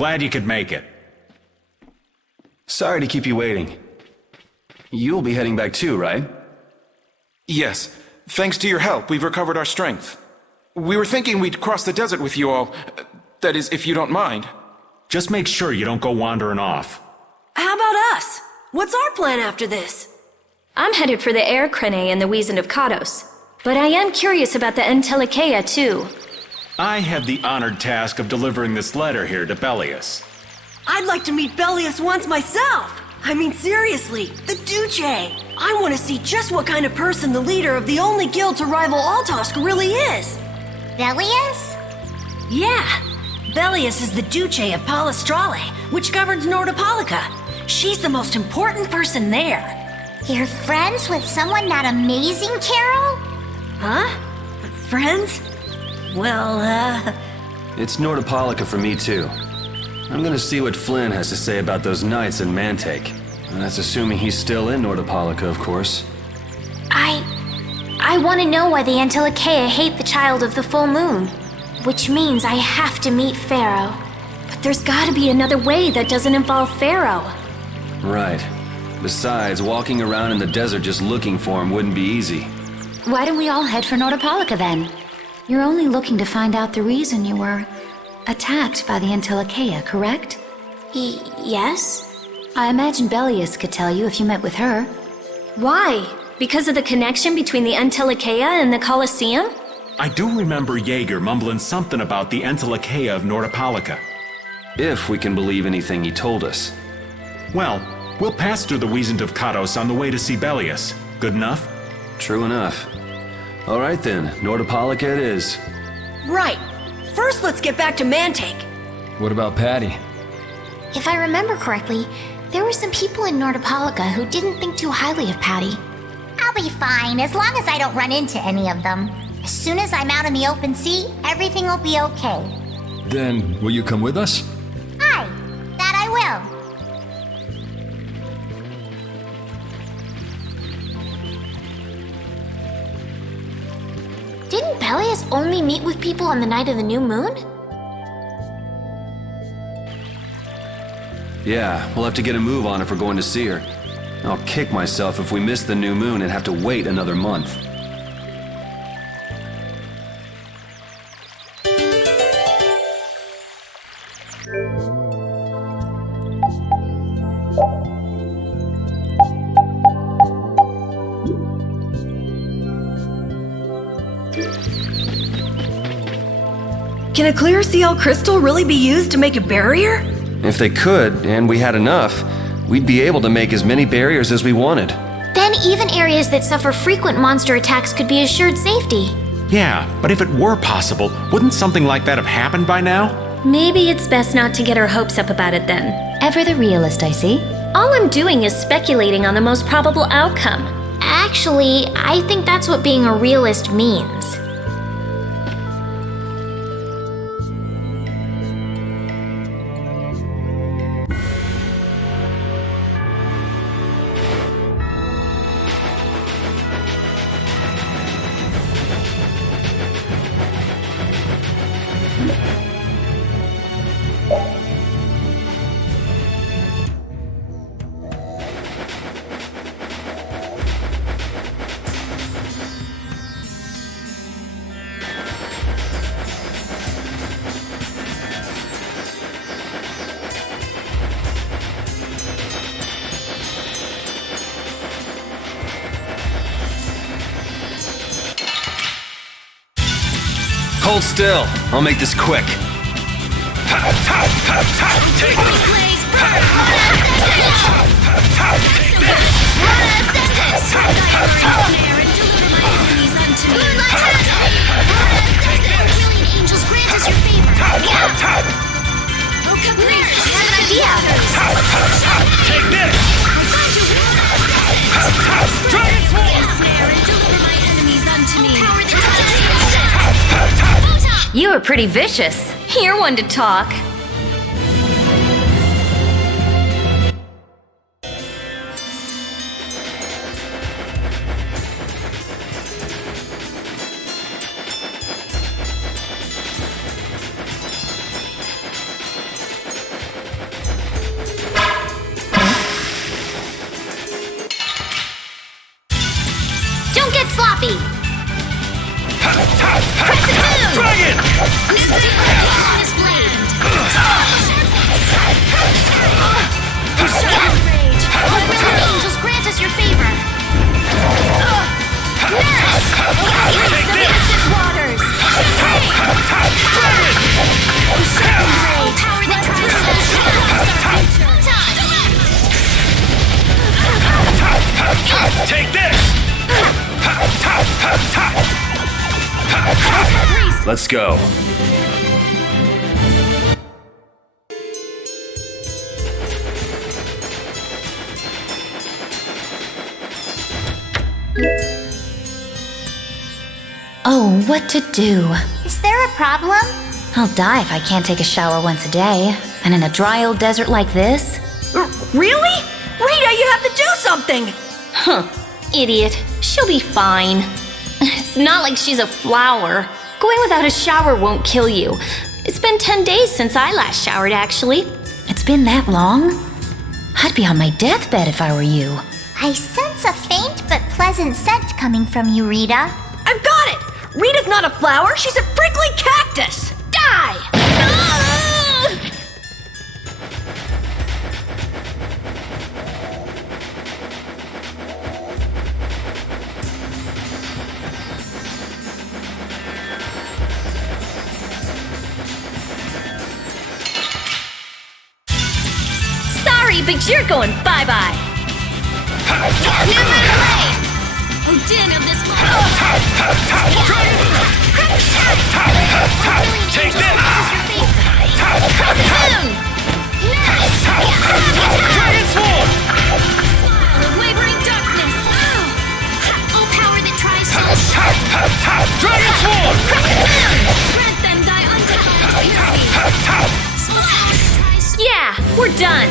Glad you could make it. Sorry to keep you waiting. You'll be heading back too, right? Yes. Thanks to your help, we've recovered our strength. We were thinking we'd cross the desert with you all. That is, if you don't mind. Just make sure you don't go wandering off. How about us? What's our plan after this? I'm headed for the Air Crane and the Weasand of Kados. But I am curious about the Entelikeia too. I have the honored task of delivering this letter here to Belius. I'd like to meet Belius once myself. I mean, seriously, the Duce. I want to see just what kind of person the leader of the only guild to rival Altosk really is. Belius? Yeah. Belius is the Duce of Palestrale, which governs Nordopolica. She's the most important person there. You're friends with someone that amazing, Carol? Huh? Friends? Well, It's Nordopolica for me too. I'm gonna see what Flynn has to say about those knights in Mantake. And that's assuming he's still in Nordopolica, of course. I want to know why the Entelikeia hate the child of the full moon. Which means I have to meet Pharaoh. But there's gotta be another way that doesn't involve Pharaoh. Right. Besides, walking around in the desert just looking for him wouldn't be easy. Why don't we all head for Nordopolica then? You're only looking to find out the reason you were attacked by the Entelikeia, correct? Yes? I imagine Belius could tell you if you met with her. Why? Because of the connection between the Entelikeia and the Colosseum? I do remember Jaeger mumbling something about the Entelikeia of Nordopolica. If we can believe anything he told us. Well, we'll pass through the Weasand of Kados on the way to see Belius. Good enough? True enough. All right then, Nordopolica it is. right. First, let's get back to Mantake. What about Patty? If I remember correctly, there were some people in Nordopolica who didn't think too highly of Patty. I'll be fine, as long as I don't run into any of them. As soon as I'm out in the open sea, everything will be okay. Then, will you come with us? Aye, that I will. Didn't Belius only meet with people on the night of the new moon? Yeah, we'll have to get a move on if we're going to see her. I'll kick myself if we miss the new moon and have to wait another month. Can a clear CL crystal really be used to make a barrier? If they could, and we had enough, we'd be able to make as many barriers as we wanted. Then even areas that suffer frequent monster attacks could be assured safety. Yeah, but if it were possible, wouldn't something like that have happened by now? Maybe it's best not to get our hopes up about it then. Ever the realist, I see. All I'm doing is speculating on the most probable outcome. Actually, I think that's what being a realist means. Hold still. I'll make this quick. You are pretty vicious. You're one to talk. copy! Dragon! This land! Rage! Will the angels grant us your favor? Nurse! Release the mystic waters! Oh, power that tries to Take this! Let's go. Oh, what to do? Is there a problem? I'll die if I can't take a shower once a day. And in a dry old desert like this? Really? Rita, you have to do something! Huh. Idiot. She'll be fine. It's not like she's a flower. Going without a shower won't kill you. It's been 10 days since I last showered, actually. It's been that long? I'd be on my deathbed if I were you. I sense a faint but pleasant scent coming from you, Rita. I've got it! Rita's not a flower, she's a prickly cactus! Die! Sorry, but you're going bye-bye. Odin of this world! Take this! Dragon Sword! Wavering darkness! Oh, power that tries so Dragon Sword! grant them thy undefiled purity! Yeah, we're done.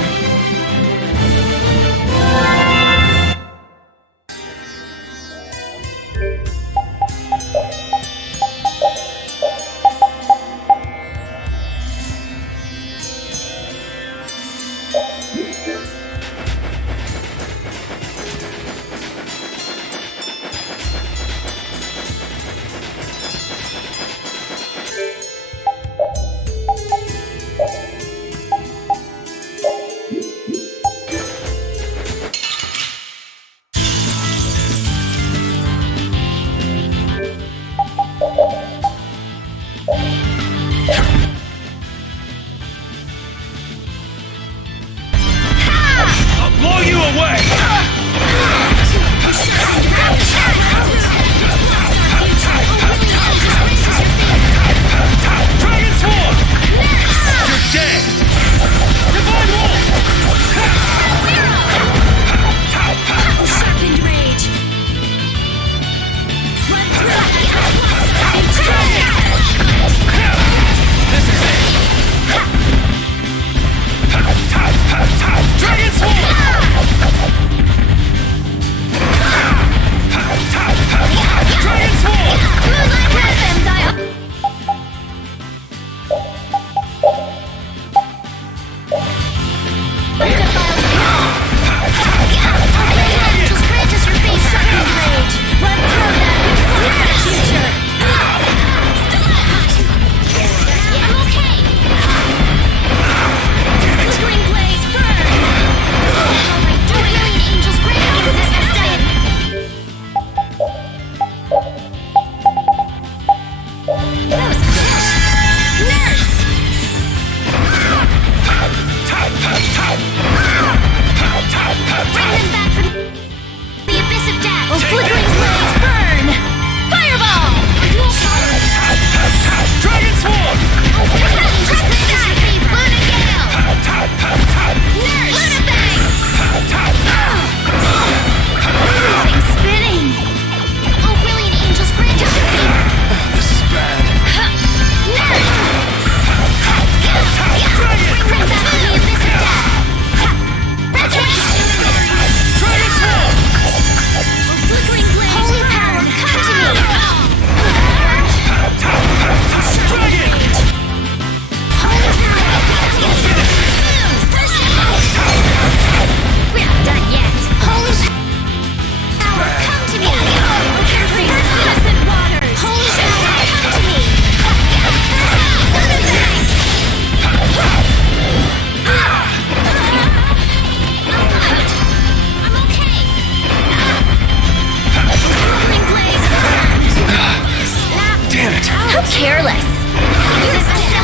careless.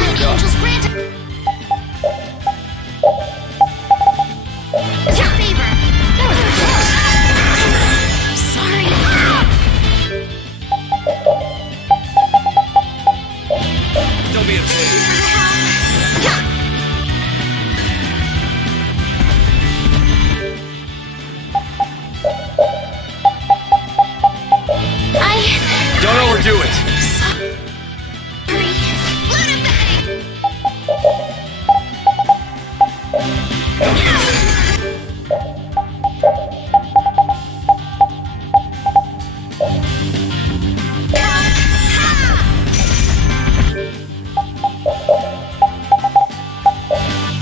Angels grant favor. That was so close. Sorry. Don't be a Thank you for the help. Don't overdo it.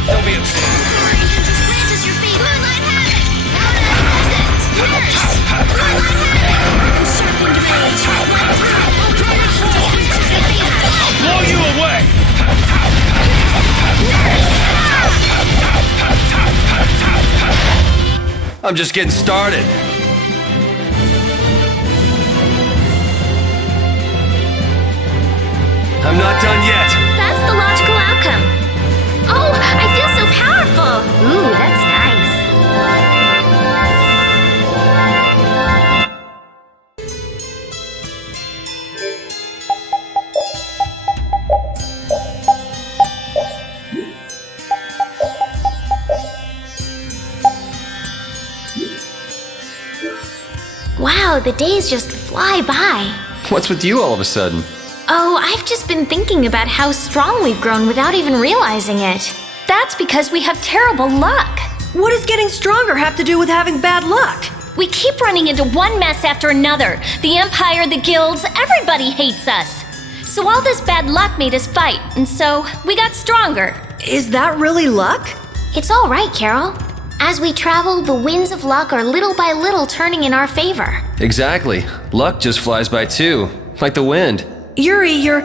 Don't be a sorry, angels grant us your favor. Moonlight habit. Unsharpened rage. I'll blow you away! I'm just getting started. I'm not done yet. That's the logical outcome. Oh, I feel so powerful. Ooh, that's nice. Wow, the days just fly by. What's with you all of a sudden? Oh, I've just been thinking about how strong we've grown without even realizing it. That's because we have terrible luck. What does getting stronger have to do with having bad luck? We keep running into one mess after another. The Empire, the guilds, everybody hates us. So all this bad luck made us fight, and so we got stronger. Is that really luck? It's all right, Carol. As we travel, the winds of luck are little by little turning in our favor. Exactly. Luck just flies by too, like the wind. Yuri, you're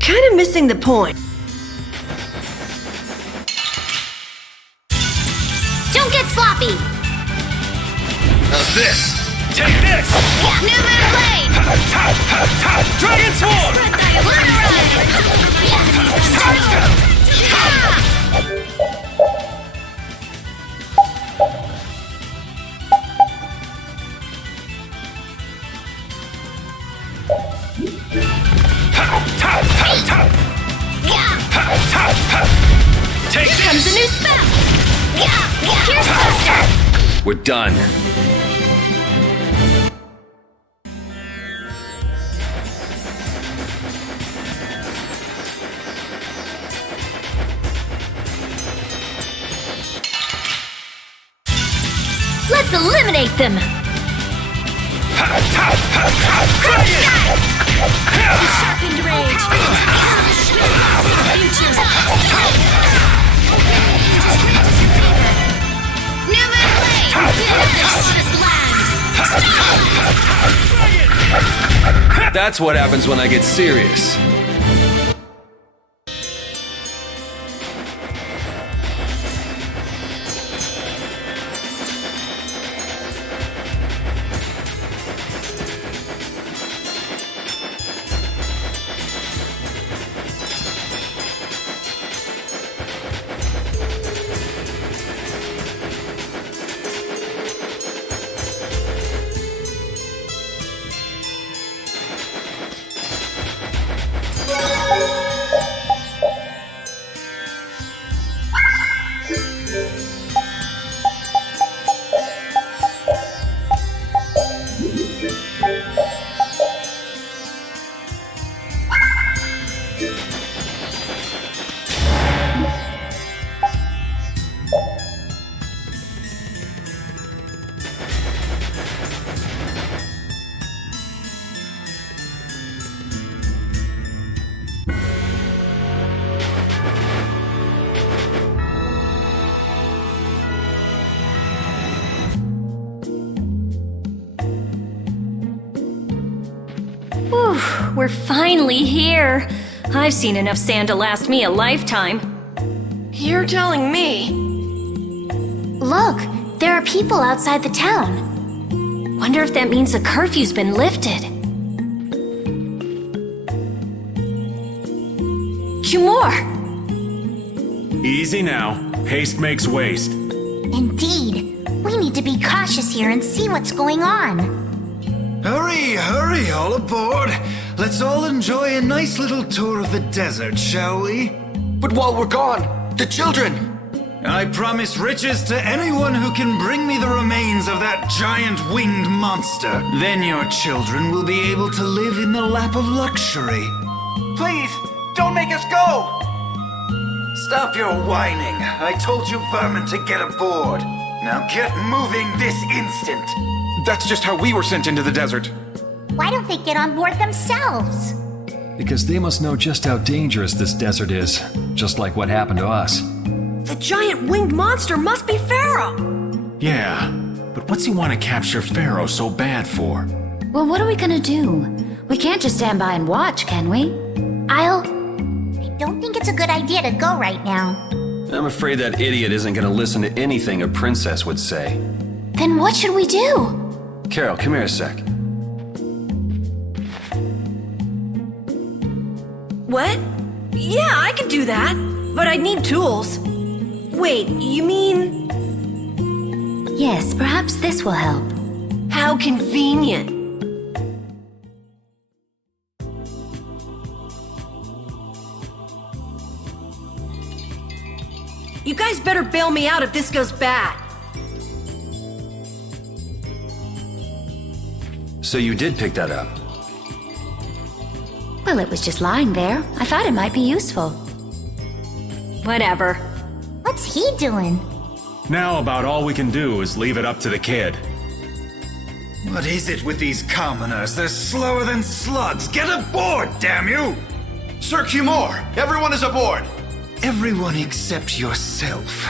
kind of missing the point. Don't get sloppy. How's this? Take this! New Moon Blade. Dragon Sword! Take Here comes a new spell. Here's Buster. We're done. Let's eliminate them. Sharpened rage. New Moon Blade. That's what happens when I get serious. Whew, we're finally here. I've seen enough sand to last me a lifetime. You're telling me. Look, there are people outside the town. Wonder if that means the curfew's been lifted. Kumor! Easy now. Haste makes waste. Indeed. We need to be cautious here and see what's going on. Hurry, hurry, all aboard. Let's all enjoy a nice little tour of the desert, shall we? But while we're gone, the children! I promise riches to anyone who can bring me the remains of that giant winged monster. Then your children will be able to live in the lap of luxury. Please, don't make us go! Stop your whining. I told you vermin to get aboard. Now get moving this instant. That's just how we were sent into the desert. Why don't they get on board themselves? Because they must know just how dangerous this desert is, just like what happened to us. The giant winged monster must be Pharaoh! Yeah, but what's he want to capture Pharaoh so bad for? Well, what are we gonna do? We can't just stand by and watch, can we? I don't think it's a good idea to go right now. I'm afraid that idiot isn't gonna listen to anything a princess would say. Then what should we do? Carol, come here a sec. What? Yeah, I could do that, but I'd need tools. Wait, you mean... Yes, perhaps this will help. How convenient. You guys better bail me out if this goes bad. So you did pick that up? Well, it was just lying there. I thought it might be useful. Whatever. What's he doing? Now about all we can do is leave it up to the kid. What is it with these commoners? They're slower than slugs. Get aboard, damn you! Sir Kumor, everyone is aboard! Everyone except yourself.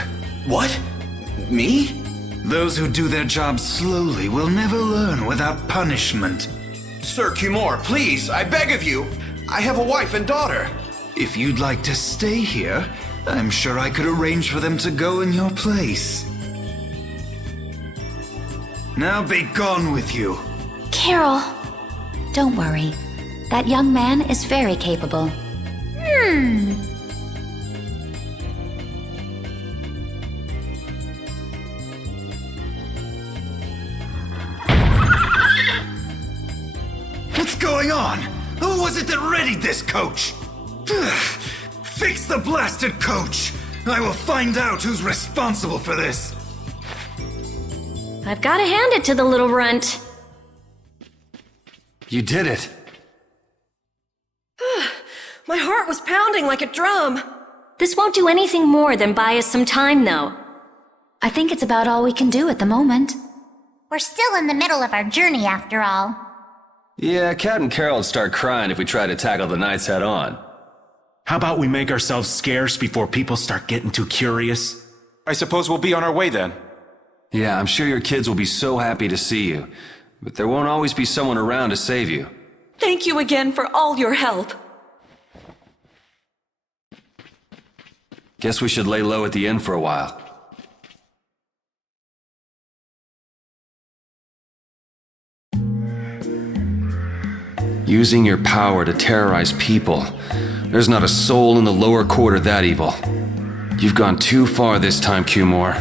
What? Me? Those who do their jobs slowly will never learn without punishment. Sir Kumor, please, I beg of you. I have a wife and daughter. If you'd like to stay here, I'm sure I could arrange for them to go in your place. Now be gone with you. Carol! Don't worry. That young man is very capable. What's going on? Who was it that readied this coach? Fix the blasted coach! I will find out who's responsible for this. I've gotta hand it to the little runt. You did it! My heart was pounding like a drum. This won't do anything more than buy us some time, though. I think it's about all we can do at the moment. We're still in the middle of our journey after all. Yeah, Cat and Carol would start crying if we tried to tackle the knights head on. How about we make ourselves scarce before people start getting too curious? I suppose we'll be on our way then. Yeah, I'm sure your kids will be so happy to see you, but there won't always be someone around to save you. Thank you again for all your help. Guess we should lay low at the inn for a while. Using your power to terrorize people. There's not a soul in the lower quarter that evil. You've gone too far this time, Kumor.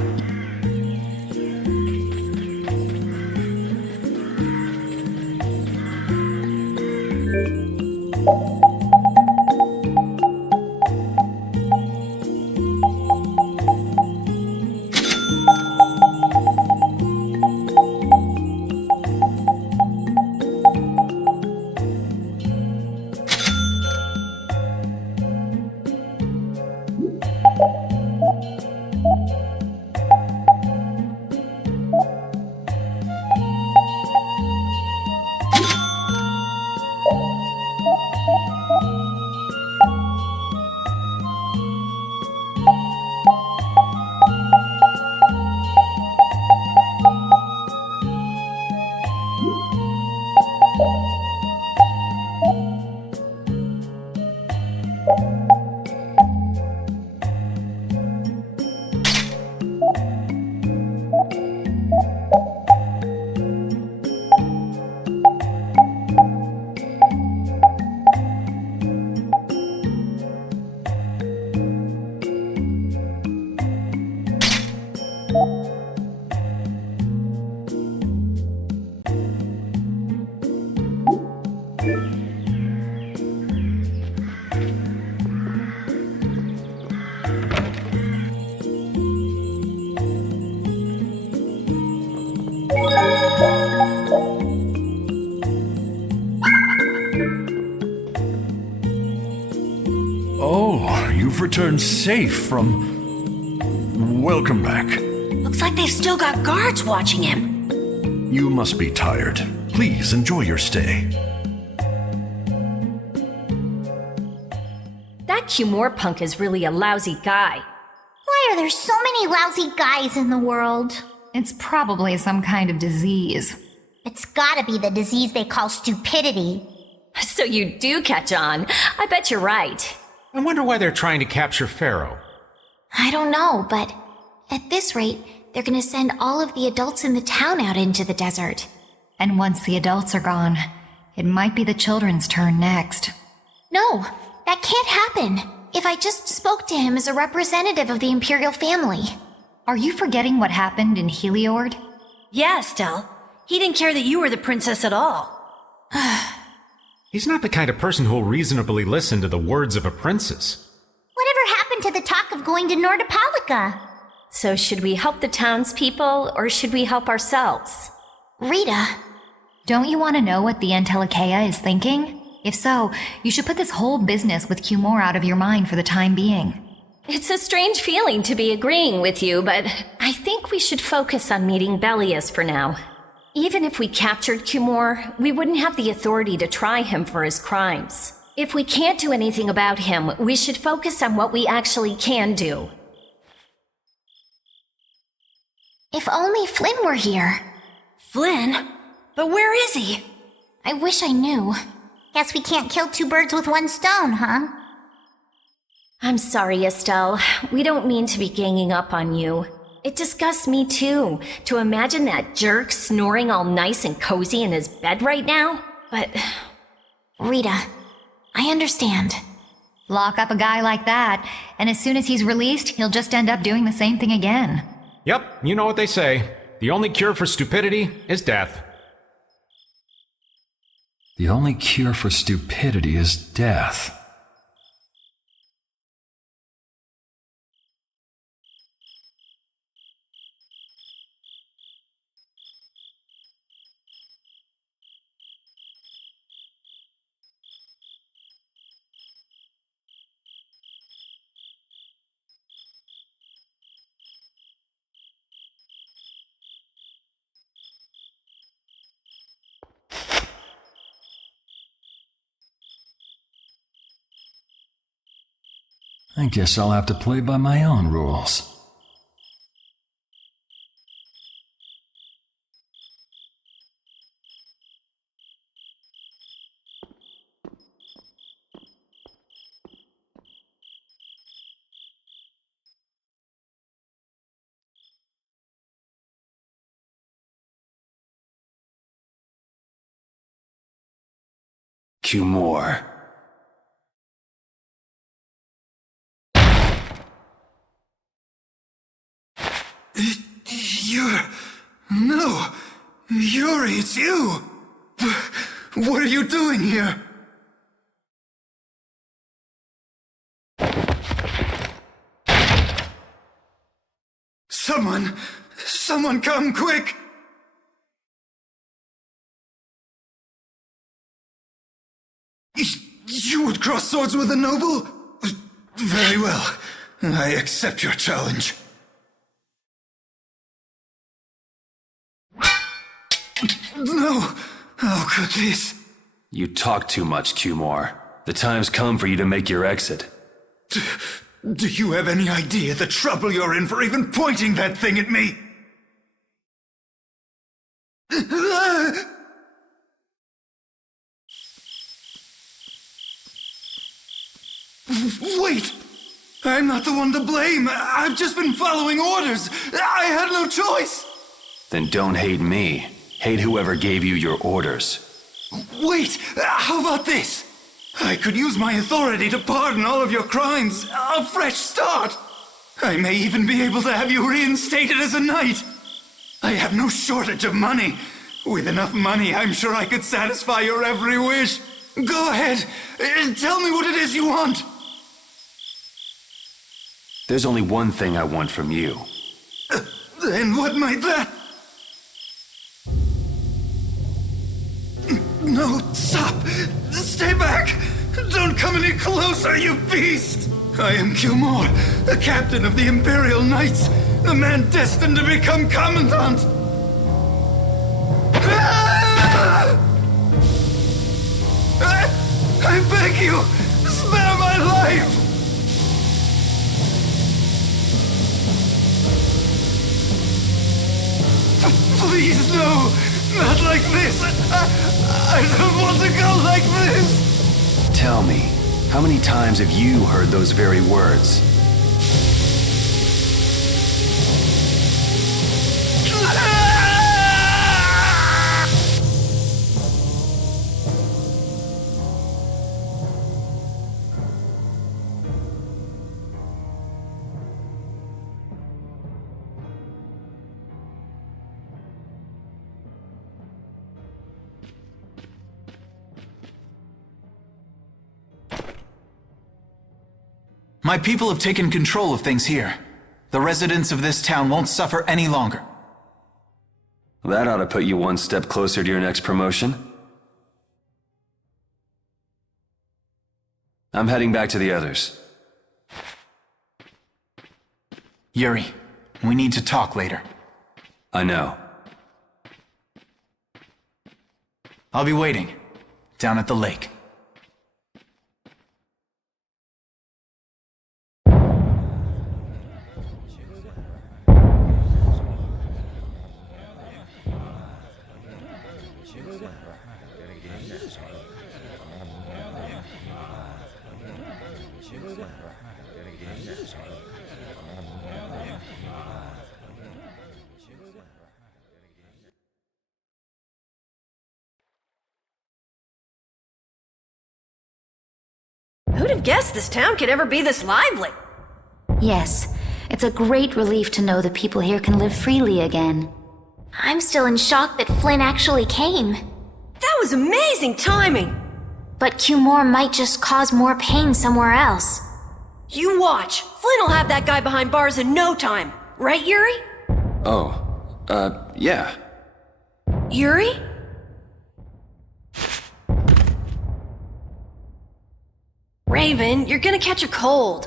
you've returned safe from... Welcome back. Looks like they've still got guards watching him. You must be tired. Please enjoy your stay. That Cumore punk is really a lousy guy. Why are there so many lousy guys in the world? It's probably some kind of disease. It's gotta be the disease they call stupidity. So you do catch on. I bet you're right. I wonder why they're trying to capture Pharaoh. I don't know, but at this rate, they're gonna send all of the adults in the town out into the desert. And once the adults are gone, it might be the children's turn next. No, that can't happen. If I just spoke to him as a representative of the Imperial family. Are you forgetting what happened in Heliord? Yeah, Estelle. He didn't care that you were the princess at all. He's not the kind of person who'll reasonably listen to the words of a princess. Whatever happened to the talk of going to Nordopolica? So should we help the townspeople, or should we help ourselves? Rita. Don't you want to know what the Entelikeia is thinking? If so, you should put this whole business with Cumore out of your mind for the time being. It's a strange feeling to be agreeing with you, but I think we should focus on meeting Belias for now. Even if we captured Cumore, we wouldn't have the authority to try him for his crimes. If we can't do anything about him, we should focus on what we actually can do. If only Flynn were here. Flynn? But where is he? I wish I knew. Guess we can't kill two birds with one stone, huh? I'm sorry, Estelle. We don't mean to be ganging up on you. It disgusts me too, to imagine that jerk snoring all nice and cozy in his bed right now. But... Rita, I understand. Lock up a guy like that, and as soon as he's released, he'll just end up doing the same thing again. Yep, you know what they say. The only cure for stupidity is death. The only cure for stupidity is death. I guess I'll have to play by my own rules. Cumore. No! Yuri, it's you! What are you doing here? Someone come quick! You would cross swords with a noble? Very well. I accept your challenge. No! How could this? You talk too much, Cumore. The time's come for you to make your exit. Do you have any idea the trouble you're in for even pointing that thing at me? Wait! I'm not the one to blame. I've just been following orders. I had no choice. Then don't hate me. Hate whoever gave you your orders. Wait! How about this? I could use my authority to pardon all of your crimes. A fresh start. I may even be able to have you reinstated as a knight. I have no shortage of money. With enough money, I'm sure I could satisfy your every wish. Go ahead. Tell me what it is you want. There's only one thing I want from you. Then what might that... No, stop! Stay back! Don't come any closer, you beast! I am Cumor, the captain of the Imperial Knights, the man destined to become Commandant! I beg you, spare my life! Please, no! Not like this! I don't want to go like this! Tell me, how many times have you heard those very words? My people have taken control of things here. The residents of this town won't suffer any longer. That ought to put you one step closer to your next promotion. I'm heading back to the others. Yuri, we need to talk later. I know. I'll be waiting, down at the lake. Who'd have guessed this town could ever be this lively? Yes, it's a great relief to know the people here can live freely again. I'm still in shock that Flynn actually came. That was amazing timing! But Cumor might just cause more pain somewhere else. You watch! Flynn will have that guy behind bars in no time. Right, Yuri? Yeah. Yuri? Raven, you're gonna catch a cold.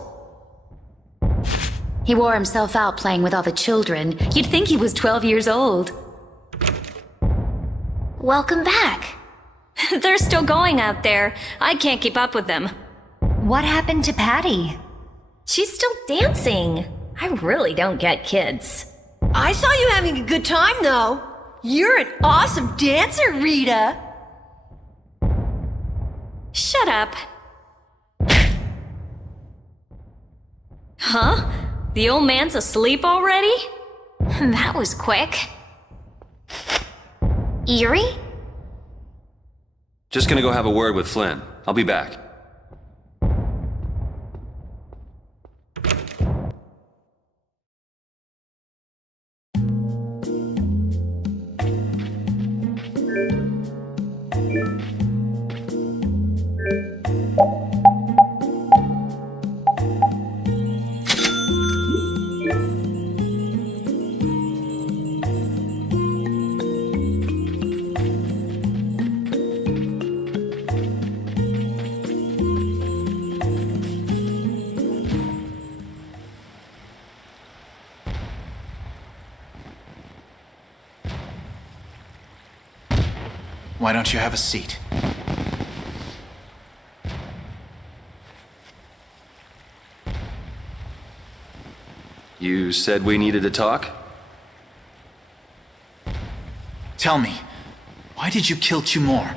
He wore himself out playing with all the children. You'd think he was 12 years old. Welcome back. They're still going out there. I can't keep up with them. What happened to Patty? She's still dancing. I really don't get kids. I saw you having a good time, though. You're an awesome dancer, Rita. Shut up. Huh? The old man's asleep already? That was quick. Yuri? Just gonna go have a word with Flynn. I'll be back. Why don't you have a seat? You said we needed to talk? Tell me, why did you kill Cumor?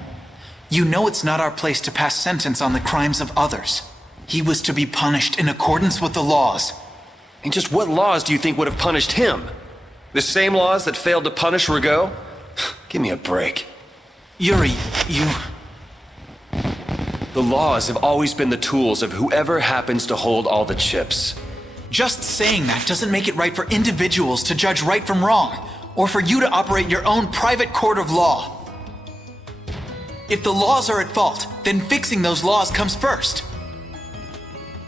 You know it's not our place to pass sentence on the crimes of others. He was to be punished in accordance with the laws. And just what laws do you think would have punished him? The same laws that failed to punish Rigaud? Give me a break. Yuri, you... The laws have always been the tools of whoever happens to hold all the chips. Just saying that doesn't make it right for individuals to judge right from wrong, or for you to operate your own private court of law. If the laws are at fault, then fixing those laws comes first.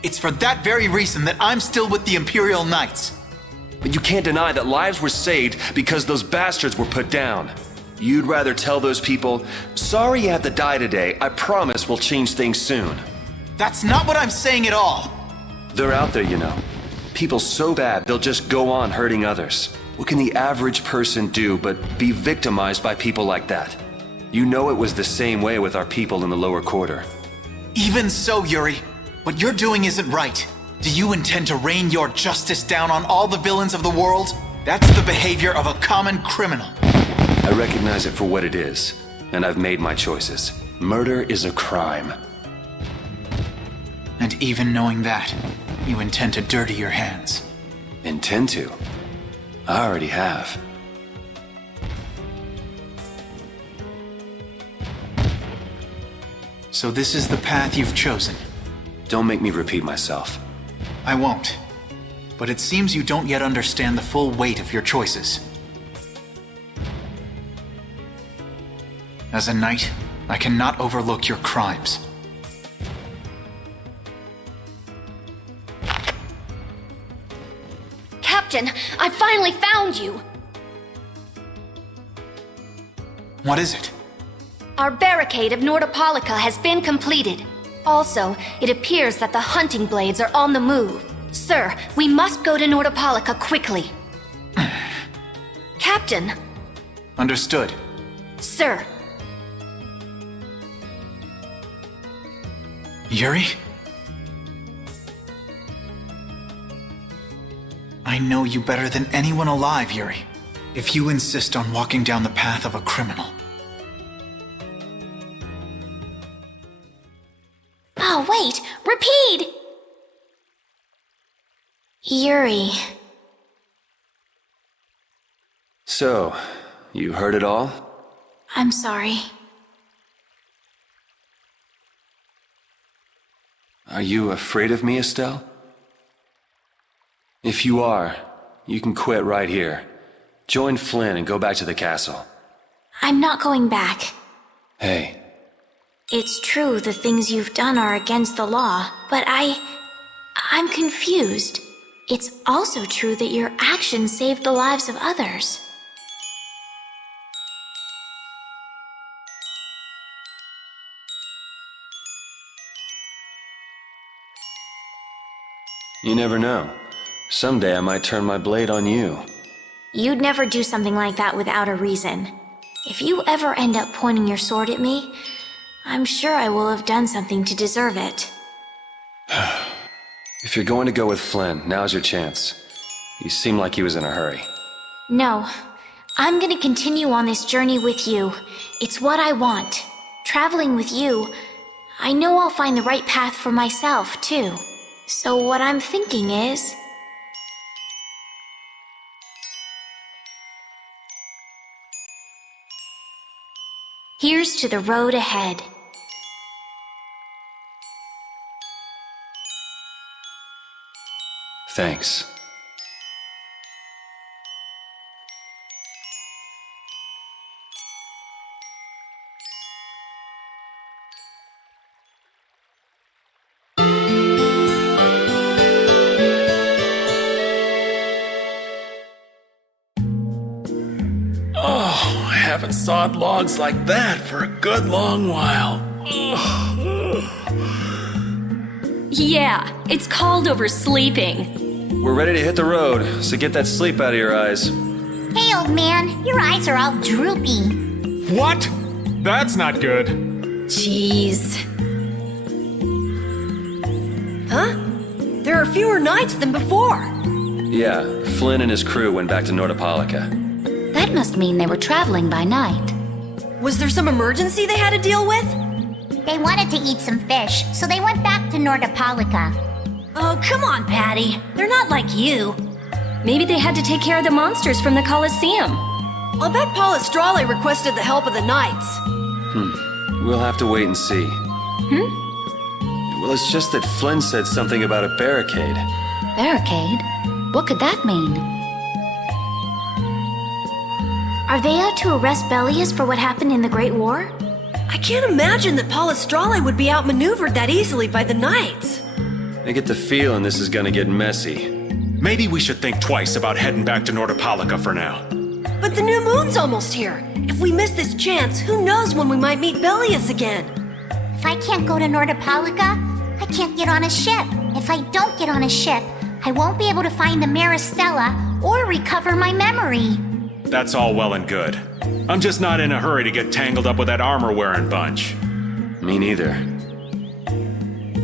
It's for that very reason that I'm still with the Imperial Knights. But you can't deny that lives were saved because those bastards were put down. You'd rather tell those people, sorry you have to die today, I promise we'll change things soon. That's not what I'm saying at all. They're out there, you know. People so bad, they'll just go on hurting others. What can the average person do but be victimized by people like that? You know it was the same way with our people in the lower quarter. Even so, Yuri, what you're doing isn't right. Do you intend to rain your justice down on all the villains of the world? That's the behavior of a common criminal. I recognize it for what it is, and I've made my choices. Murder is a crime. And even knowing that, you intend to dirty your hands. Intend to? I already have. So this is the path you've chosen. Don't make me repeat myself. I won't. But it seems you don't yet understand the full weight of your choices. As a knight, I cannot overlook your crimes. Captain, I finally found you! What is it? Our barricade of Nordopolica has been completed. Also, it appears that the hunting blades are on the move. Sir, we must go to Nordopolica quickly. Captain! Understood. Sir! Yuri? I know you better than anyone alive, Yuri. If you insist on walking down the path of a criminal. Oh, wait! Repeat! Yuri. So, you heard it all? I'm sorry. Are you afraid of me, Estelle? If you are, you can quit right here. Join Flynn and go back to the castle. I'm not going back. Hey. It's true the things you've done are against the law, but I'm confused. It's also true that your actions saved the lives of others. You never know. Someday I might turn my blade on you. You'd never do something like that without a reason. If you ever end up pointing your sword at me, I'm sure I will have done something to deserve it. If you're going to go with Flynn, now's your chance. You seem like he was in a hurry. No, I'm gonna continue on this journey with you. It's what I want. Traveling with you, I know I'll find the right path for myself, too. So what I'm thinking is... here's to the road ahead. Thanks. Oh, I haven't sawed logs like that for a good long while. Yeah, it's called oversleeping. We're ready to hit the road, so get that sleep out of your eyes. Hey, old man, your eyes are all droopy. What? That's not good. Jeez. Huh? There are fewer knights than before. Yeah, Flynn and his crew went back to Nordopolica. That must mean they were traveling by night. Was there some emergency they had to deal with? They wanted to eat some fish, so they went back to Nordopolica. Oh, come on, Patty. They're not like you. Maybe they had to take care of the monsters from the Colosseum. I'll bet Palestrale requested the help of the knights. We'll have to wait and see. Well, it's just that Flynn said something about a barricade. Barricade? What could that mean? Are they out to arrest Bellius for what happened in the Great War? I can't imagine that Palestrale would be outmaneuvered that easily by the knights. I get the feeling this is gonna get messy. Maybe we should think twice about heading back to Nordopolica for now. But the new moon's almost here. If we miss this chance, who knows when we might meet Bellius again? If I can't go to Nordopolica, I can't get on a ship, If I don't get on a ship, I won't be able to find the Maristella or recover my memory. That's all well and good. I'm just not in a hurry to get tangled up with that armor-wearing bunch. Me neither.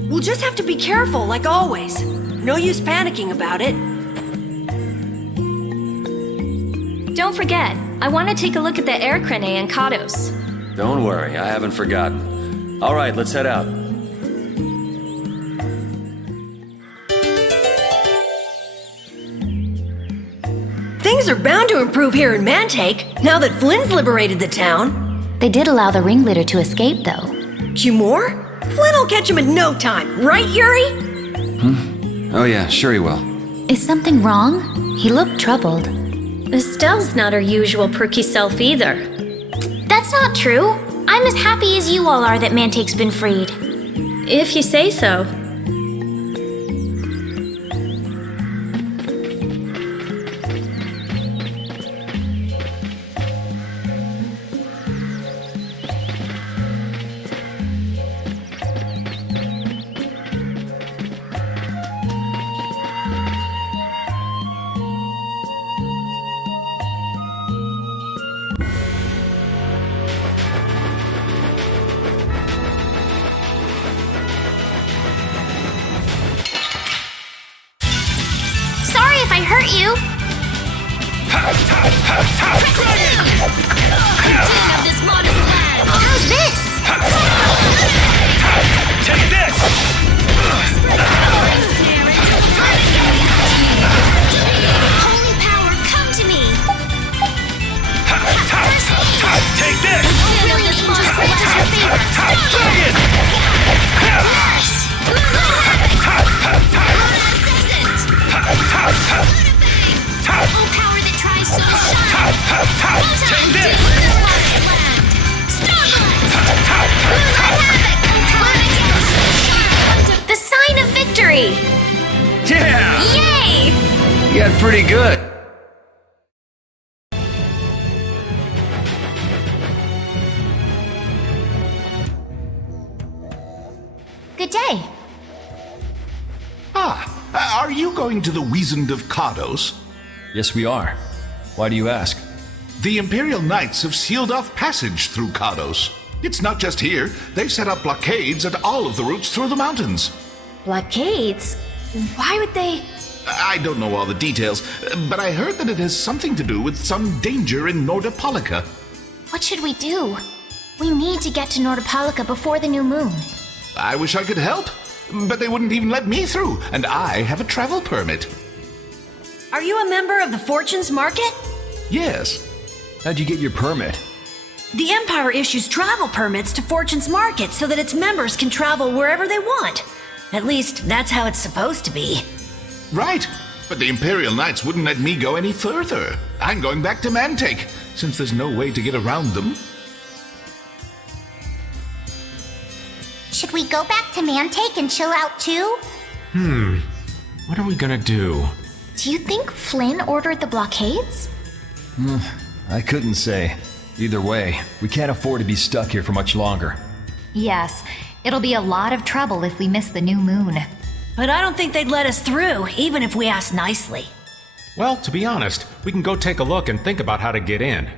We'll just have to be careful, like always. No use panicking about it. Don't forget, I want to take a look at the air crane and Kados. Don't worry, I haven't forgotten. All right, let's head out. Things are bound to improve here in Mantake, now that Flynn's liberated the town. They did allow the ringleader to escape, though. Cumore? Flynn will catch him in no time, right, Yuri? Oh yeah, sure he will. Is something wrong? He looked troubled. Estelle's not her usual perky self either. That's not true. I'm as happy as you all are that Mantake's been freed. If you say so. I hurt you. Of this modest land. How's this? Take this! Holy power, come to me. Take this! Really, this modest land is your favorite. Oh, power that tries so shine! Take this! The sign of victory! Yeah! Yay! You got pretty good. Good day. Are you going to the Wizened of Kados? Yes, we are. Why do you ask? The Imperial Knights have sealed off passage through Kados. It's not just here. They've set up blockades at all of the routes through the mountains. Blockades? Why would they? I don't know all the details, but I heard that it has something to do with some danger in Nordopolica. What should we do? We need to get to Nordopolica before the new moon. I wish I could help, but they wouldn't even let me through, and I have a travel permit. Are you a member of the Fortunes Market? Yes. How'd you get your permit? The Empire issues travel permits to Fortune's Market so that its members can travel wherever they want. At least, that's how it's supposed to be. Right, but the Imperial Knights wouldn't let me go any further. I'm going back to Mantake, since there's no way to get around them. Should we go back to Mantake and chill out too? What are we gonna do? Do you think Flynn ordered the blockades? I couldn't say. Either way, we can't afford to be stuck here for much longer. Yes, it'll be a lot of trouble if we miss the new moon. But I don't think they'd let us through, even if we asked nicely. Well, to be honest, we can go take a look and think about how to get in.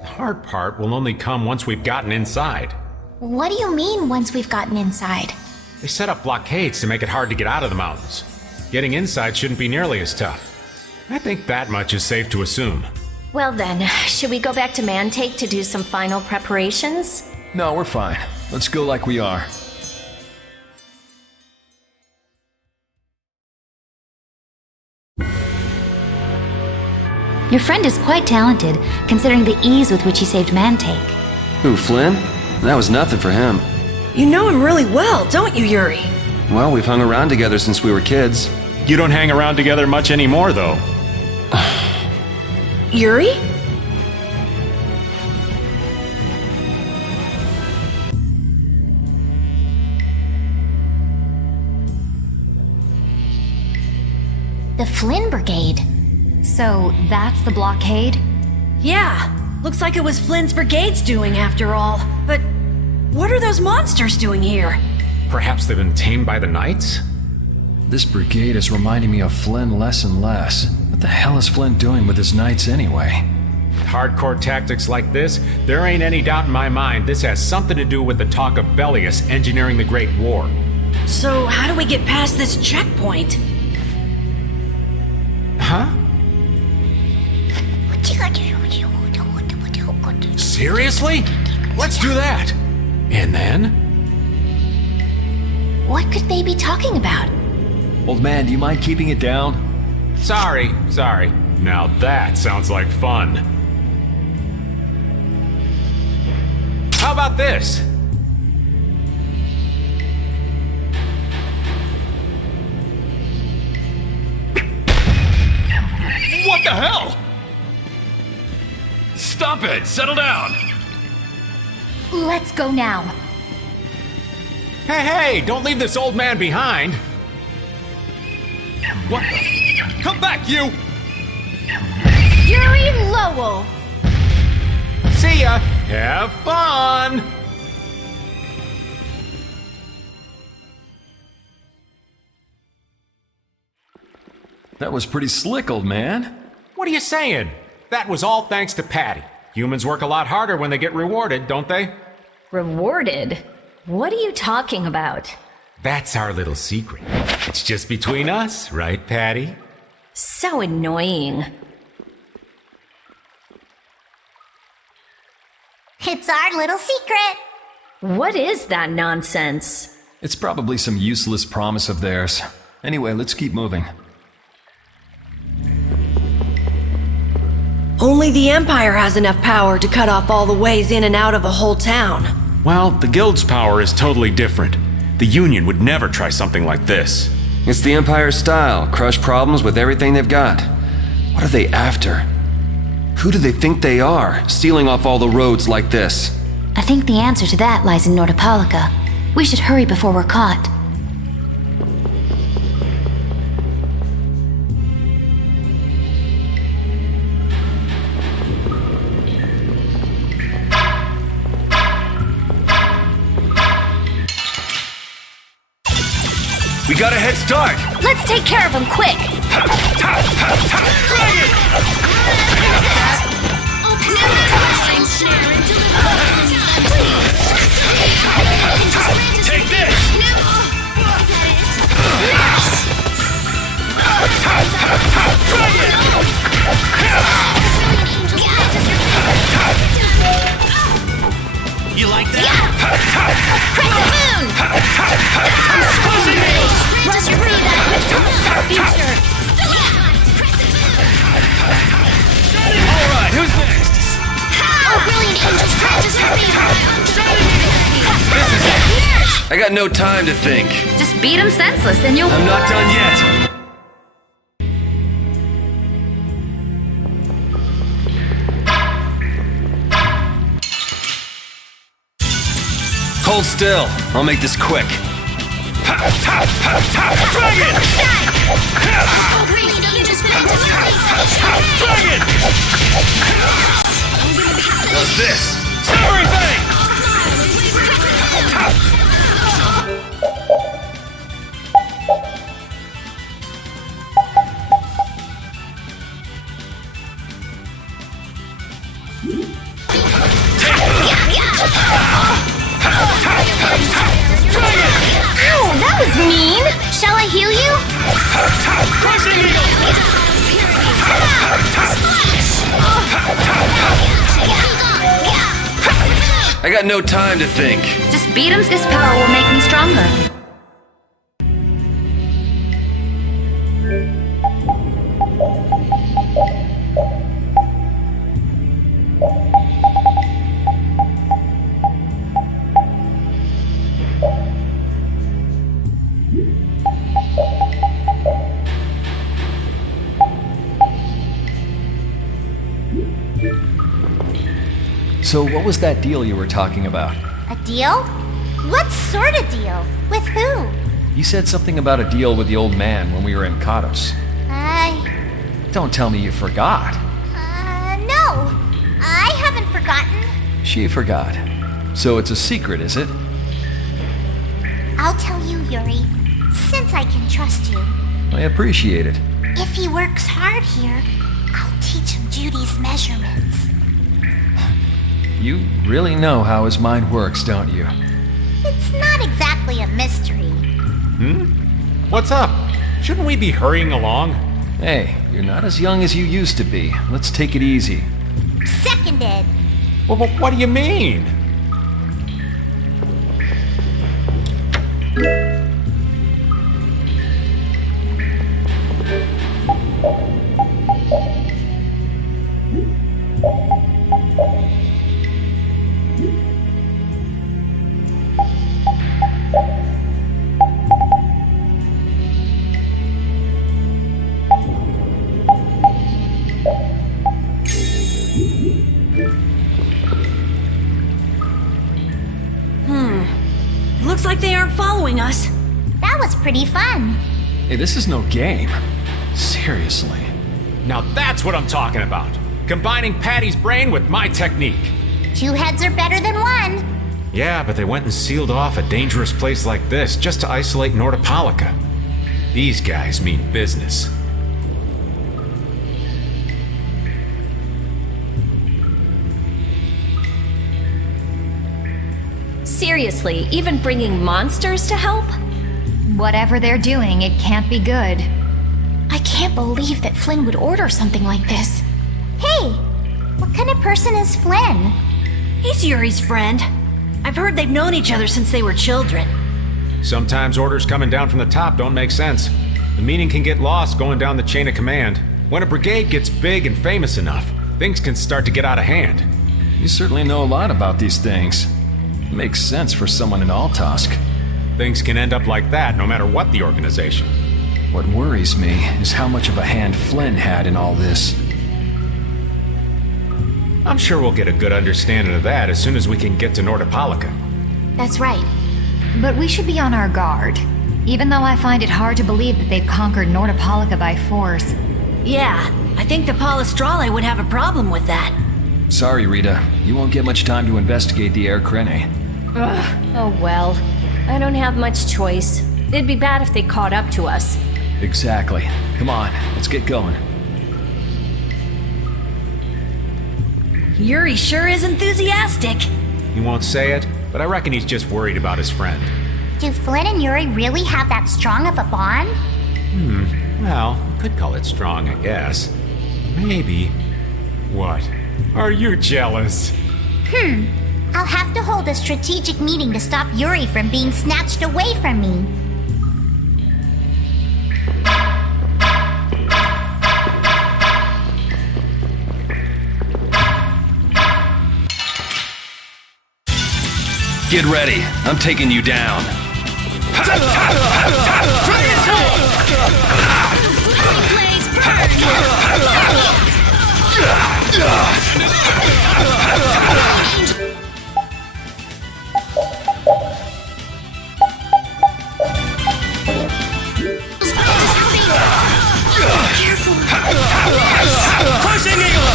The hard part will only come once we've gotten inside. What do you mean once we've gotten inside? They set up blockades to make it hard to get out of the mountains. Getting inside shouldn't be nearly as tough. I think that much is safe to assume. Well then, should we go back to Mantake to do some final preparations? No, we're fine. Let's go like we are. Your friend is quite talented, considering the ease with which he saved Mantake. Who, Flynn? That was nothing for him. You know him really well, don't you, Yuri? Well, we've hung around together since we were kids. You don't hang around together much anymore, though. Yuri? The Flynn Brigade. So that's the blockade? Yeah, looks like it was Flynn's brigade's doing after all. But what are those monsters doing here? Perhaps they've been tamed by the knights? This brigade is reminding me of Flynn less and less. What the hell is Flynn doing with his knights anyway? Hardcore tactics like this, there ain't any doubt in my mind this has something to do with the talk of Bellius engineering the Great War. So, how do we get past this checkpoint? Huh? Seriously? Let's do that! And then? What could they be talking about? Old man, do you mind keeping it down? Sorry. Now that sounds like fun. How about this? What the hell? Stop it! Settle down! Let's go now. Hey, don't leave this old man behind! What the? Come back, you! Yuri Lowell! See ya! Have fun! That was pretty slick, old man. What are you saying? That was all thanks to Patty. Humans work a lot harder when they get rewarded, don't they? Rewarded? What are you talking about? That's our little secret. It's just between us, right, Patty? So annoying. It's our little secret. What is that nonsense? It's probably some useless promise of theirs. Anyway, let's keep moving. Only the Empire has enough power to cut off all the ways in and out of a whole town. Well, the Guild's power is totally different. The Union would never try something like this. It's the Empire's style, crush problems with everything they've got. What are they after? Who do they think they are, sealing off all the roads like this? I think the answer to that lies in Nordopolica. We should hurry before we're caught. We got a head start! Let's take care of him quick! Take this! You like that? Crescent Moon! Rush free that which comes our future! Alright, who's next? Oh, brilliant angels try to I got no time to think. Just beat him senseless and you'll... I'm not done yet. Hold still. I'll make this quick. Dragon! Dragon! What's this? Everything! Ow, that was mean! Shall I heal you? Crushing I got no time to think. Just beat him. This power will make me stronger. So what was that deal you were talking about? A deal? What sort of deal? With who? You said something about a deal with the old man when we were in Kados. Don't tell me you forgot. No. I haven't forgotten. She forgot. So it's a secret, is it? I'll tell you, Yuri. Since I can trust you, I appreciate it. if he works hard here, I'll teach him Judy's measurements. You really know how his mind works, don't you? It's not exactly a mystery. What's up? Shouldn't we be hurrying along? Hey, you're not as young as you used to be. Let's take it easy. Seconded. Well, what do you mean? Looks like they aren't following us. That was pretty fun. Hey, this is no game. Seriously. Now that's what I'm talking about. Combining Patty's brain with my technique. 2 heads are better than 1. Yeah, but they went and sealed off a dangerous place like this just to isolate Nordopolica. These guys mean business. Seriously, even bringing monsters to help? Whatever they're doing, it can't be good. I can't believe that Flynn would order something like this. Hey, what kind of person is Flynn? He's Yuri's friend. I've heard they've known each other since they were children. Sometimes orders coming down from the top don't make sense. The meaning can get lost going down the chain of command. When a brigade gets big and famous enough, things can start to get out of hand. You certainly know a lot about these things. Makes sense for someone in Altosk. Things can end up like that no matter what the organization. What worries me is how much of a hand Flynn had in all this. I'm sure we'll get a good understanding of that as soon as we can get to Nordopolica. That's right. But we should be on our guard. Even though I find it hard to believe that they've conquered Nordopolica by force. Yeah, I think the Palestrale would have a problem with that. Sorry, Rita. You won't get much time to investigate the Air Krene. Ugh, oh well. I don't have much choice. It'd be bad if they caught up to us. Exactly. Come on, let's get going. Yuri sure is enthusiastic. He won't say it, but I reckon he's just worried about his friend. Do Flynn and Yuri really have that strong of a bond? Well, you could call it strong, I guess. Maybe. What? Are you jealous? I'll have to hold a strategic meeting to stop Yuri from being snatched away from me. Get ready. I'm taking you down. Pushing Eagle!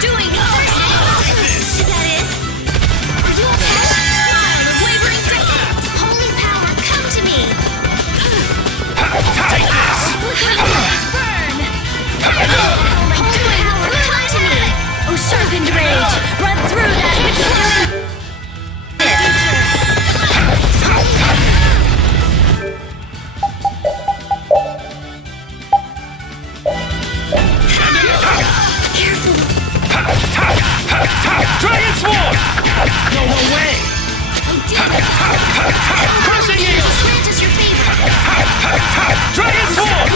Doing is that it? Are you okay? Smile of wavering doubt. Holy power, come to me. Take this! Flickering blaze, burn. Holy power, come to me. Oh, sharpened rage! Run through that! Dragon Sword! No way! Crushing Eagle! Grant us your favor. Dragon Sword!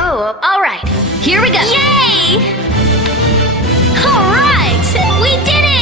Oh, alright. Here we go. Yay! All right, we did it!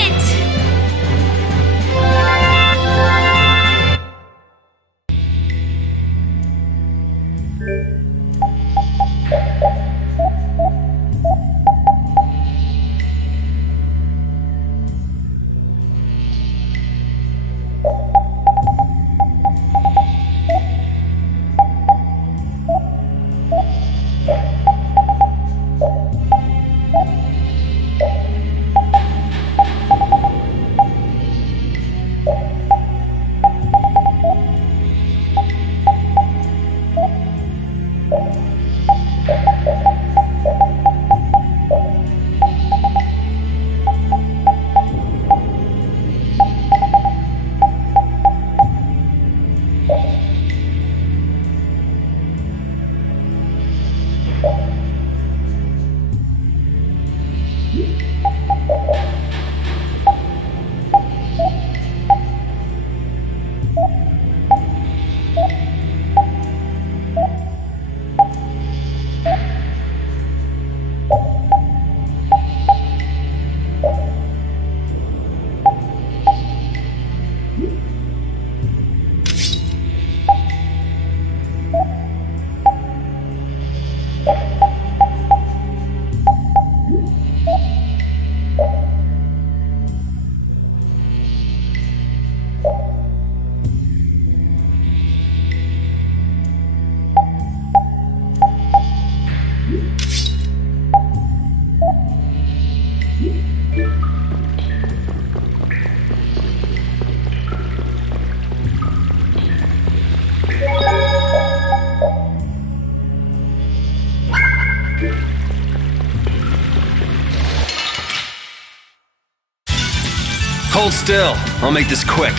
hold still. I'll make this quick.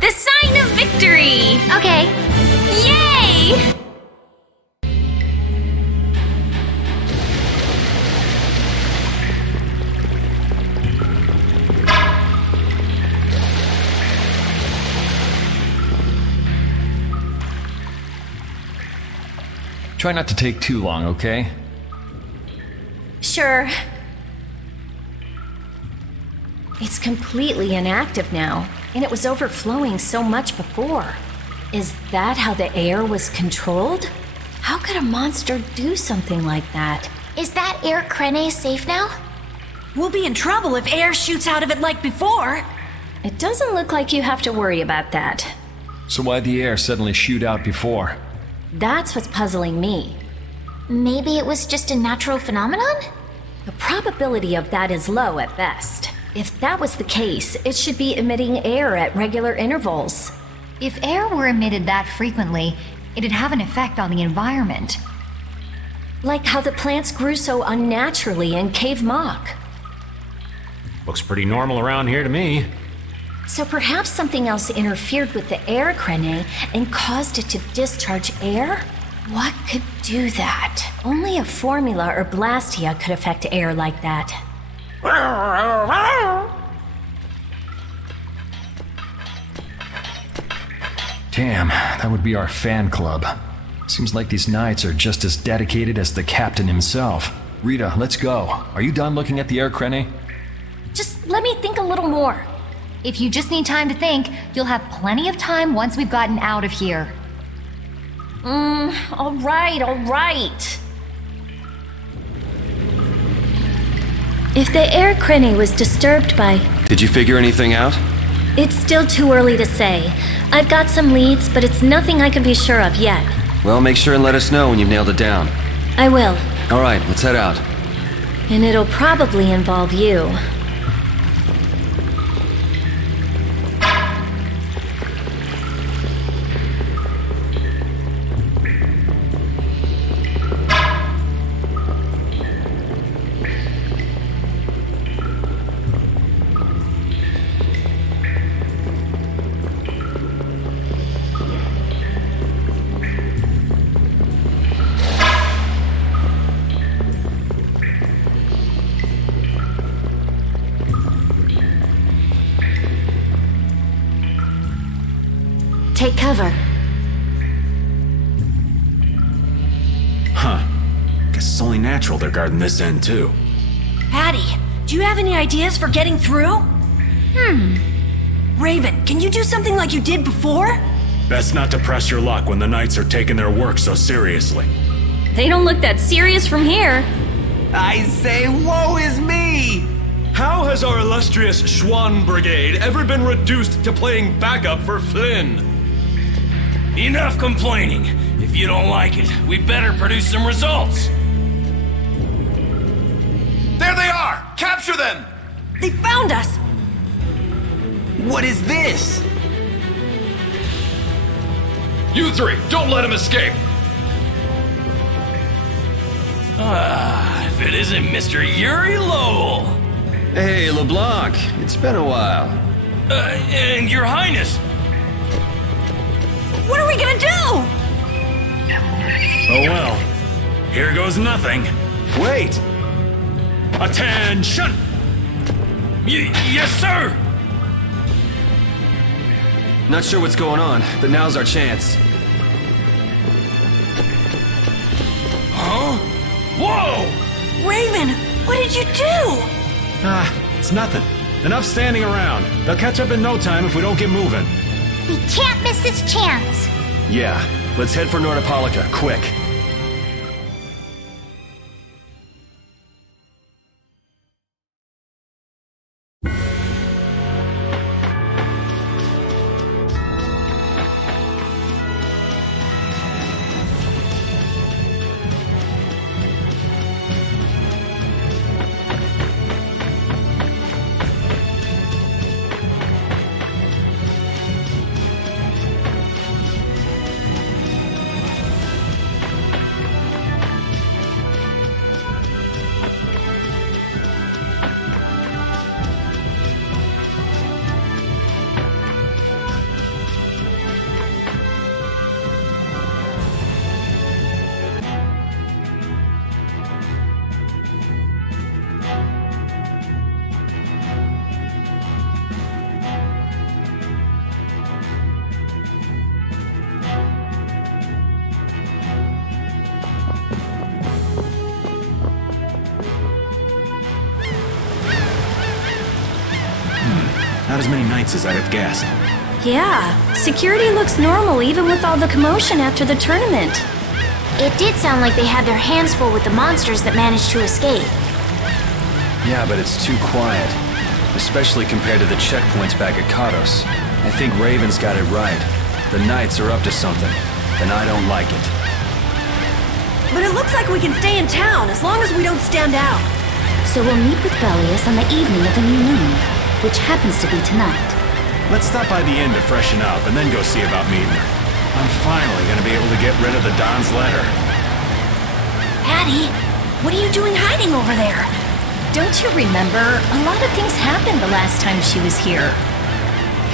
The sign of victory! Okay. Yay! Try not to take too long, okay? Sure. It's completely inactive now, and it was overflowing so much before. Is that how the air was controlled? How could a monster do something like that? Is that air crene safe now? We'll be in trouble if air shoots out of it like before. It doesn't look like you have to worry about that. So why'd the air suddenly shoot out before? That's what's puzzling me. Maybe it was just a natural phenomenon? The probability of that is low at best. If that was the case, it should be emitting air at regular intervals. If air were emitted that frequently, it'd have an effect on the environment. Like how the plants grew so unnaturally in Cave Mock. Looks pretty normal around here to me. So perhaps something else interfered with the air crene and caused it to discharge air? What could do that? Only a formula or blastia could affect air like that. Damn, that would be our fan club. Seems like these knights are just as dedicated as the captain himself. Rita, let's go. Are you done looking at the air crene? Just let me think a little more. If you just need time to think, you'll have plenty of time once we've gotten out of here. All right. If the air crene was disturbed by... Did you figure anything out? It's still too early to say. I've got some leads, but it's nothing I can be sure of yet. Well, make sure and let us know when you've nailed it down. I will. All right, let's head out. And it'll probably involve you. Take cover. Huh. Guess it's only natural they're guarding this end, too. Patty, do you have any ideas for getting through? Raven, can you do something like you did before? Best not to press your luck when the knights are taking their work so seriously. They don't look that serious from here. I say, woe is me! How has our illustrious Schwann Brigade ever been reduced to playing backup for Flynn? Enough complaining. If you don't like it, we better produce some results. There they are! Capture them! They found us! What is this? You three, don't let him escape! If it isn't Mr. Yuri Lowell! Hey, LeBlanc, it's been a while. And Your Highness! What are we gonna do? Oh well. Here goes nothing. Wait! Attention! Yes, sir! Not sure what's going on, but now's our chance. Huh? Whoa! Raven, what did you do? It's nothing. Enough standing around. They'll catch up in no time if we don't get moving. We can't miss this chance. Yeah, let's head for Nordopolica, quick. Not as many knights as I'd have guessed. Yeah, security looks normal even with all the commotion after the tournament. It did sound like they had their hands full with the monsters that managed to escape. Yeah, but it's too quiet. Especially compared to the checkpoints back at Kados. I think Raven's got it right. The Knights are up to something, and I don't like it. But it looks like we can stay in town as long as we don't stand out. So we'll meet with Belius on the evening of the new moon, which happens to be tonight. Let's stop by the inn to freshen up and then go see about meeting her. I'm finally gonna be able to get rid of the Don's letter. Patty, what are you doing hiding over there? Don't you remember? A lot of things happened the last time she was here.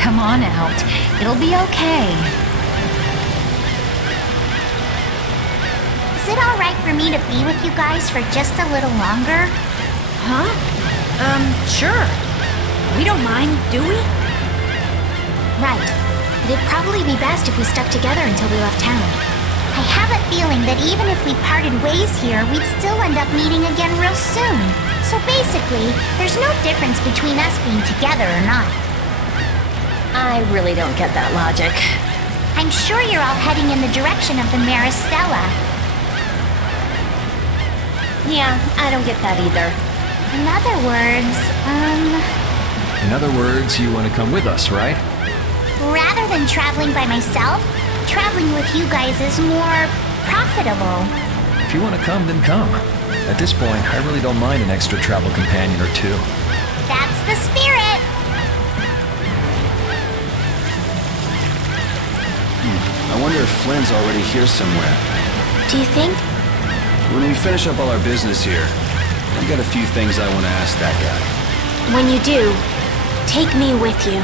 Come on out. It'll be okay. Is it alright for me to be with you guys for just a little longer? Huh? Sure. We don't mind, do we? Right. But it'd probably be best if we stuck together until we left town. I have a feeling that even if we parted ways here, we'd still end up meeting again real soon. So basically, there's no difference between us being together or not. I really don't get that logic. I'm sure you're all heading in the direction of the Maristella. Yeah, I don't get that either. In other words, In other words, you want to come with us, right? rather than traveling by myself, traveling with you guys is more profitable. If you want to come, then come. At this point, I really don't mind an extra travel companion or two. That's the spirit! I wonder if Flynn's already here somewhere. Do you think? When we finish up all our business here, I've got a few things I want to ask that guy. When you do, take me with you.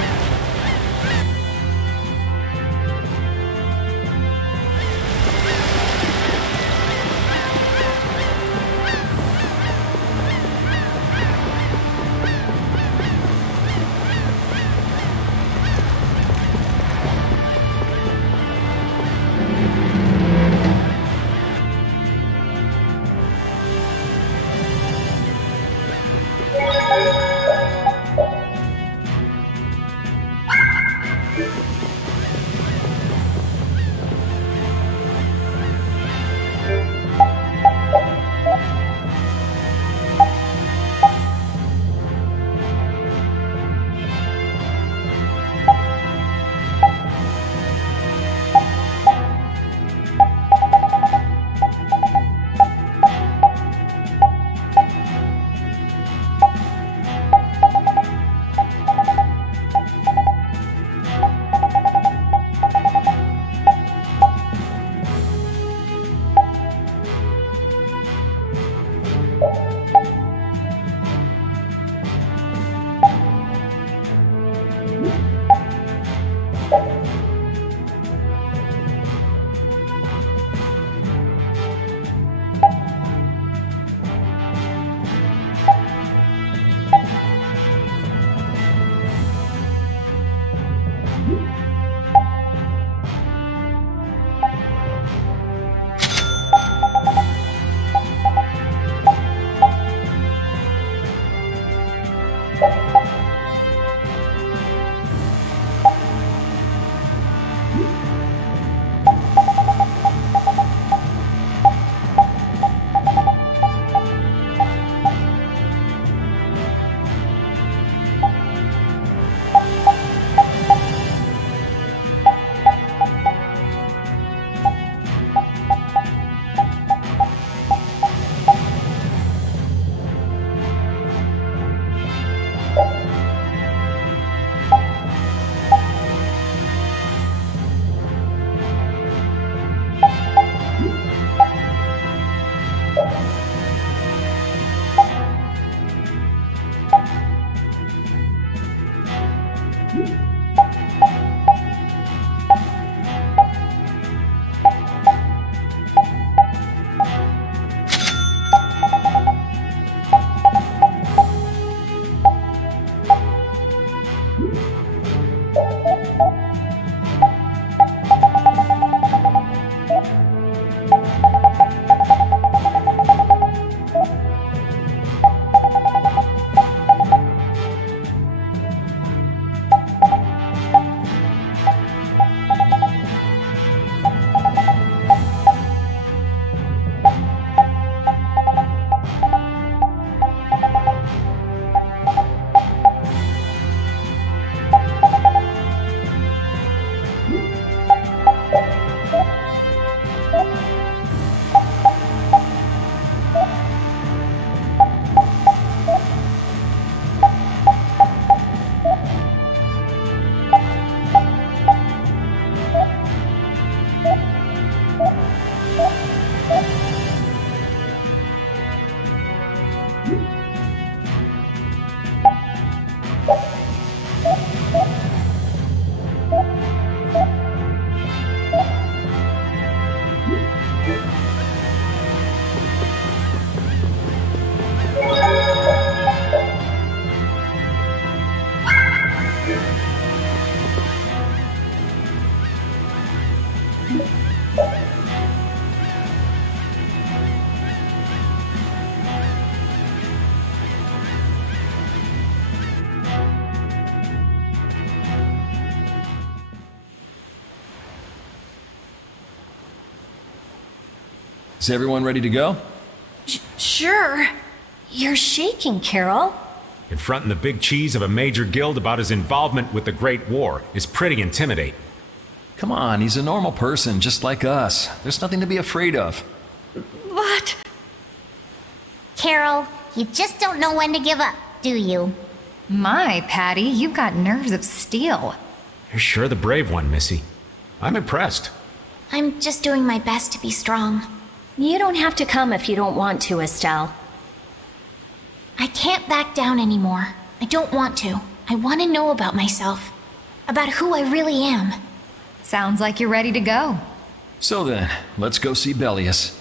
Is everyone ready to go? Sure. You're shaking, Carol. Confronting the big cheese of a major guild about his involvement with the Great War is pretty intimidating. Come on, he's a normal person, just like us. There's nothing to be afraid of. But... Carol, you just don't know when to give up, do you? My, Patty, you've got nerves of steel. You're sure the brave one, Missy. I'm impressed. I'm just doing my best to be strong. You don't have to come if you don't want to, Estelle. I can't back down anymore. I don't want to. I want to know about myself. About who I really am. Sounds like you're ready to go. So then, let's go see Bellius.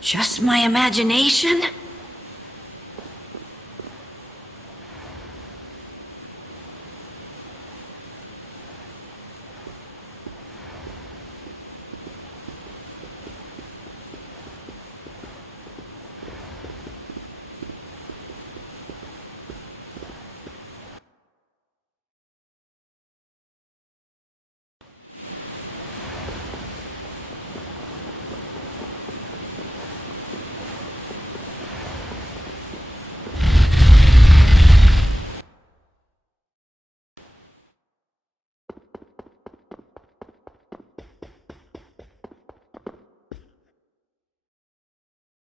just my imagination?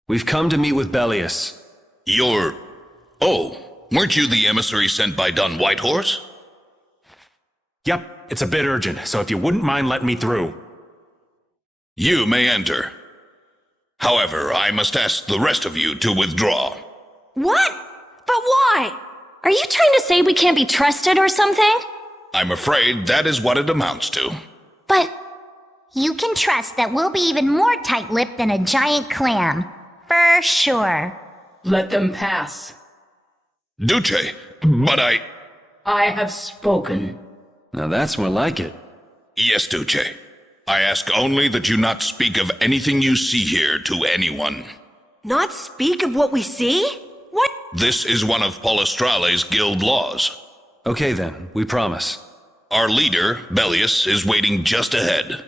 We've come to meet with Bellius. Oh, weren't you the emissary sent by Don Whitehorse? Yep, it's a bit urgent, so if you wouldn't mind letting me through. You may enter. However, I must ask the rest of you to withdraw. What? But why? Are you trying to say we can't be trusted or something? I'm afraid that is what it amounts to. But you can trust that we'll be even more tight-lipped than a giant clam. For sure. Let them pass. Duce, but I have spoken. Now that's more like it. Yes, Duce. I ask only that you not speak of anything you see here to anyone. Not speak of what we see? What? This is one of Palestrale's guild laws. Okay then, we promise. Our leader, Bellius, is waiting just ahead.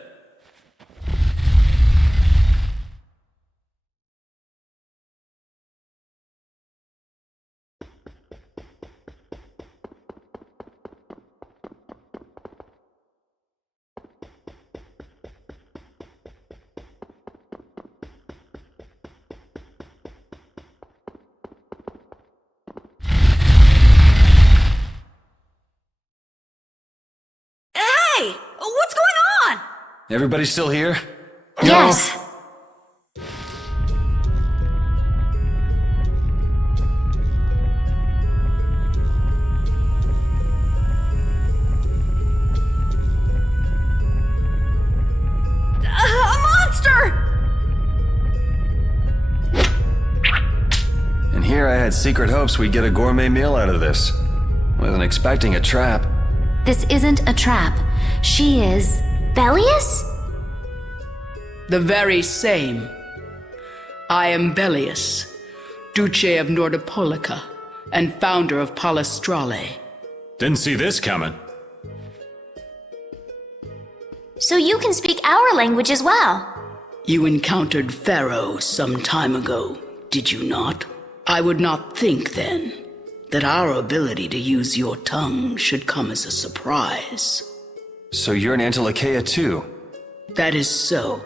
Hey! What's going on? Everybody still here? Yes. A monster! And here I had secret hopes we'd get a gourmet meal out of this. Wasn't expecting a trap. This isn't a trap. She is... Bellius? The very same. I am Bellius, Duce of Nordopolica, and founder of Palestrale. Didn't see this coming. So you can speak our language as well. You encountered Pharaoh some time ago, did you not? I would not think then that our ability to use your tongue should come as a surprise. So you're an Antilocheia too? That is so.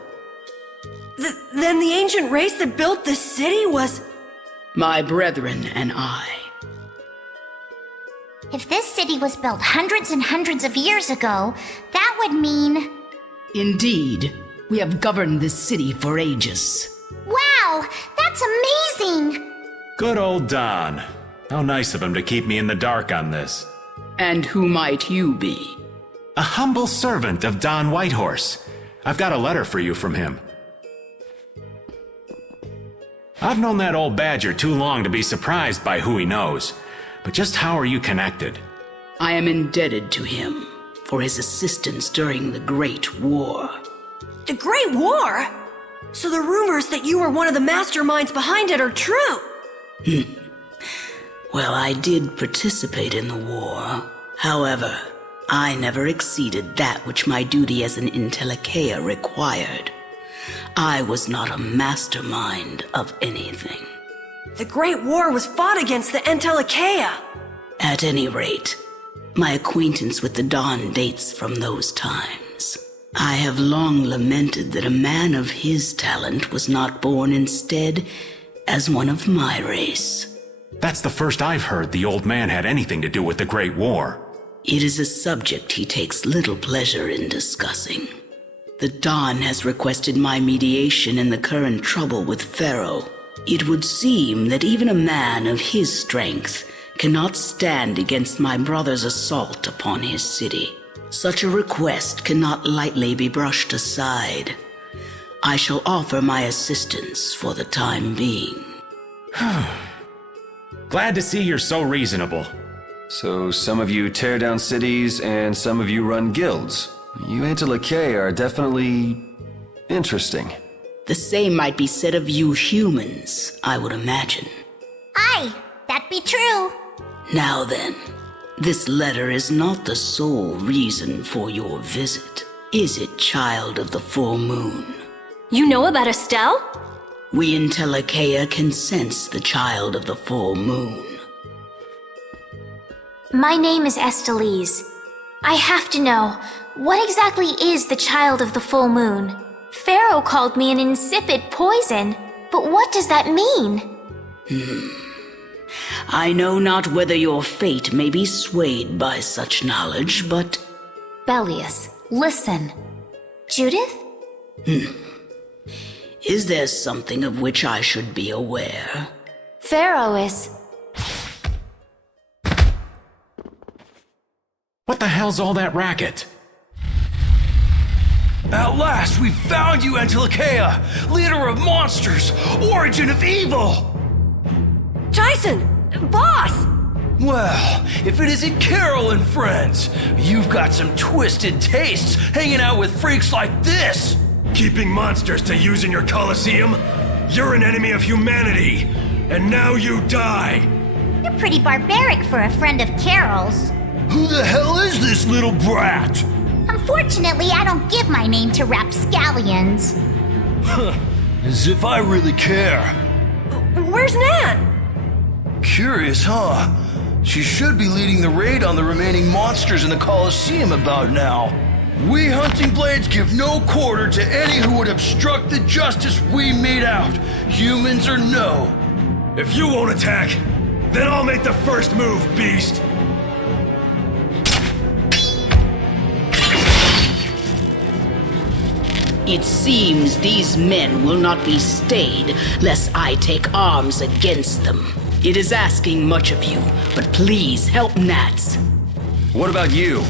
Then the ancient race that built this city was... My brethren and I. If this city was built hundreds and hundreds of years ago, that would mean... Indeed, we have governed this city for ages. Wow, that's amazing! Good old Don. How nice of him to keep me in the dark on this. And who might you be? A humble servant of Don Whitehorse. I've got a letter for you from him. I've known that old badger too long to be surprised by who he knows. But just how are you connected? I am indebted to him for his assistance during the Great War. The Great War? So the rumors that you were one of the masterminds behind it are true? Well, I did participate in the war. However, I never exceeded that which my duty as an Intellicaea required. I was not a mastermind of anything. The Great War was fought against the Intellicaea. At any rate, my acquaintance with the Dawn dates from those times. I have long lamented that a man of his talent was not born instead as one of my race. That's the first I've heard the old man had anything to do with the Great War. It is a subject he takes little pleasure in discussing. The Dawn has requested my mediation in the current trouble with Pharaoh. It would seem that even a man of his strength cannot stand against my brother's assault upon his city. Such a request cannot lightly be brushed aside. I shall offer my assistance for the time being. Glad to see you're so reasonable. So some of you tear down cities and some of you run guilds. You Intellicaea are definitely interesting. The same might be said of you humans, I would imagine. Aye, that be true. Now then, this letter is not the sole reason for your visit, is it, child of the full moon? You know about Estelle? We Intellicaea can sense the child of the full moon. My name is Estelise. I have to know, what exactly is the child of the full moon? Pharaoh called me an insipid poison, but what does that mean? I know not whether your fate may be swayed by such knowledge, but... Bellius, listen. Judith? Is there something of which I should be aware? Pharaoh is... What the hell's all that racket? At last, we found you, Intellicaea, leader of monsters, origin of evil! Tyson! Boss! Well, if it isn't Carol and friends, you've got some twisted tastes hanging out with freaks like this! Keeping monsters to use in your Colosseum? You're an enemy of humanity, and now you die! You're pretty barbaric for a friend of Carol's. Who the hell is this little brat? Unfortunately, I don't give my name to rapscallions. As if I really care. Where's Nan? Curious, huh? She should be leading the raid on the remaining monsters in the Colosseum about now. We hunting blades give no quarter to any who would obstruct the justice we mete out, humans or no. If you won't attack, then I'll make the first move, beast! It seems these men will not be stayed lest I take arms against them. It is asking much of you, but please help Nats. What about you?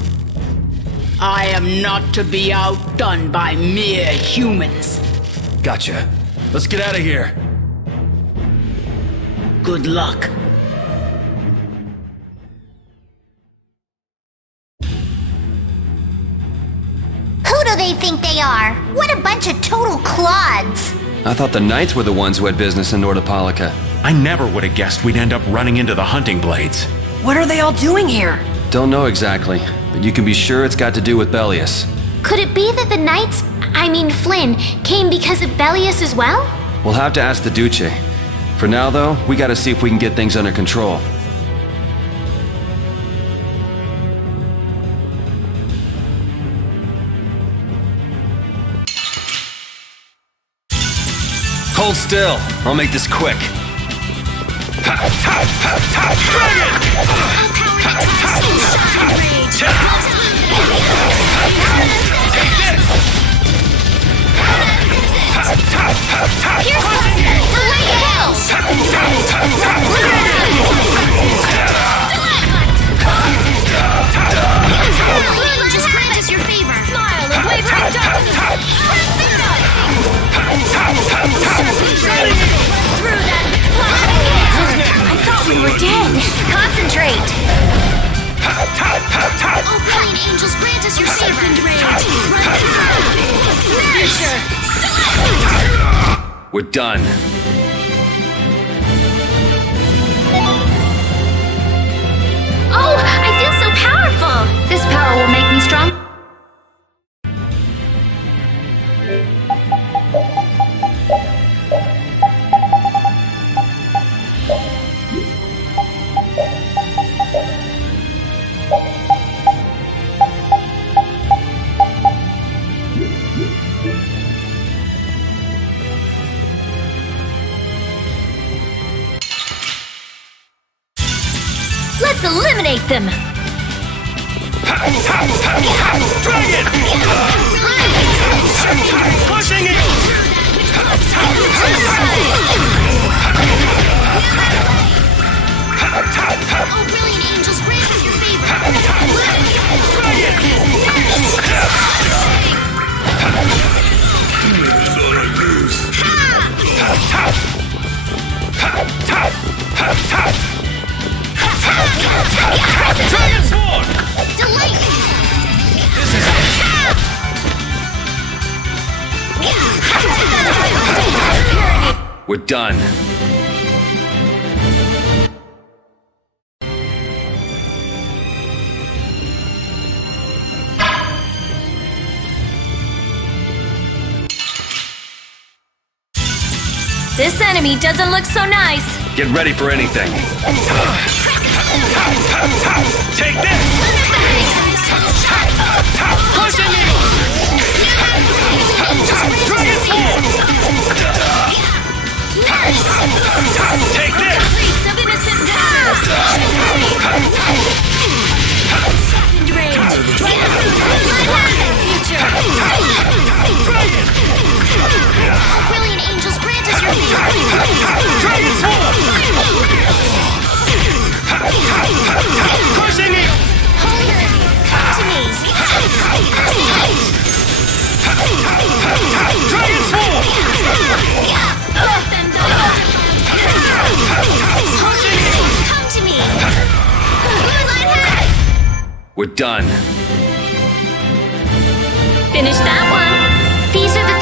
I am not to be outdone by mere humans. Gotcha. Let's get out of here. Good luck. Who do they think they are? What a bunch of total clods! I thought the knights were the ones who had business in Nordopolica. I never would have guessed we'd end up running into the hunting blades. What are they all doing here? Don't know exactly, but you can be sure it's got to do with Bellius. Could it be that the knights, Flynn, came because of Bellius as well? We'll have to ask the Duce. For now, though, we gotta see if we can get things under control. Hold still. I'll make this quick. Just grant us your favor. Smile and wave your through that. I thought we were dead. Concentrate. Oh, kind angels, grant us your favor and rage. We're done. Oh, I feel so powerful. This power will make Let's eliminate them! Dragon! Pushing it! Oh, brilliant angels, grant us your favor! Dragon Sword! Delight me! This is We're done. This enemy doesn't look so nice. Get ready for anything. Take this! Pushing it! Dragon Sword! Take this! Priest of innocent past! Second range! Future! Oh, brilliant angels, grant us your favor! Dragon Sword! Pushing it! Holy Earth, come to me! Dragon Sword! Let them go! Holy Earth, come to me! We're done. Finish that one! These are the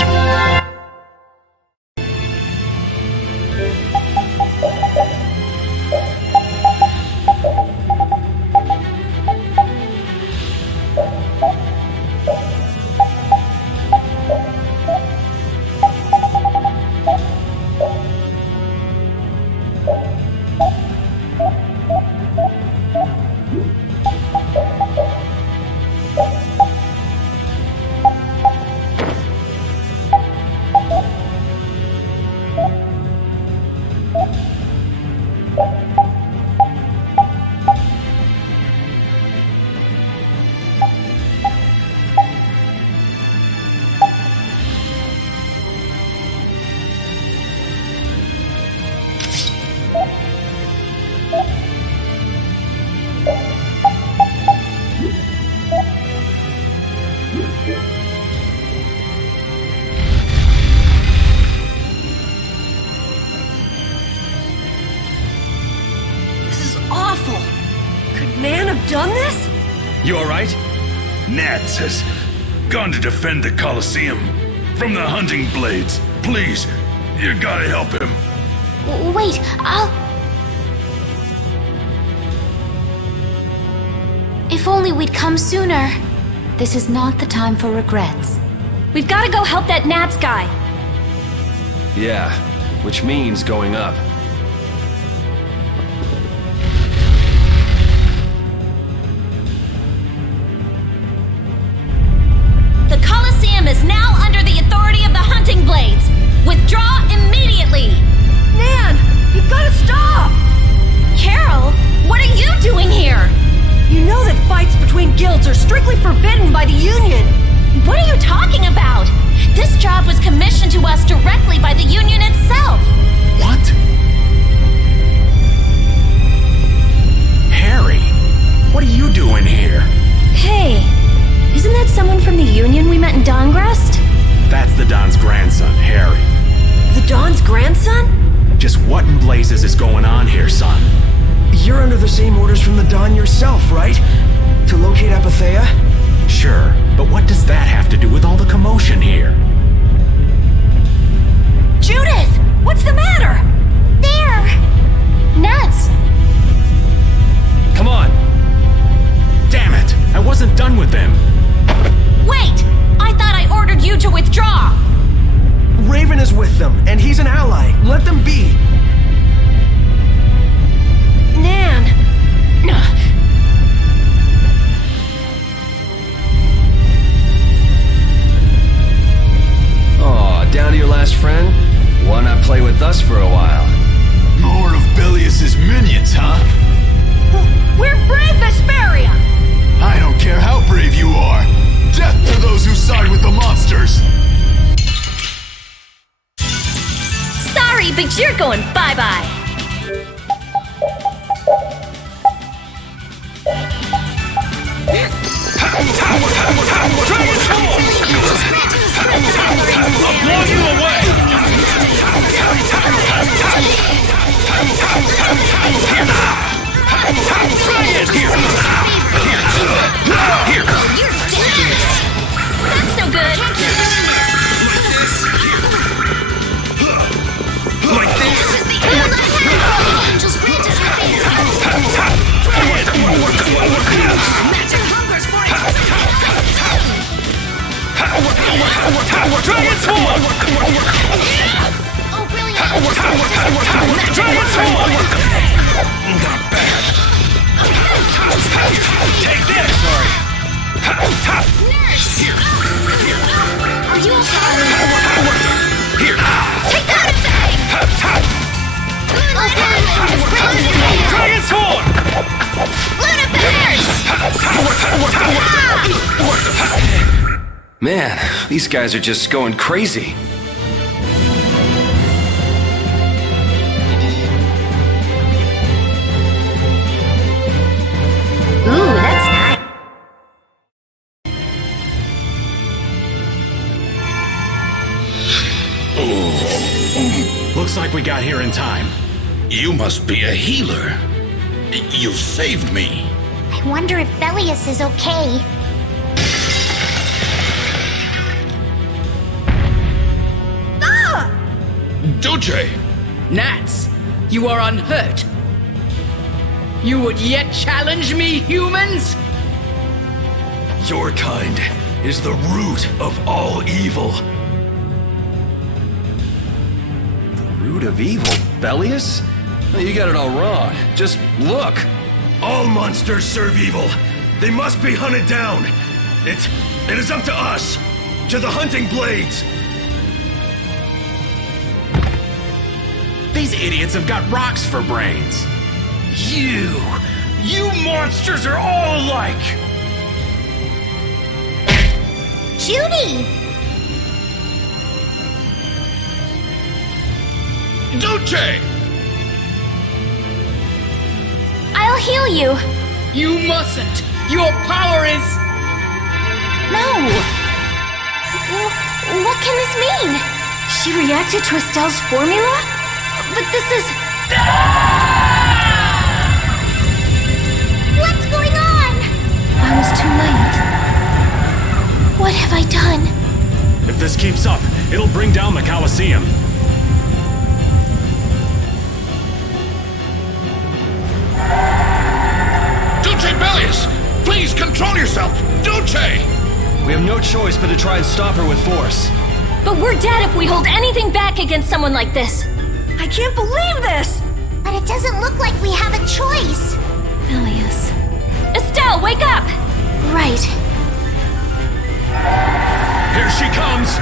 done this? You alright? Nats has gone to defend the Colosseum from the hunting blades. Please, you gotta help him. Wait, If only we'd come sooner. This is not the time for regrets. We've got to go help that Nats guy. Yeah, which means going up. The Colosseum is now under the authority of the hunting blades. Withdraw immediately! Nan, you've got to stop! Carol, what are you doing here? You know that fights between guilds are strictly forbidden by the Union. What are you talking about? This job was commissioned to us directly by the Union itself. What? Harry, what are you doing here? Hey, isn't that someone from the Union we met in Dongrest? That's the Don's grandson, Harry. The Don's grandson? Just what in blazes is going on here, son? You're under the same orders from the Don yourself, right? To locate Apatheia? Sure, but what does that have to do with all the commotion here? Judith! What's the matter? There! Nuts! Come on! Damn it! I wasn't done with them! Wait! I thought I ordered you to withdraw! Raven is with them, and he's an ally. Let them be. Nan! Aw, down to your last friend? Why not play with us for a while? More of Belius's minions, huh? We're going bye-bye. I'll blow you away! Try it! Here! That's no good. Like this? Angels grant us your favor. Magic hungers for its Dragon Sword! Oh, brilliant! Dragon Sword! Not bad. Take this! Sorry. Nurse! Are you okay? Here! Take that thing! Dragon Sword! Man, these guys are just going crazy. Ooh, that's nice. Looks like we got here in time. You must be a healer. You've saved me. I wonder if Bellius is okay. Duce! Gnats, you are unhurt. You would yet challenge me, humans? Your kind is the root of all evil. Root of evil? Bellius? You got it all wrong. Just look. All monsters serve evil. They must be hunted down. It is up to us. To the hunting blades. These idiots have got rocks for brains. You monsters are all alike. Judy! Duce! I'll heal you. You mustn't. Your power is... No. What can this mean? She reacted to Estelle's formula? But this is... What's going on? I was too late. What have I done? If this keeps up, it'll bring down the Colosseum. Duce Bellius! Please control yourself! Duce! We have no choice but to try and stop her with force. But we're dead if we hold anything back against someone like this. I can't believe this! But it doesn't look like we have a choice. Bellius. Estelle, wake up! Right. Here she comes.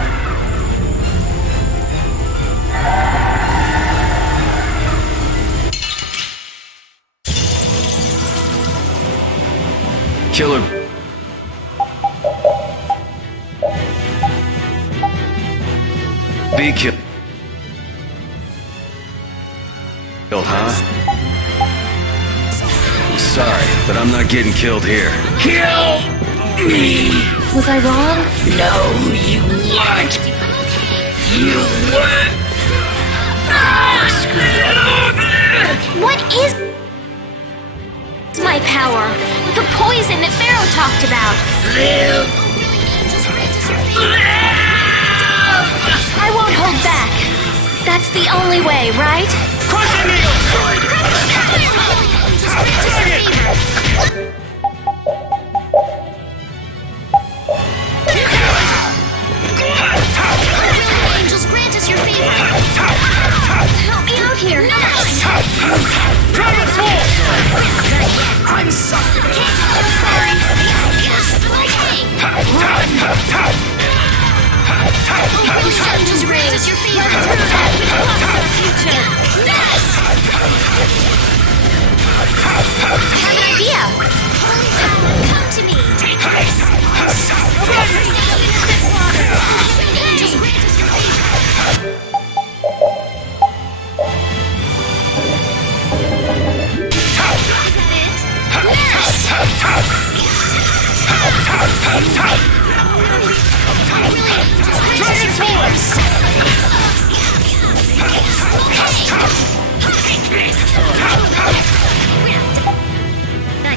Killer. Be killed, huh? I'm sorry, but I'm not getting killed here. Kill me! Was I wrong? No, you weren't! You weren't! What is my power? The poison that Pharaoh talked about. I won't hold back. That's the only way, right? Crushing Eagle! Angels grant us your favor. Help me out here. Dragon Sword! I'm sorry. Angels grant us your favor. Future. Dragon Swarm!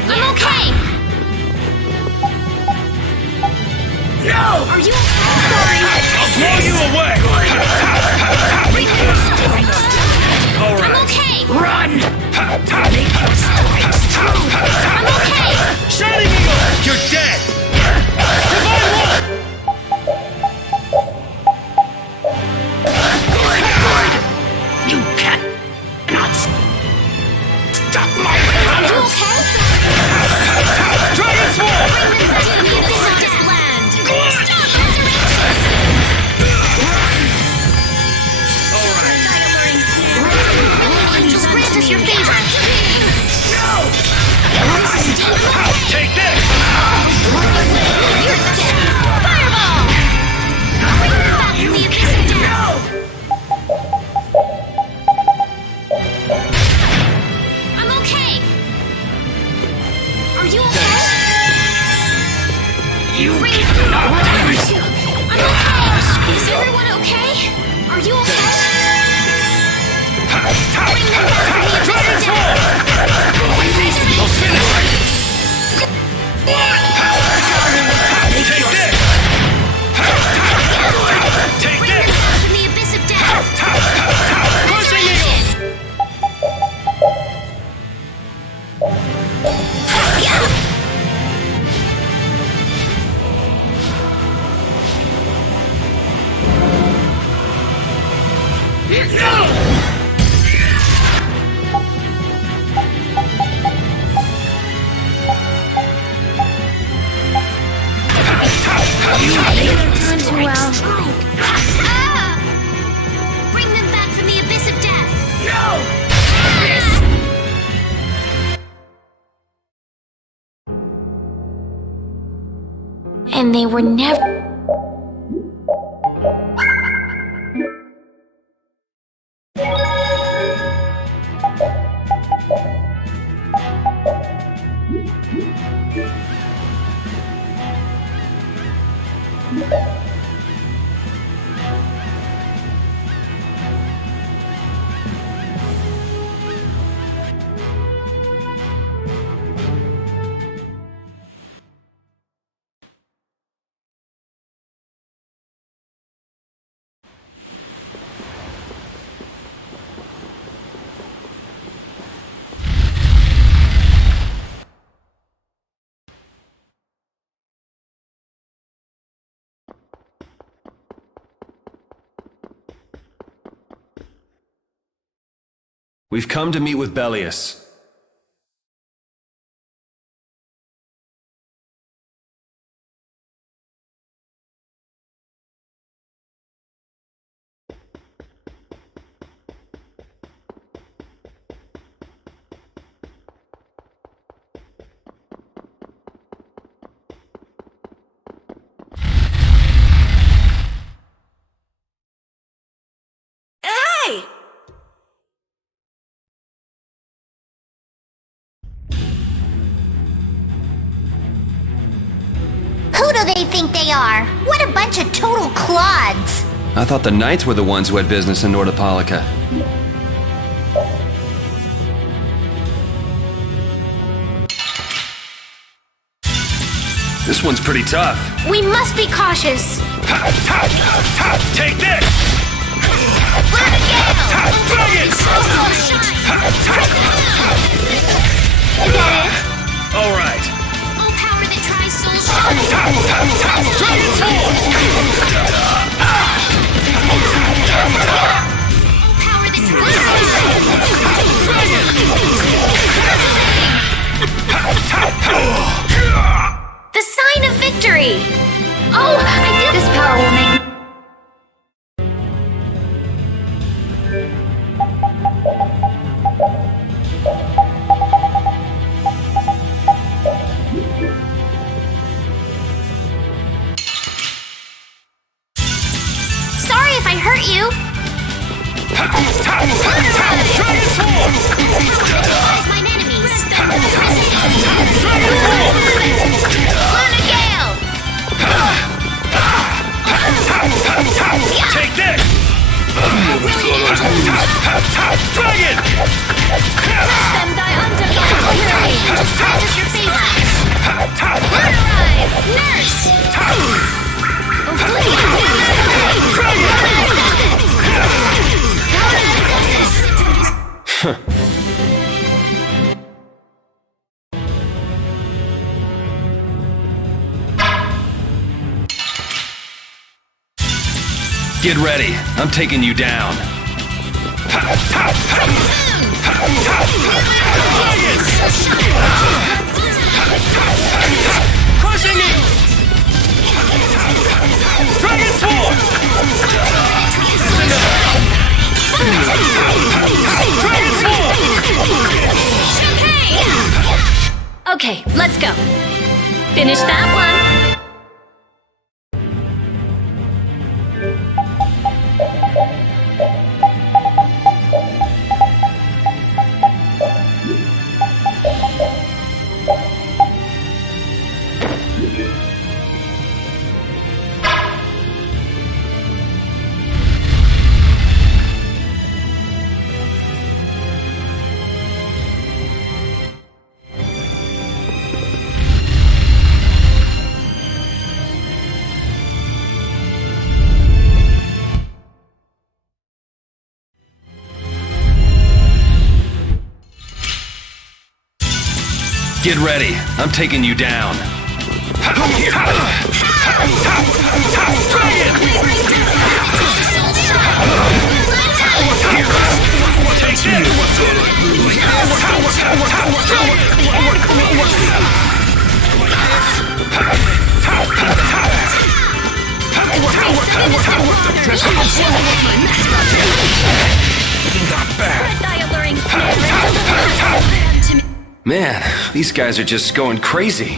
I'm okay! No! Are you sorry? I'll blow you away! All right. I'm okay! Run! I'm okay! Shining Eagle! You're dead! Divine Wolf! You cannot stop my power! Are you okay? Dragon Swarm! This land! Stop resurrection! Just grant us your favor! No! Take this! Fireball! Bring them back from the abyss of death! I'm okay! Are you okay? You Bring cannot damage! I'm okay! Is everyone okay? Are you okay? Bring them back from the abyss of death! I'll finish it! Take this! Take Bring this! them back from the abyss of death! Crushing Eagle! No! Turn to well. Bring them back from the abyss of death! No! And they were never... We've come to meet with Bellius. Hey! Who do they think they are? What a bunch of total clods! I thought the knights were the ones who had business in Nordopolica. This one's pretty tough. We must be cautious. Take this! Dragons! All right. Oh, power that tries soul shine. Dragon Swarm! Oh, power that tries The sign of victory! Oh, I feel this power will make... Get ready. I'm taking you down. Crushing it! Dragon Sword! Dragon Sword! Okay, let's go. Finish that one. Get ready. I'm taking you down. Man, these guys are just going crazy.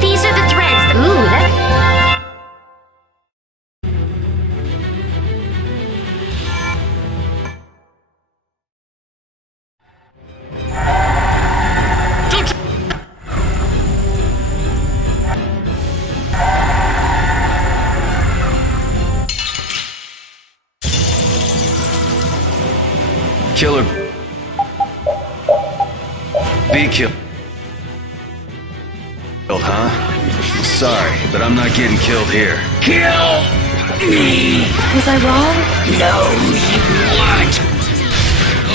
These are the threads. Ooh, that... Killer. Be killed, huh? Sorry, but I'm not getting killed here. Kill me! Was I wrong? No, you weren't!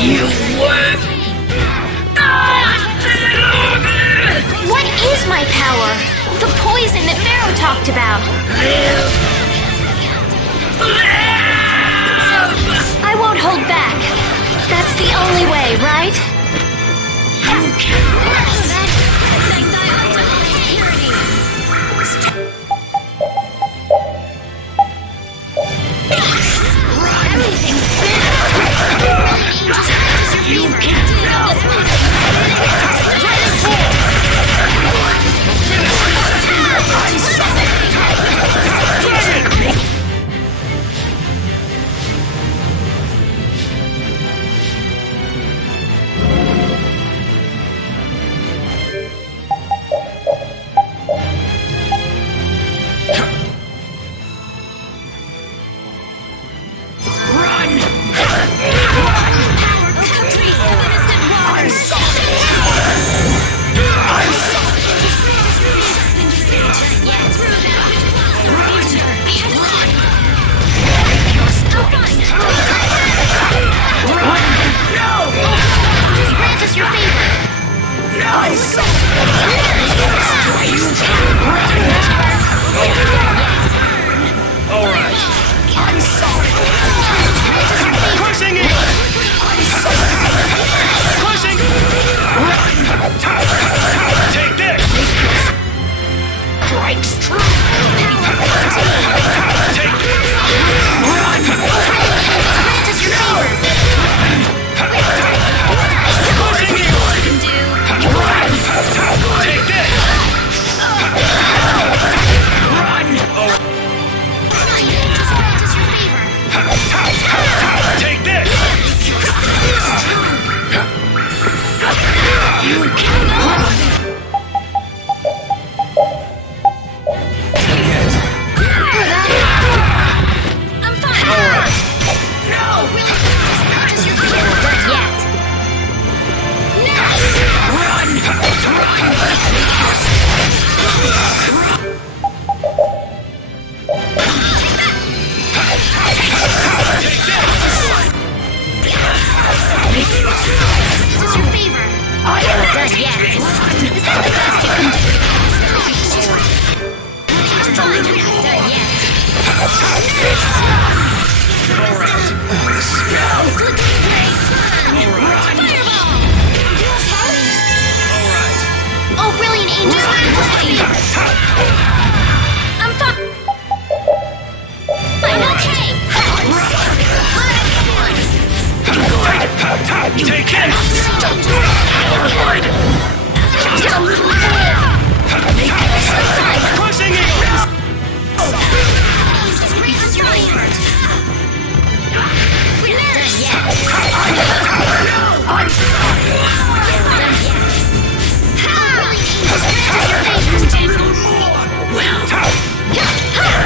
You were... What is my power? The poison that Pharaoh talked about. I won't hold back. That's the only way, right? You can You can't Is that the best you can do? Fine. Oh, brilliant angel! I'm fine. I'm okay. Take this! Crushing it!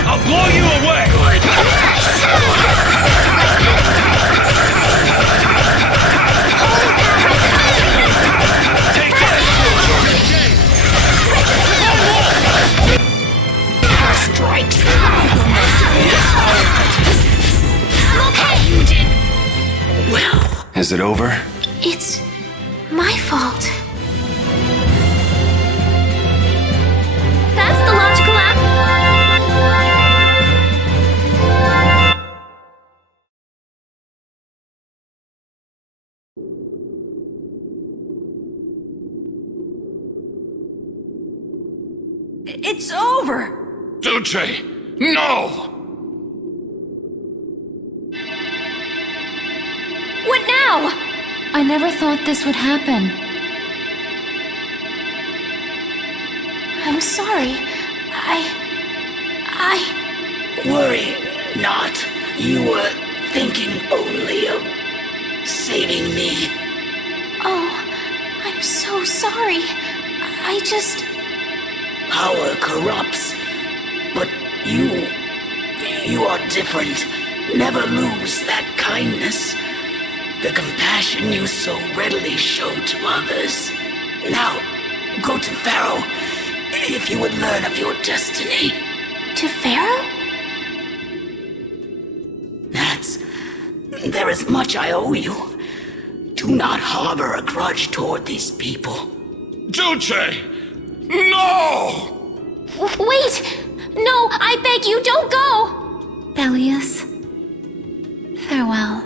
I'll blow you away! Take this! Strike! I'm okay! You did well. Is it over? It's my fault. That's the logical It's over! Duce! No! What now? I never thought this would happen. I'm sorry. Worry not. You were thinking only of saving me. Oh, I'm so sorry. I just... Power corrupts, but you are different. Never lose that kindness, the compassion you so readily show to others. Now, go to Pharaoh, if you would learn of your destiny. To Pharaoh? There is much I owe you. Do not harbor a grudge toward these people. Duce! No! Wait! No, I beg you, don't go! Bellius, farewell.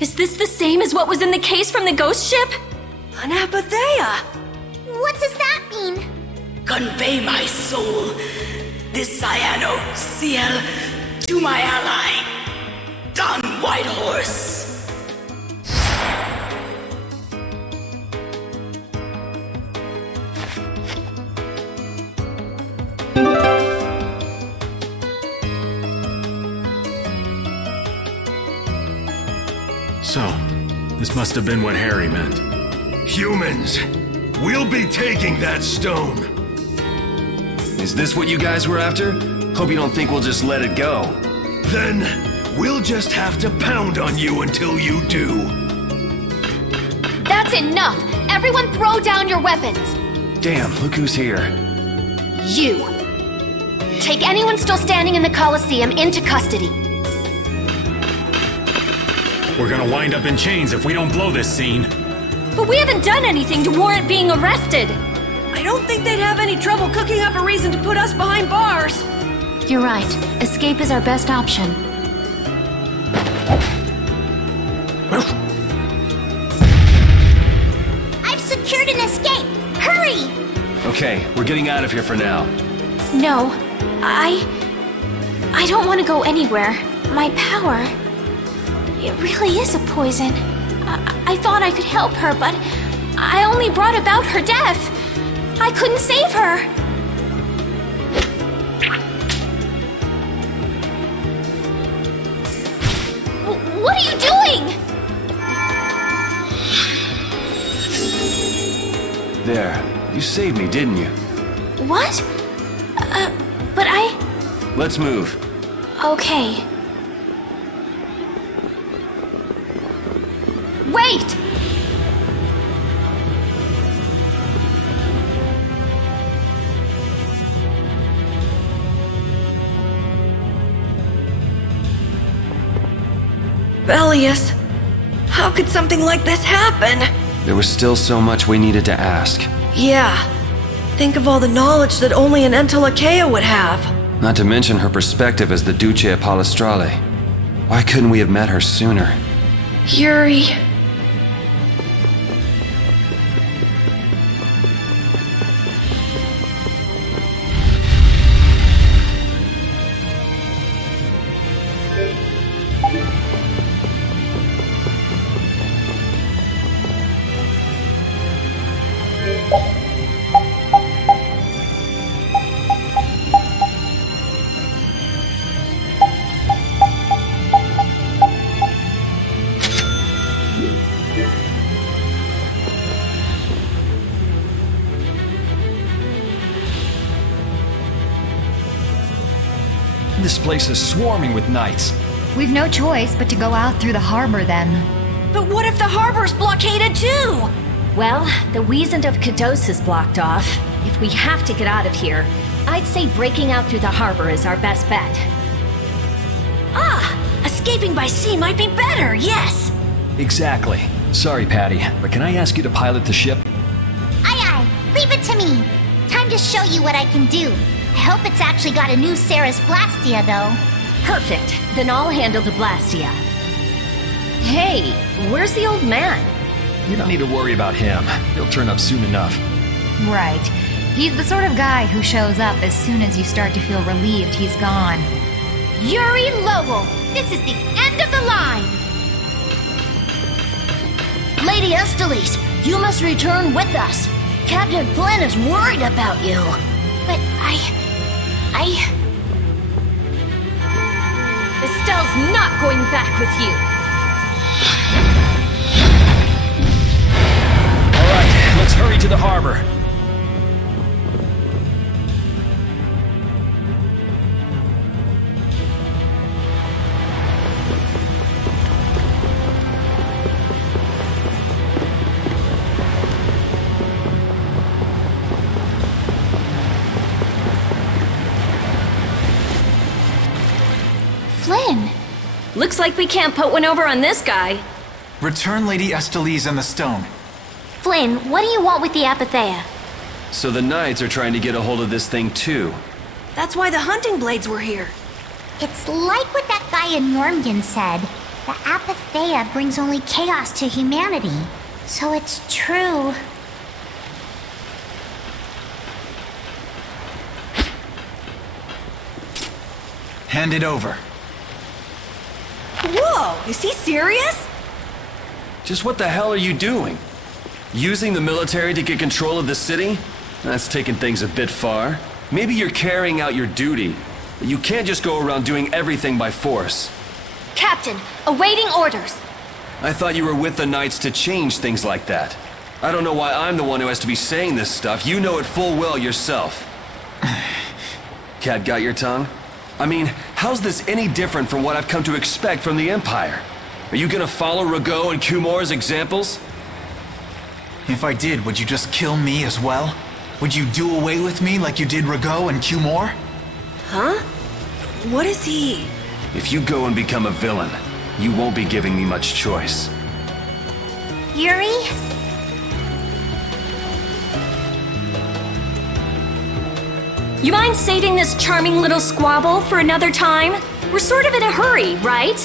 Is this the same as what was in the case from the ghost ship? An apatheia! What does that mean? Convey my soul, this cyano ciel, to my ally, Don Whitehorse. So, this must have been what Harry meant. Humans, we'll be taking that stone. Is this what you guys were after? Hope you don't think we'll just let it go. Then, we'll just have to pound on you until you do. That's enough! Everyone throw down your weapons! Damn, look who's here. You! Take anyone still standing in the Colosseum into custody. We're gonna wind up in chains if we don't blow this scene. But we haven't done anything to warrant being arrested. I don't think they'd have any trouble cooking up a reason to put us behind bars. You're right. Escape is our best option. I've secured an escape! Hurry! Okay, we're getting out of here for now. No, I don't want to go anywhere. My power... It really is a poison. I thought I could help her, but I only brought about her death. I couldn't save her. What are you doing? There, you saved me, didn't you? What? But I... Let's move. Okay. Wait! Bellius, How could something like this happen? There was still so much we needed to ask. Yeah. Think of all the knowledge that only an Entelakea would have. Not to mention her perspective as the Duce Palestrale. Why couldn't we have met her sooner? Yuri... This place is swarming with knights. We've no choice but to go out through the harbor then. But what if the harbor's blockaded too? Well, the Wiesent of Kados is blocked off. If we have to get out of here, I'd say breaking out through the harbor is our best bet. Ah! Escaping by sea might be better, yes! Exactly. Sorry, Patty, but can I ask you to pilot the ship? Aye, leave it to me. Time to show you what I can do. I hope it's actually got a new Ceres Blastia, though. Perfect. Then I'll handle the Blastia. Hey, where's the old man? You don't need to worry about him. He'll turn up soon enough. Right. He's the sort of guy who shows up as soon as you start to feel relieved he's gone. Yuri Lowell, this is the end of the line! Lady Estelis, you must return with us. Captain Flynn is worried about you. But Estelle's not going back with you. All right, let's hurry to the harbor. Flynn! Looks like we can't put one over on this guy. Return Lady Estelis and the stone. Flynn, what do you want with the Apatheia? So the Knights are trying to get a hold of this thing too. That's why the hunting blades were here. It's like what that guy in Normgen said. The Apatheia brings only chaos to humanity. So it's true. Hand it over. Whoa, is he serious? Just what the hell are you doing? Using the military to get control of the city? That's taking things a bit far. Maybe you're carrying out your duty, but you can't just go around doing everything by force. Captain, awaiting orders. I thought you were with the Knights to change things like that. I don't know why I'm the one who has to be saying this stuff. You know it full well yourself. Cat got your tongue? I mean, how's this any different from what I've come to expect from the Empire? Are you gonna follow Rago and Kumor's examples? If I did, would you just kill me as well? Would you do away with me like you did Rago and Kumor? Huh? What is he? If you go and become a villain, you won't be giving me much choice. Yuri? You mind saving this charming little squabble for another time? We're sort of in a hurry, right?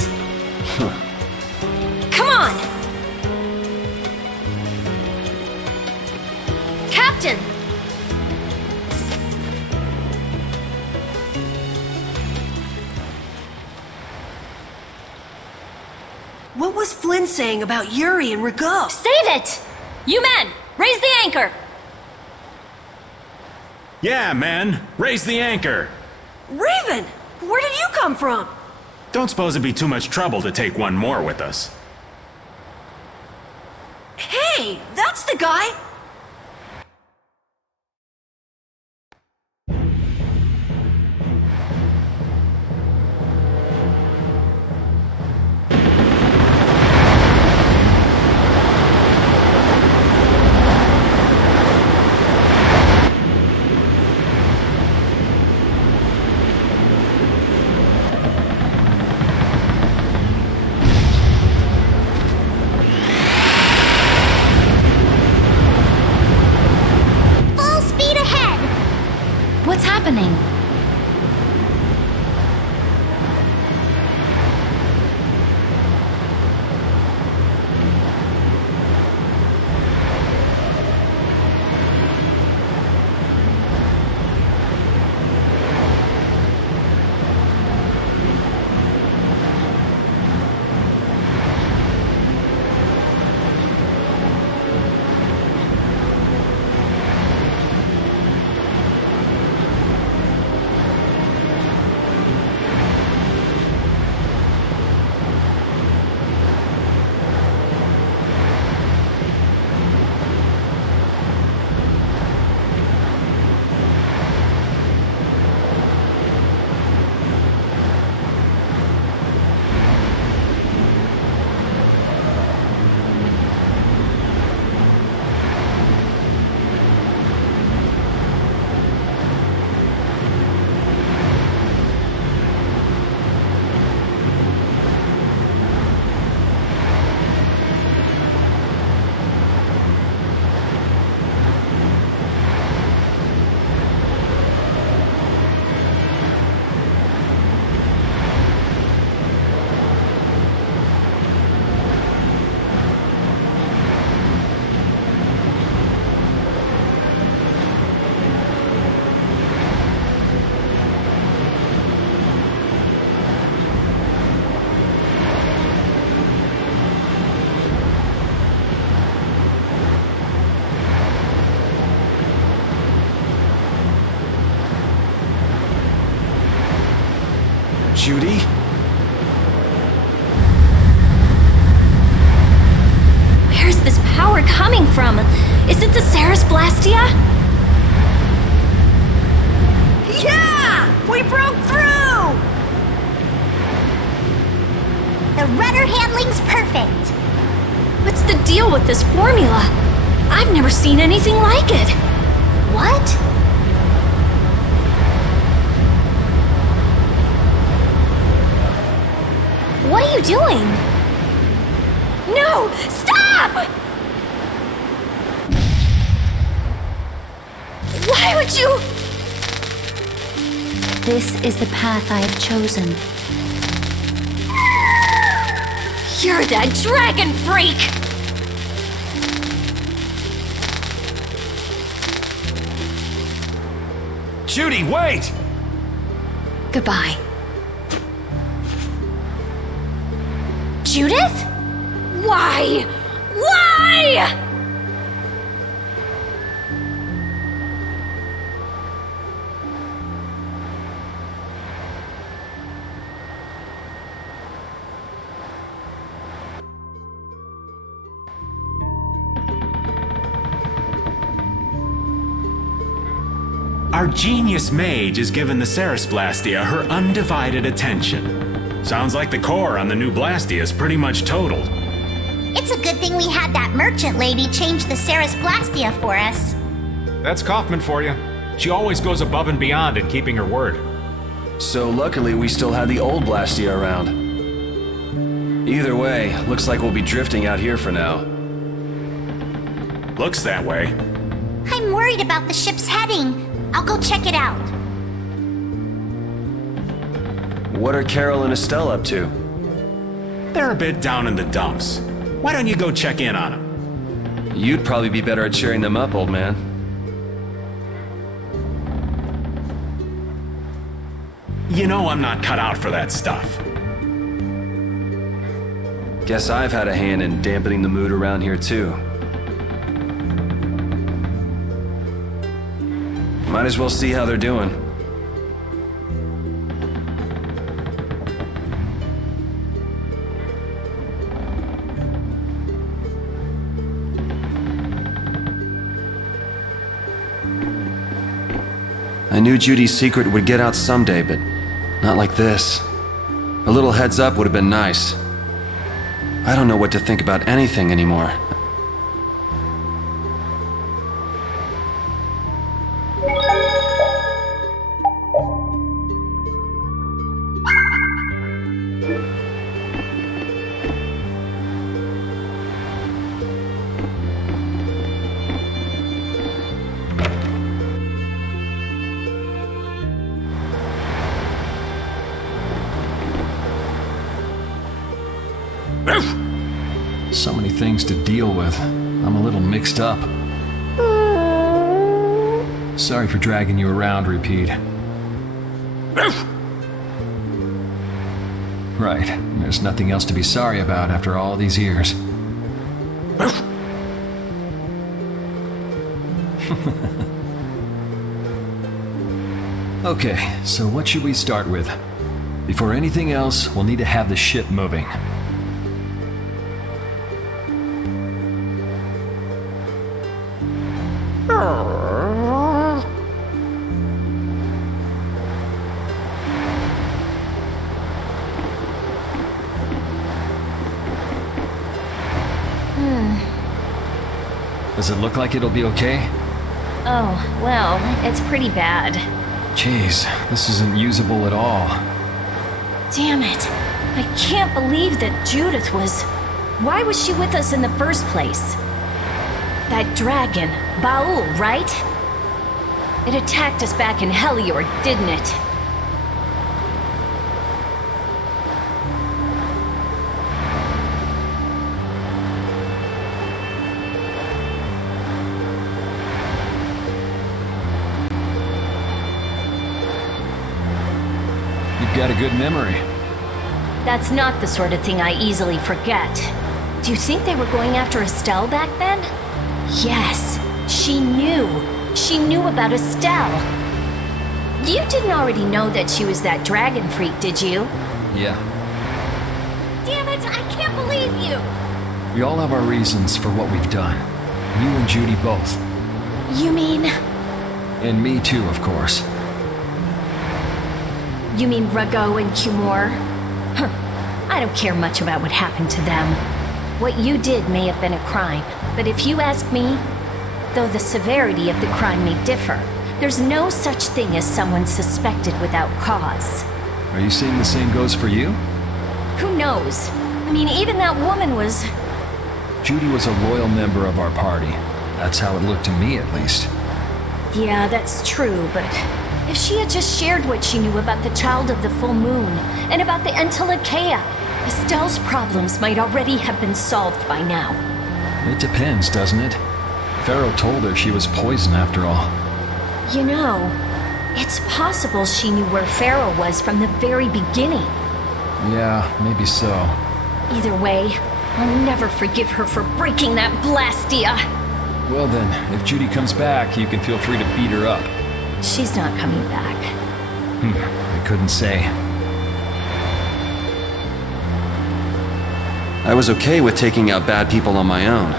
Come on! Captain! What was Flynn saying about Yuri and Rago? Save it! You men, raise the anchor! Yeah, man. Raise the anchor. Raven! Where did you come from? Don't suppose it'd be too much trouble to take one more with us. Hey, that's the guy! happening? Judy? Where's this power coming from? Is it the Ceres Blastia? Yeah! We broke through! The rudder handling's perfect. What's the deal with this formula? I've never seen anything like it. What? What are you doing? No! Stop! Why would you? This is the path I have chosen. You're that dragon freak! Judy, wait! Goodbye. Judith? Why? Why? Our genius mage has given the Ceres Blastia her undivided attention. Sounds like the core on the new Blastia is pretty much totaled. It's a good thing we had that merchant lady change the Ceres Blastia for us. That's Kaufman for you. She always goes above and beyond in keeping her word. So luckily we still had the old Blastia around. Either way, looks like we'll be drifting out here for now. Looks that way. I'm worried about the ship's heading. I'll go check it out. What are Carol and Estelle up to? They're a bit down in the dumps. Why don't you go check in on them? You'd probably be better at cheering them up, old man. You know I'm not cut out for that stuff. Guess I've had a hand in dampening the mood around here too. Might as well see how they're doing. I knew Judy's secret would get out someday, but not like this. A little heads up would have been nice. I don't know what to think about anything anymore. things to deal with. I'm a little mixed up. Sorry for dragging you around, Repeat. Right, there's nothing else to be sorry about after all these years. Okay, so what should we start with? Before anything else, we'll need to have the ship moving. Does it look like it'll be okay? Oh, well, it's pretty bad. Jeez, this isn't usable at all. Damn it. I can't believe that Judith was... Why was she with us in the first place? That dragon, Baul, right? It attacked us back in Heliord, didn't it? Got a good memory. That's not the sort of thing I easily forget. Do you think they were going after Estelle back then? Yes, she knew. She knew about Estelle. You didn't already know that she was that dragon freak, did you? Yeah. Damn it, I can't believe you! We all have our reasons for what we've done. You and Judy both. You mean... And me too, of course. You mean Rago and Cumor? Huh. I don't care much about what happened to them. What you did may have been a crime, but if you ask me, though the severity of the crime may differ, there's no such thing as someone suspected without cause. Are you saying the same goes for you? Who knows? I mean, even that woman was... Judy was a loyal member of our party. That's how it looked to me, at least. Yeah, that's true, but... If she had just shared what she knew about the Child of the Full Moon, and about the Entelekea, Estelle's problems might already have been solved by now. It depends, doesn't it? Pharaoh told her she was poison after all. You know, it's possible she knew where Pharaoh was from the very beginning. Yeah, maybe so. Either way, I'll never forgive her for breaking that Blastia! Well then, if Judy comes back, you can feel free to beat her up. She's not coming back. I couldn't say. I was okay with taking out bad people on my own.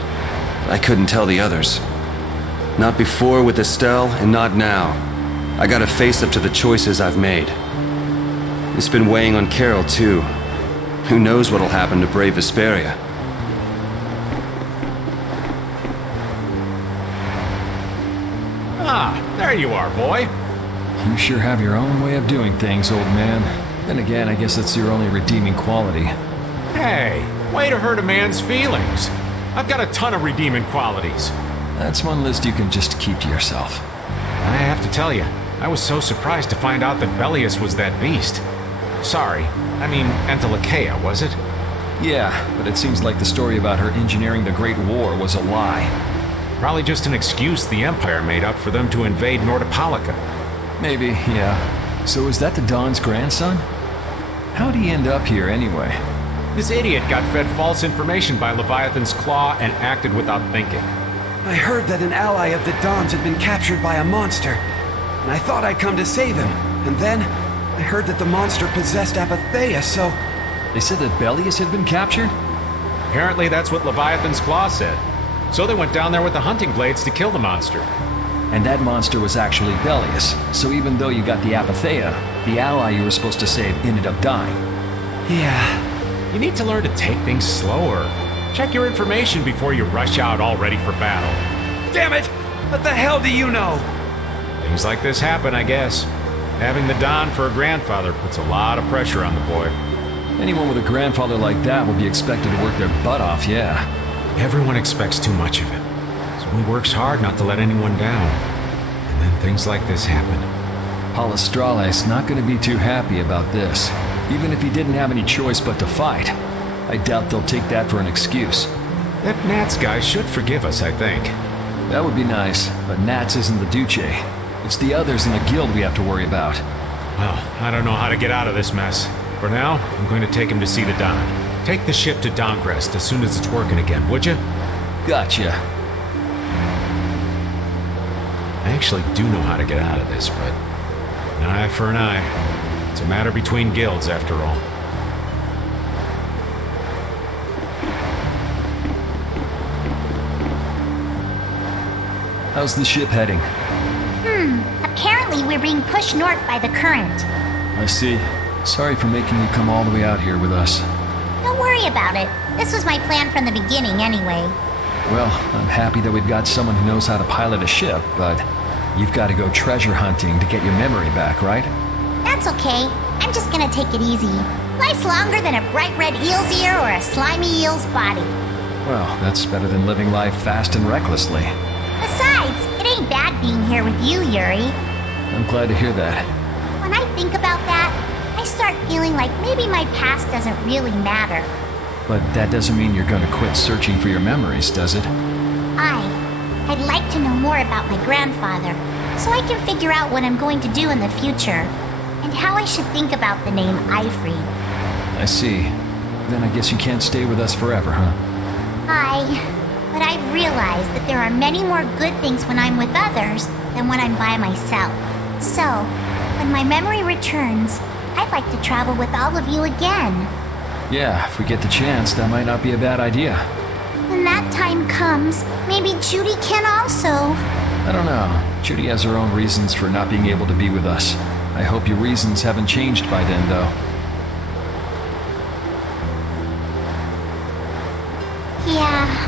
I couldn't tell the others. Not before with Estelle, and not now. I gotta face up to the choices I've made. It's been weighing on Carol, too. Who knows what'll happen to brave Vesperia? Ah, there you are, boy. You sure have your own way of doing things, old man. Then again, I guess that's your only redeeming quality. Hey, way to hurt a man's feelings. I've got a ton of redeeming qualities. That's one list you can just keep to yourself. I have to tell you, I was so surprised to find out that Bellius was that beast. Sorry, I mean Entelekea, was it? Yeah, but it seems like the story about her engineering the Great War was a lie. Probably just an excuse the Empire made up for them to invade Nordopolica. Maybe, yeah. So is that the Don's grandson? How'd he end up here anyway? This idiot got fed false information by Leviathan's Claw and acted without thinking. I heard that an ally of the Don's had been captured by a monster, and I thought I'd come to save him. And then, I heard that the monster possessed Apatheia, so... They said that Bellius had been captured? Apparently that's what Leviathan's Claw said. So they went down there with the hunting blades to kill the monster. And that monster was actually Bellius, so even though you got the Apatheia, the ally you were supposed to save ended up dying. Yeah. You need to learn to take things slower. Check your information before you rush out all ready for battle. Damn it! What the hell do you know? Things like this happen, I guess. Having the Don for a grandfather puts a lot of pressure on the boy. Anyone with a grandfather like that would be expected to work their butt off, yeah. Everyone expects too much of him, so he works hard not to let anyone down. And then things like this happen. Palestrale's not going to be too happy about this, even if he didn't have any choice but to fight. I doubt they'll take that for an excuse. That Nats guy should forgive us, I think. That would be nice, but Nats isn't the Duce. It's the others in the guild we have to worry about. Well, I don't know how to get out of this mess. For now, I'm going to take him to see the Don. Take the ship to Dongrest as soon as it's working again, would you? Gotcha. I actually do know how to get out of this, but an eye for an eye. It's a matter between guilds, after all. How's the ship heading? Apparently we're being pushed north by the current. I see. Sorry for making you come all the way out here with us. Don't worry about it. This was my plan from the beginning anyway. Well, I'm happy that we've got someone who knows how to pilot a ship, but you've got to go treasure hunting to get your memory back, right? That's okay. I'm just gonna take it easy. Life's longer than a bright red eel's ear or a slimy eel's body. Well, that's better than living life fast and recklessly. Besides, it ain't bad being here with you, Yuri. I'm glad to hear that. When I think about that, I start feeling like maybe my past doesn't really matter. But that doesn't mean you're going to quit searching for your memories, does it? I'd like to know more about my grandfather, so I can figure out what I'm going to do in the future, and how I should think about the name Ifrid. I see. Then I guess you can't stay with us forever, huh? But I've realized that there are many more good things when I'm with others than when I'm by myself. So, when my memory returns, I'd like to travel with all of you again. Yeah, if we get the chance, that might not be a bad idea. When that time comes, maybe Judy can also. I don't know. Judy has her own reasons for not being able to be with us. I hope your reasons haven't changed by then, though. Yeah.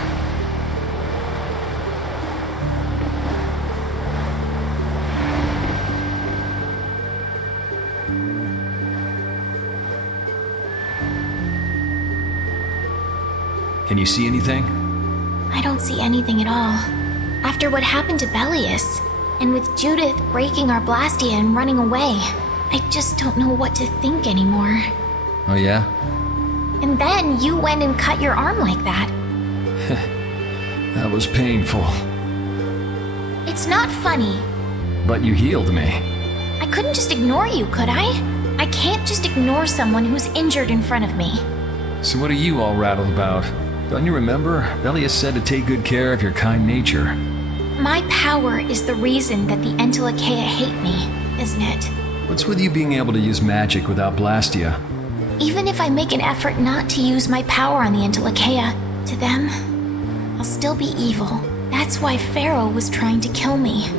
Can you see anything? I don't see anything at all. After what happened to Belius, and with Judith breaking our Blastia and running away, I just don't know what to think anymore. Oh yeah? And then you went and cut your arm like that. That was painful. It's not funny. But you healed me. I couldn't just ignore you, could I? I can't just ignore someone who's injured in front of me. So what are you all rattled about? Don't you remember? Belius said to take good care of your kind nature. My power is the reason that the Entelekea hate me, isn't it? What's with you being able to use magic without Blastia? Even if I make an effort not to use my power on the Entelekea, to them, I'll still be evil. That's why Pharaoh was trying to kill me.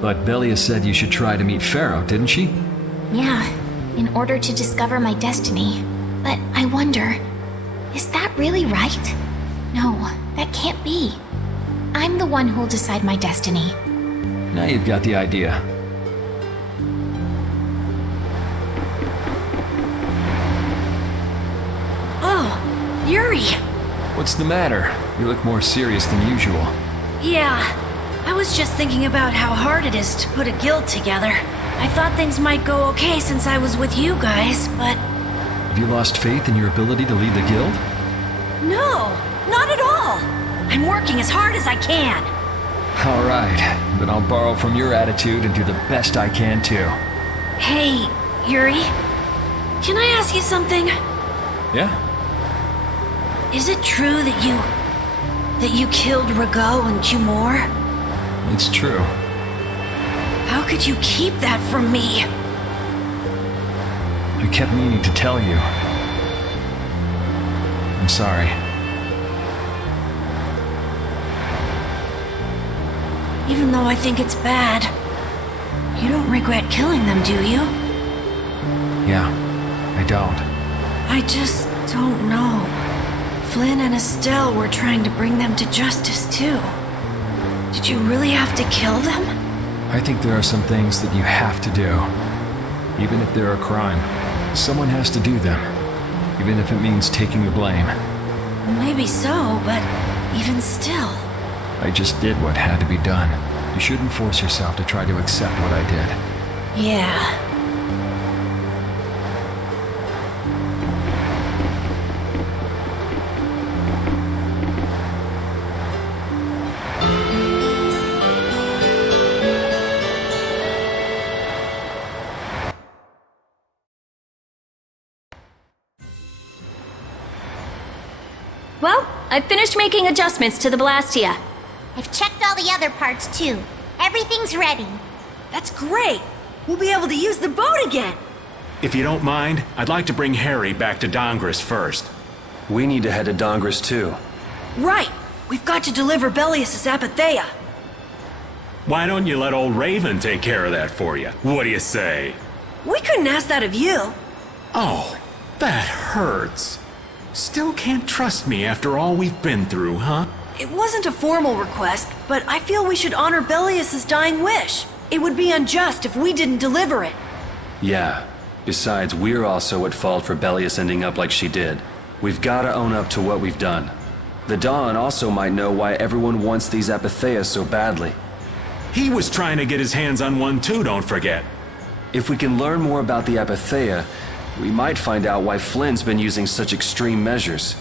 But Belius said you should try to meet Pharaoh, didn't she? Yeah, in order to discover my destiny. But I wonder, is that really right? No, that can't be. I'm the one who'll decide my destiny. Now you've got the idea. Oh, Yuri! What's the matter? You look more serious than usual. Yeah, I was just thinking about how hard it is to put a guild together. I thought things might go okay since I was with you guys, but... Have you lost faith in your ability to lead the guild? No, not at all! I'm working as hard as I can. All right, then I'll borrow from your attitude and do the best I can too. Hey, Yuri, can I ask you something? Yeah? Is it true that you killed Rago and Cumor? It's true. How could you keep that from me? I kept meaning to tell you. I'm sorry. Even though I think it's bad, you don't regret killing them, do you? Yeah, I don't. I just don't know. Flynn and Estelle were trying to bring them to justice, too. Did you really have to kill them? I think there are some things that you have to do. Even if they're a crime, someone has to do them. Even if it means taking the blame. Maybe so, but even still. I just did what had to be done. You shouldn't force yourself to try to accept what I did. Yeah. Well, I've finished making adjustments to the Blastia. I've checked all the other parts too. Everything's ready. That's great! We'll be able to use the boat again! If you don't mind, I'd like to bring Harry back to Dongris first. We need to head to Dongris too. Right! We've got to deliver Belius' Apatheia! Why don't you let old Raven take care of that for you? What do you say? We couldn't ask that of you! Oh, that hurts. Still can't trust me after all we've been through, huh? It wasn't a formal request, but I feel we should honor Belius' dying wish. It would be unjust if we didn't deliver it. Yeah. Besides, we're also at fault for Belius ending up like she did. We've gotta own up to what we've done. The Dawn also might know why everyone wants these Apatheias so badly. He was trying to get his hands on one too, don't forget. If we can learn more about the Apatheia, we might find out why Flynn's been using such extreme measures.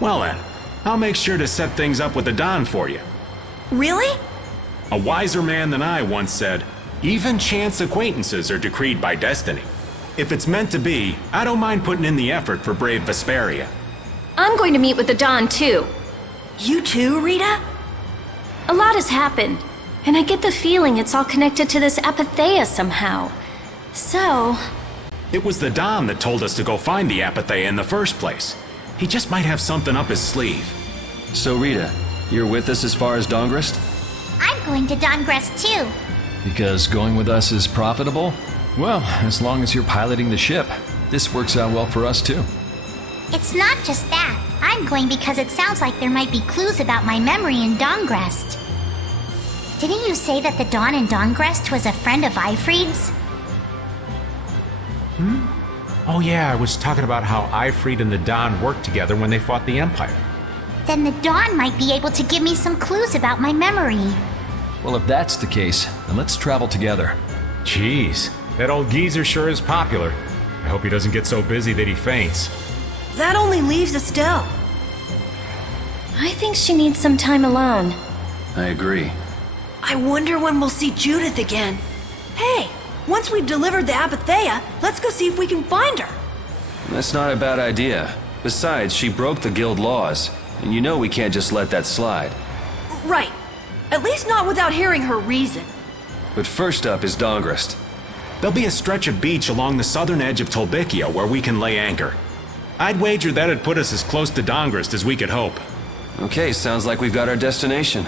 Well then, I'll make sure to set things up with the Don for you. Really? A wiser man than I once said, even chance acquaintances are decreed by destiny. If it's meant to be, I don't mind putting in the effort for brave Vesperia. I'm going to meet with the Don too. You too, Rita? A lot has happened, and I get the feeling it's all connected to this Apatheia somehow. So... It was the Don that told us to go find the Apatheia in the first place. He just might have something up his sleeve. So Rita, you're with us as far as Dongrest? I'm going to Dongrest too. Because going with us is profitable? Well, as long as you're piloting the ship, this works out well for us too. It's not just that. I'm going because it sounds like there might be clues about my memory in Dongrest. Didn't you say that the Dawn in Dongrest was a friend of Ifried's? Oh yeah, I was talking about how Ifried and the Don worked together when they fought the Empire. Then the Dawn might be able to give me some clues about my memory. Well, if that's the case, then let's travel together. Jeez, that old geezer sure is popular. I hope he doesn't get so busy that he faints. That only leaves Estelle. I think she needs some time alone. I agree. I wonder when we'll see Judith again. Hey, once we've delivered the Apatheia, let's go see if we can find her. That's not a bad idea. Besides, she broke the guild laws, and you know we can't just let that slide. Right. At least not without hearing her reason. But first up is Dongrest. There'll be a stretch of beach along the southern edge of Tolbikia where we can lay anchor. I'd wager that'd put us as close to Dongrest as we could hope. Okay, sounds like we've got our destination.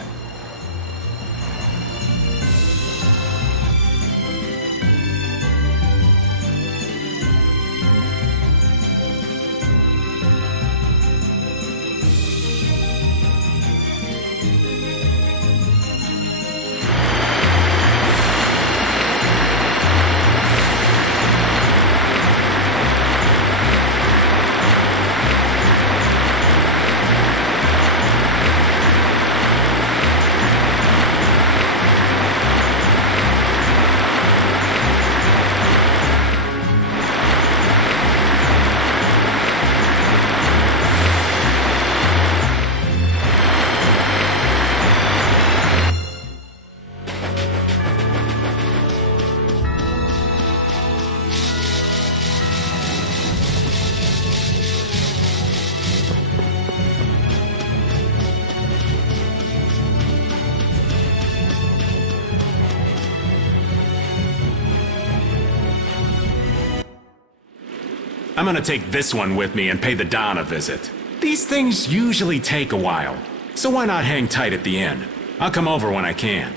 I'm gonna take this one with me and pay the Don a visit. These things usually take a while, so why not hang tight at the inn? I'll come over when I can.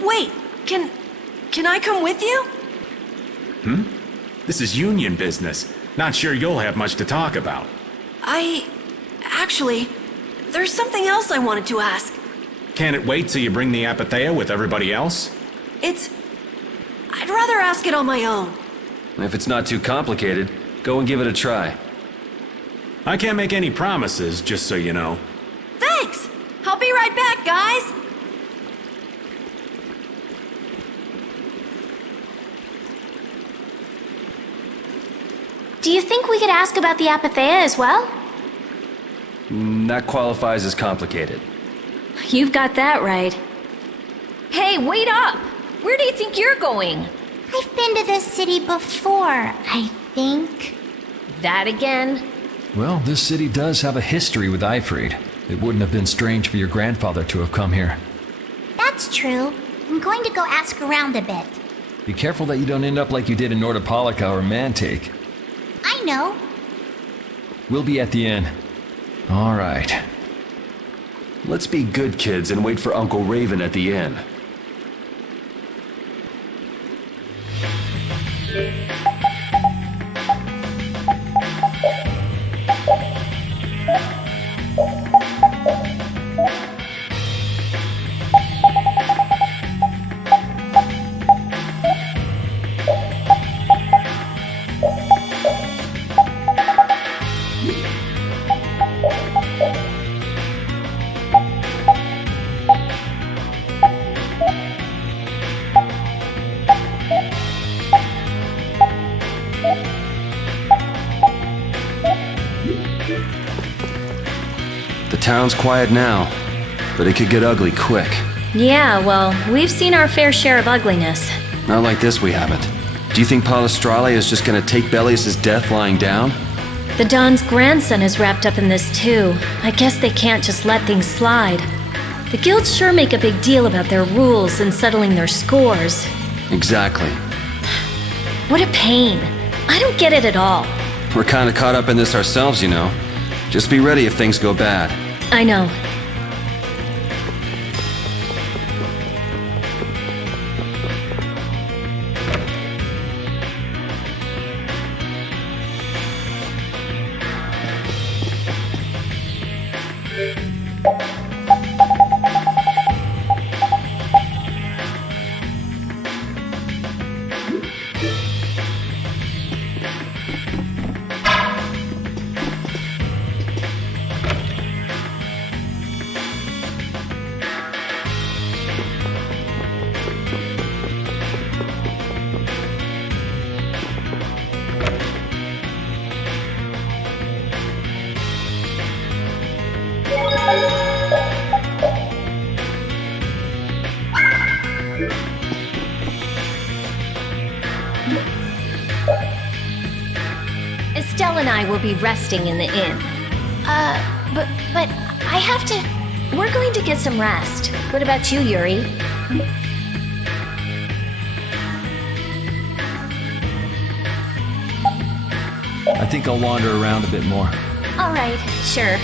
Wait, can I come with you? This is union business. Not sure you'll have much to talk about. Actually, there's something else I wanted to ask. Can it wait till you bring the Apatheia with everybody else? I'd rather ask it on my own. If it's not too complicated, go and give it a try. I can't make any promises, just so you know. Thanks! I'll be right back, guys! Do you think we could ask about the Apatheia as well? That qualifies as complicated. You've got that right. Hey, wait up! Where do you think you're going? I've been to this city before, I think. That again? Well, this city does have a history with Ifrid. It wouldn't have been strange for your grandfather to have come here. That's true. I'm going to go ask around a bit. Be careful that you don't end up like you did in Nordopolica or Mantake. I know. We'll be at the inn. All right. Let's be good kids and wait for Uncle Raven at the inn. The town's quiet now, but it could get ugly quick. Yeah, well, we've seen our fair share of ugliness. Not like this we haven't. Do you think Palestralia is just gonna take Bellius' death lying down? The Don's grandson is wrapped up in this too. I guess they can't just let things slide. The guilds sure make a big deal about their rules and settling their scores. Exactly. What a pain. I don't get it at all. We're kinda caught up in this ourselves, you know. Just be ready if things go bad. I know. Estelle and I will be resting in the inn. But I have to... We're going to get some rest. What about you, Yuri? I think I'll wander around a bit more. All right, sure.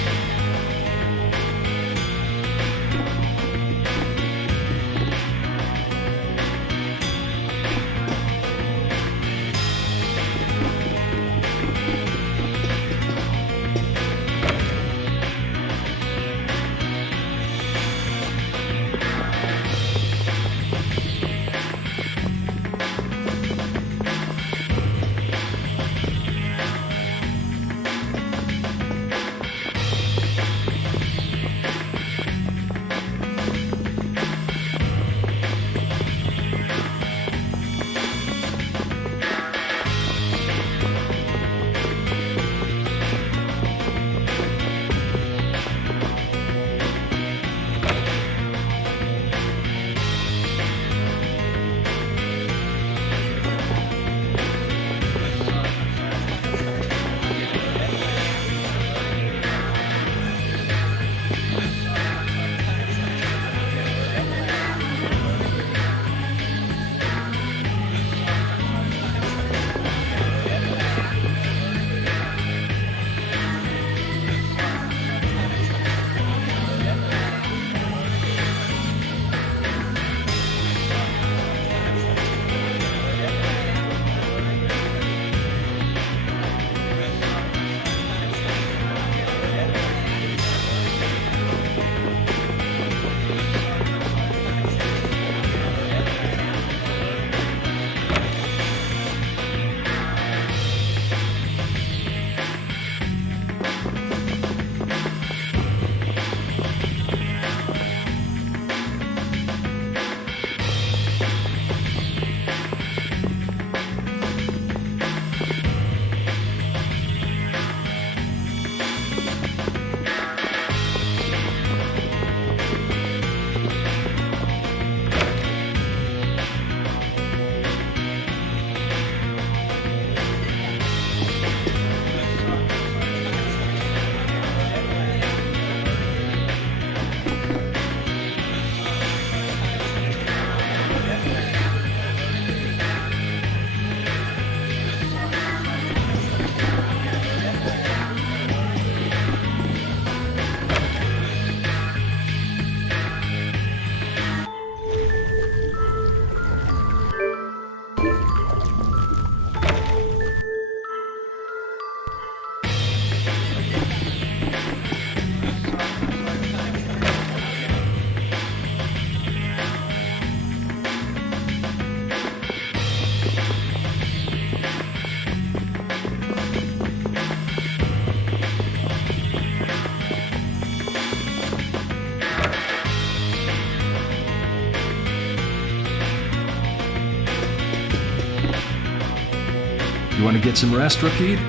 You want to get some rest, Rapide?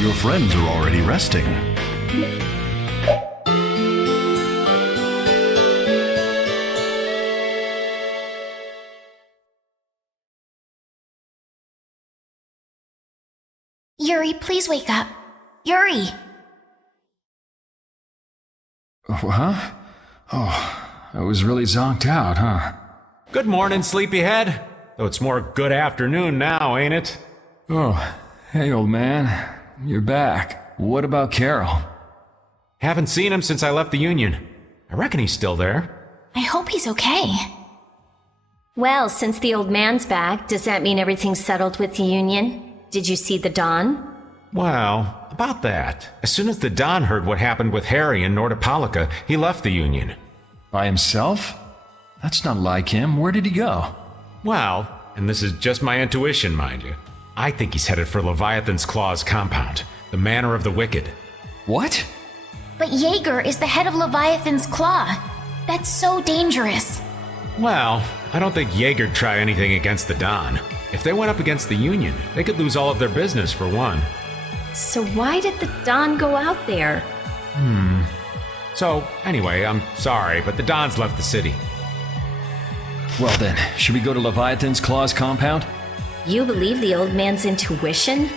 Your friends are already resting. Yuri, please wake up. Yuri! Huh? Oh, I was really zonked out, huh? Good morning, sleepyhead. Though it's more good afternoon now, ain't it? Oh, hey, old man. You're back. What about Carol? Haven't seen him since I left the Union. I reckon he's still there. I hope he's okay. Well, since the old man's back, does that mean everything's settled with the Union? Did you see the Don? Well, about that. As soon as the Don heard what happened with Harry in Nordopolica, he left the Union. By himself? That's not like him. Where did he go? Well, and this is just my intuition, mind you, I think he's headed for Leviathan's Claw's compound, the Manor of the Wicked. What? But Jaeger is the head of Leviathan's Claw. That's so dangerous. Well, I don't think Jaeger'd try anything against the Don. If they went up against the Union, they could lose all of their business for one. So why did the Don go out there? So, anyway, I'm sorry, but the Don's left the city. Well then, should we go to Leviathan's Claw's compound? You believe the old man's intuition?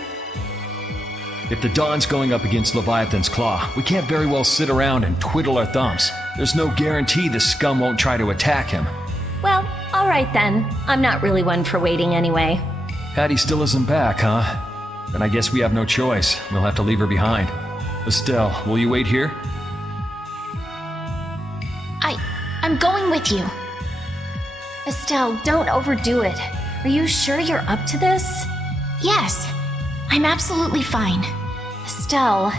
If the Don's going up against Leviathan's Claw, we can't very well sit around and twiddle our thumbs. There's no guarantee the scum won't try to attack him. Well, alright then. I'm not really one for waiting anyway. Patty still isn't back, huh? Then I guess we have no choice. We'll have to leave her behind. Estelle, will you wait here? I'm going with you. Estelle, don't overdo it. Are you sure you're up to this? Yes, I'm absolutely fine. Estelle.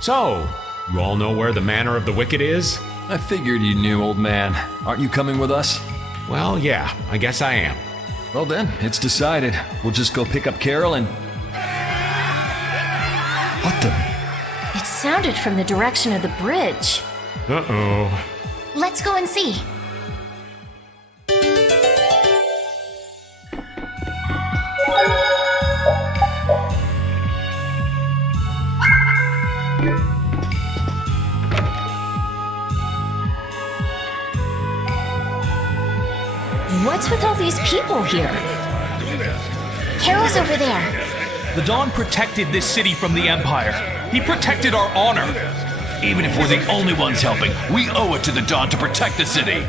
So, you all know where the Manor of the Wicked is? I figured you knew, old man. Aren't you coming with us? Well, yeah, I guess I am. Well then, it's decided. We'll just go pick up Carol and... What the... It sounded from the direction of the bridge. Uh-oh. Let's go and see. What's with all these people here? Carol's over there. The Don protected this city from the Empire. He protected our honor. Even if we're the only ones helping, we owe it to the Don to protect the city.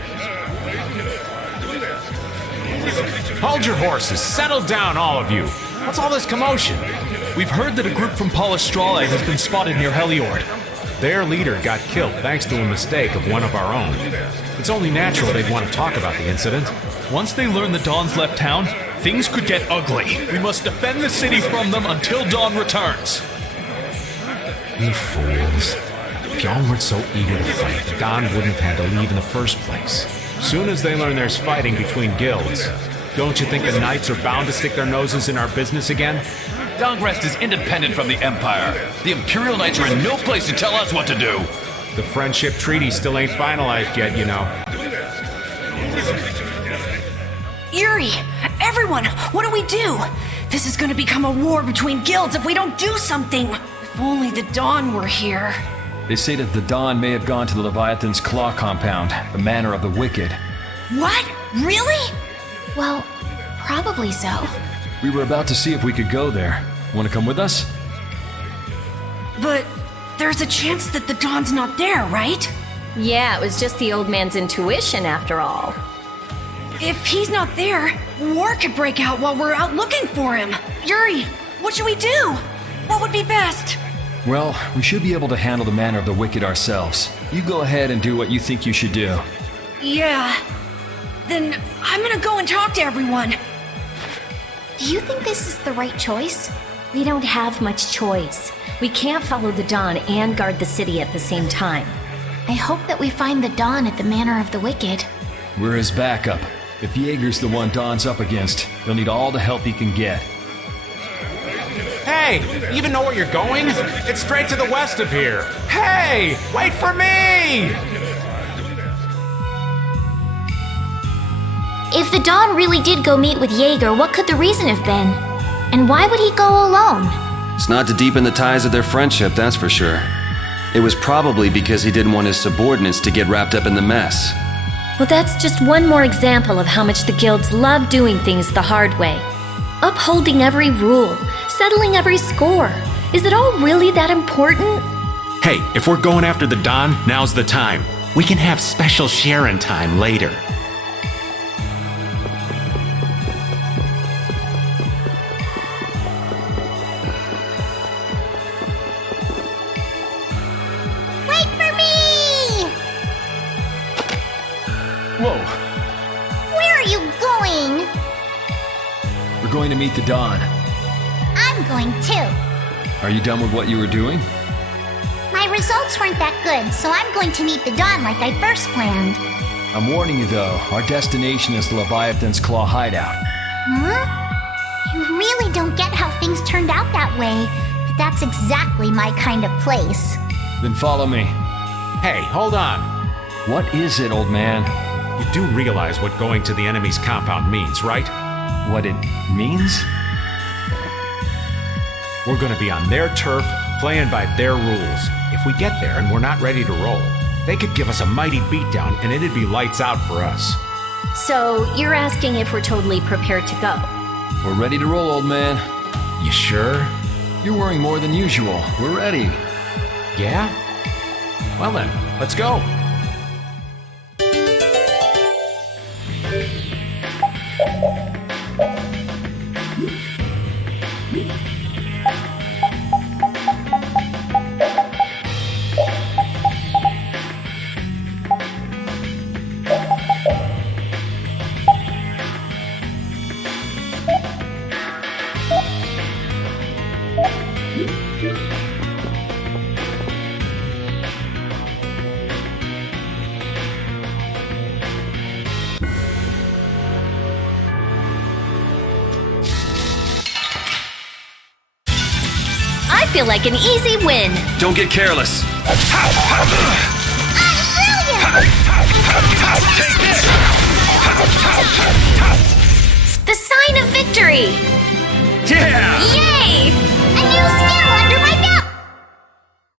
Hold your horses. Settle down, all of you. What's all this commotion? We've heard that a group from Palestrale has been spotted near Heliord. Their leader got killed thanks to a mistake of one of our own. It's only natural they'd want to talk about the incident. Once they learn the Don's left town, things could get ugly. We must defend the city from them until Don returns. You fools. If y'all weren't so eager to fight, the Don wouldn't have had to leave in the first place. Soon as they learn there's fighting between guilds, don't you think the Knights are bound to stick their noses in our business again? Dahngrest is independent from the Empire. The Imperial Knights are in no place to tell us what to do. The friendship treaty still ain't finalized yet, you know. Yuri! Everyone! What do we do? This is gonna become a war between guilds if we don't do something! If only the Dawn were here. They say that the Don may have gone to the Leviathan's Claw compound, the Manor of the Wicked. What? Really? Well, probably so. We were about to see if we could go there. Want to come with us? But there's a chance that the Dawn's not there, right? Yeah, it was just the old man's intuition after all. If he's not there, war could break out while we're out looking for him. Yuri, what should we do? What would be best? Well, we should be able to handle the Manor of the Wicked ourselves. You go ahead and do what you think you should do. Yeah. Then I'm gonna go and talk to everyone. Do you think this is the right choice? We don't have much choice. We can't follow the Dawn and guard the city at the same time. I hope that we find the Dawn at the Manor of the Wicked. We're his backup. If Jaeger's the one Don's up against, he'll need all the help he can get. Hey! You even know where you're going? It's straight to the west of here. Hey! Wait for me! If the Dawn really did go meet with Jaeger, what could the reason have been? And why would he go alone? It's not to deepen the ties of their friendship, that's for sure. It was probably because he didn't want his subordinates to get wrapped up in the mess. Well, that's just one more example of how much the guilds love doing things the hard way. Upholding every rule, settling every score. Is it all really that important? Hey, if we're going after the Don, now's the time. We can have special sharing time later. Wait for me! Whoa, Where are you going? we're going to meet the Don. I'm going too. Are you done with what you were doing? My results weren't that good, so I'm going to meet the Dawn like I first planned. I'm warning you though, our destination is the Leviathan's Claw hideout. Huh? You really don't get how things turned out that way, but that's exactly my kind of place. Then follow me. Hey, hold on. What is it, old man? You do realize what going to the enemy's compound means, right? What it means? We're gonna be on their turf, playing by their rules. If we get there and we're not ready to roll, they could give us a mighty beatdown and it'd be lights out for us. So, you're asking if we're totally prepared to go? We're ready to roll, old man. You sure? You're worrying more than usual. We're ready. Yeah? Well then, let's go. I feel like an easy win. Don't get careless. The sign of victory! Yeah! Yay! A new skill under my belt!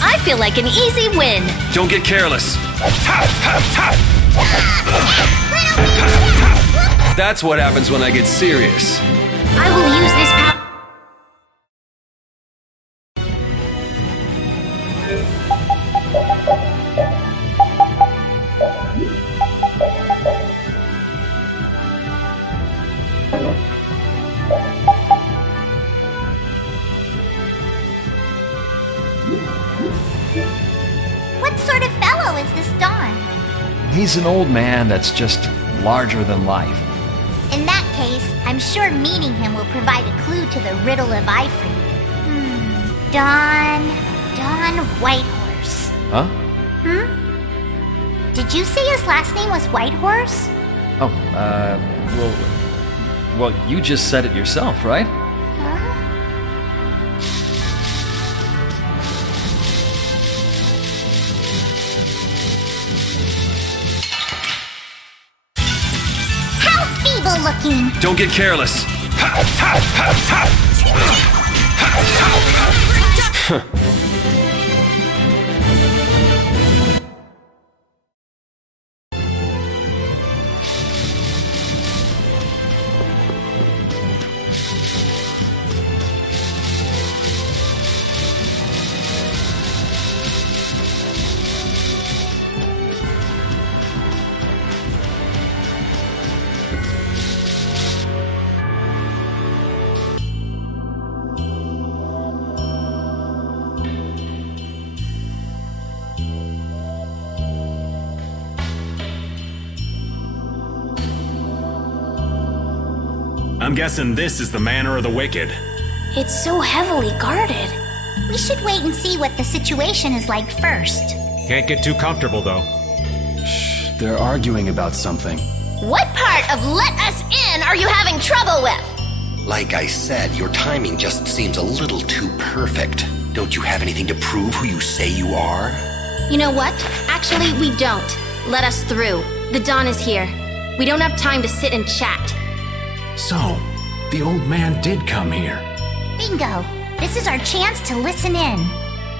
I feel like an easy win. Don't get careless. That's what happens when I get serious. I will use this power. What sort of fellow is this Dawn? He's an old man that's just larger than life. In that case, I'm sure meeting him will provide a clue to the riddle of Ifrit. Dawn Whitehorse. Huh? Did you say his last name was Whitehorse? Oh, well, you just said it yourself, right? How feeble looking! Don't get careless. I'm guessing this is the Manor of the Wicked. It's so heavily guarded. We should wait and see what the situation is like first. Can't get too comfortable, though. They're arguing about something. What part of let us in are you having trouble with? Like I said, your timing just seems a little too perfect. Don't you have anything to prove who you say you are? You know what? Actually, we don't. Let us through. The dawn is here. We don't have time to sit and chat. So, the old man did come here. Bingo. This is our chance to listen in.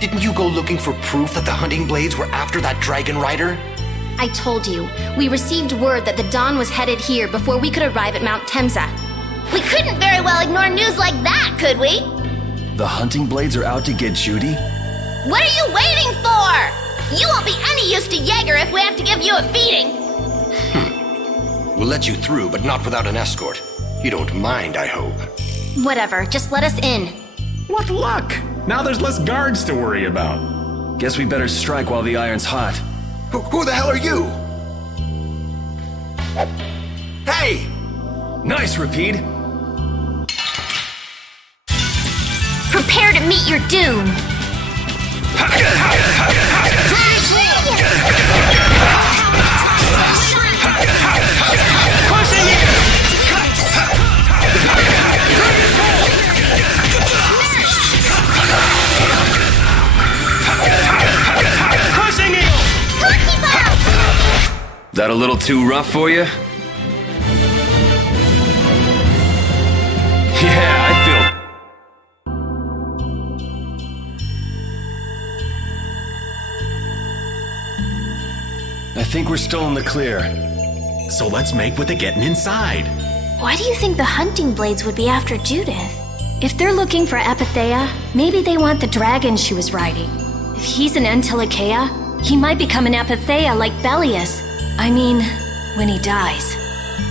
Didn't you go looking for proof that the hunting blades were after that dragon rider? I told you, we received word that the dawn was headed here before we could arrive at Mount Temza. We couldn't very well ignore news like that, could we? The hunting blades are out to get Judy? What are you waiting for? You won't be any use to Jaeger if we have to give you a feeding. We'll let you through, but not without an escort. You don't mind, I hope. Whatever, just let us in. What luck! Now there's less guards to worry about. Guess we better strike while the iron's hot. Who the hell are you? Hey! Nice, Repeat. Prepare to meet your doom. That a little too rough for you? Yeah, I feel... I think we're still in the clear. So let's make with the getting inside. Why do you think the hunting blades would be after Judith? If they're looking for Epithea, maybe they want the dragon she was riding. If he's an Antilocheia, he might become an Epithea like Belius. I mean, when he dies.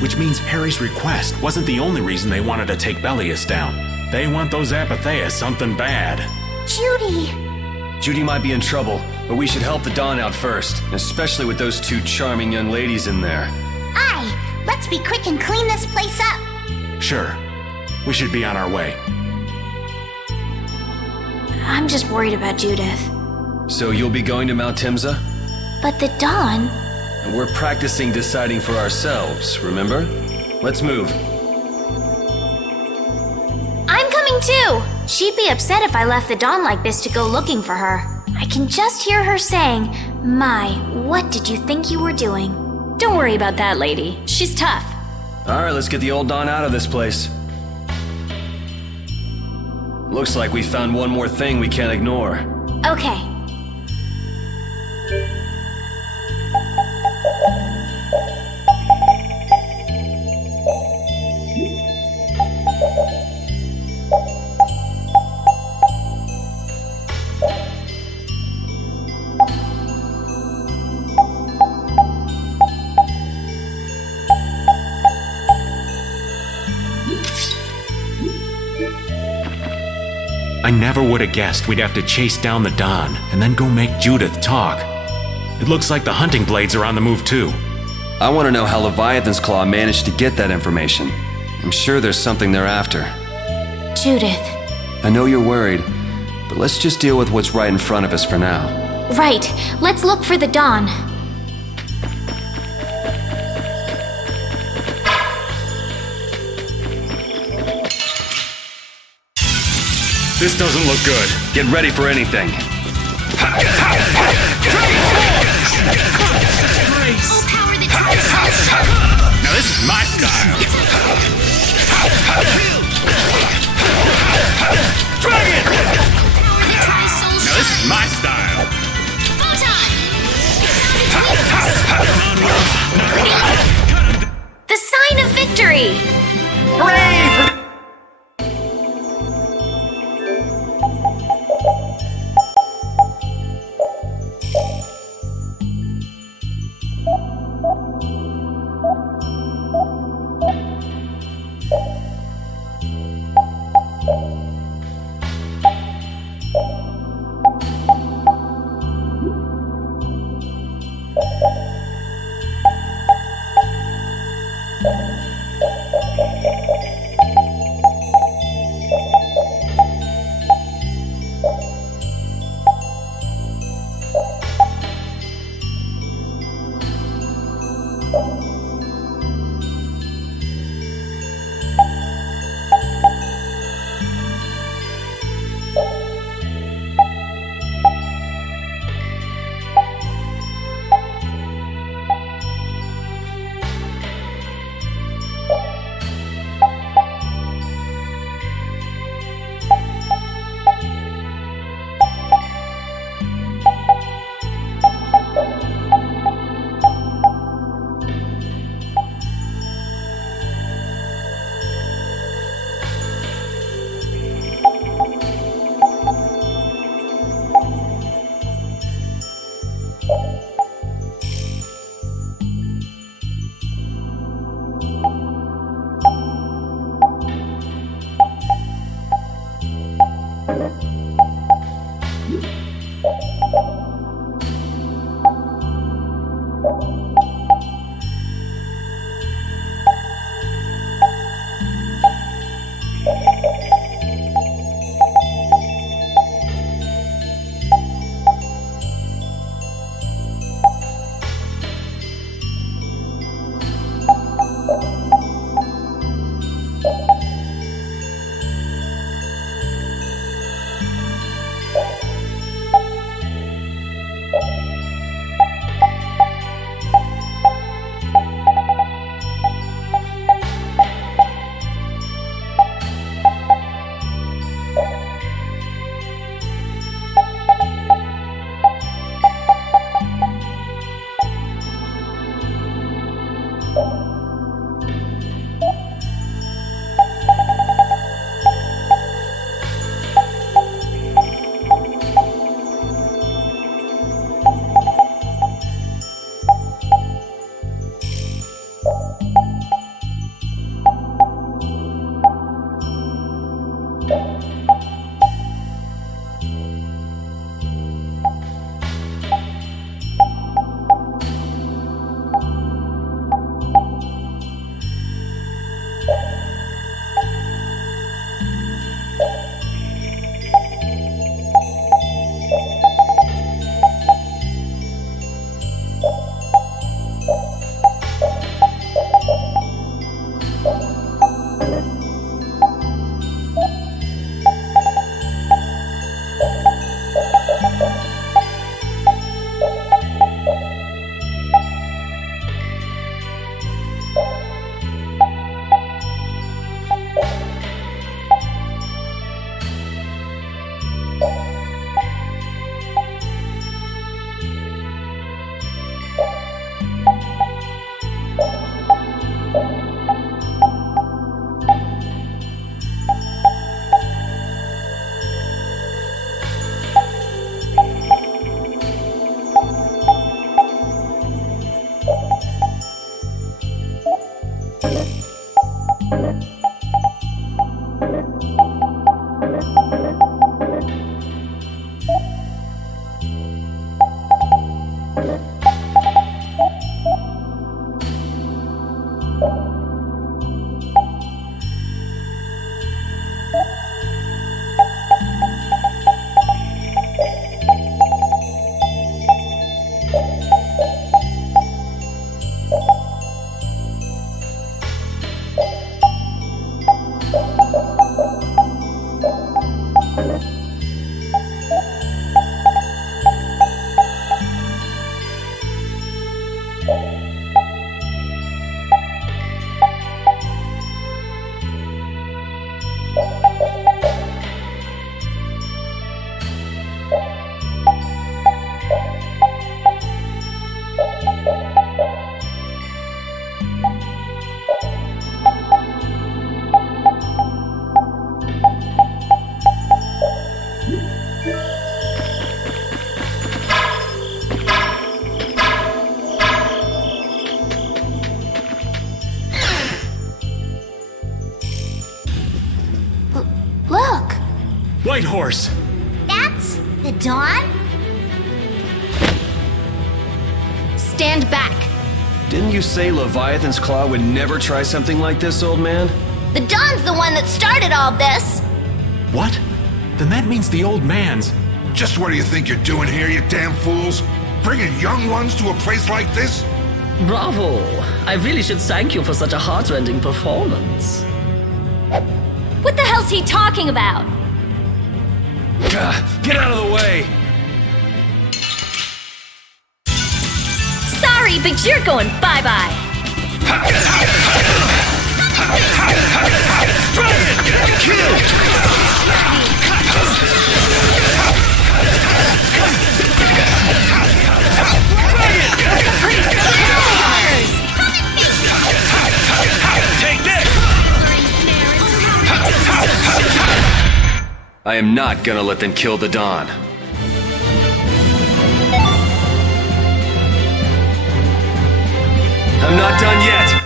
Which means Harry's request wasn't the only reason they wanted to take Belius down. They want those Epithea something bad. Judy! Judy might be in trouble, but we should help the Dawn out first, especially with those two charming young ladies in there. Aye, let's be quick and clean this place up. Sure. We should be on our way. I'm just worried about Judith. So you'll be going to Mount Timza? But the Dawn... And we're practicing deciding for ourselves, remember? Let's move. I'm coming too! She'd be upset if I left the Dawn like this to go looking for her. I can just hear her saying, "My, what did you think you were doing?" Don't worry about that lady. She's tough. Alright, let's get the old Dawn out of this place. Looks like we found one more thing we can't ignore. Okay. I never would have guessed we'd have to chase down the Don and then go make Judith talk. It looks like the hunting blades are on the move too. I want to know how Leviathan's Claw managed to get that information. I'm sure there's something they're after. Judith. I know you're worried, but let's just deal with what's right in front of us for now. Right. Let's look for the Dawn. This doesn't look good. Get ready for anything. Now this is my style. Dragon! Now this is my style. The sign of victory! Hooray! White horse! That's the Dawn? Stand back. Didn't you say Leviathan's Claw would never try something like this, old man? The Dawn's the one that started all this. What? Then that means the old man's. Just what do you think you're doing here, you damn fools? Bringing young ones to a place like this? Bravo! I really should thank you for such a heartrending performance. What the hell's he talking about? Get out of the way! Sorry, but you're going bye-bye. Dragon! Kill! Take this! I am not gonna let them kill the Dawn. I'm not done yet!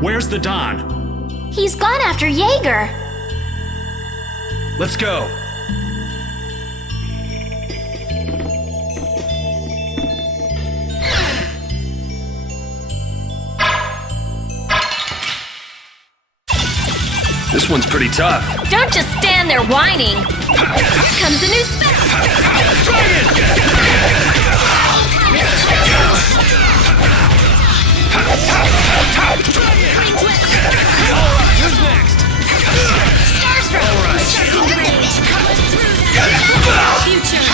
Where's the Don? He's gone after Jaeger. Let's go. This one's pretty tough. Don't just stand there whining. Here comes a new spell. Who's next? Starstruck! Shocking rage! Future!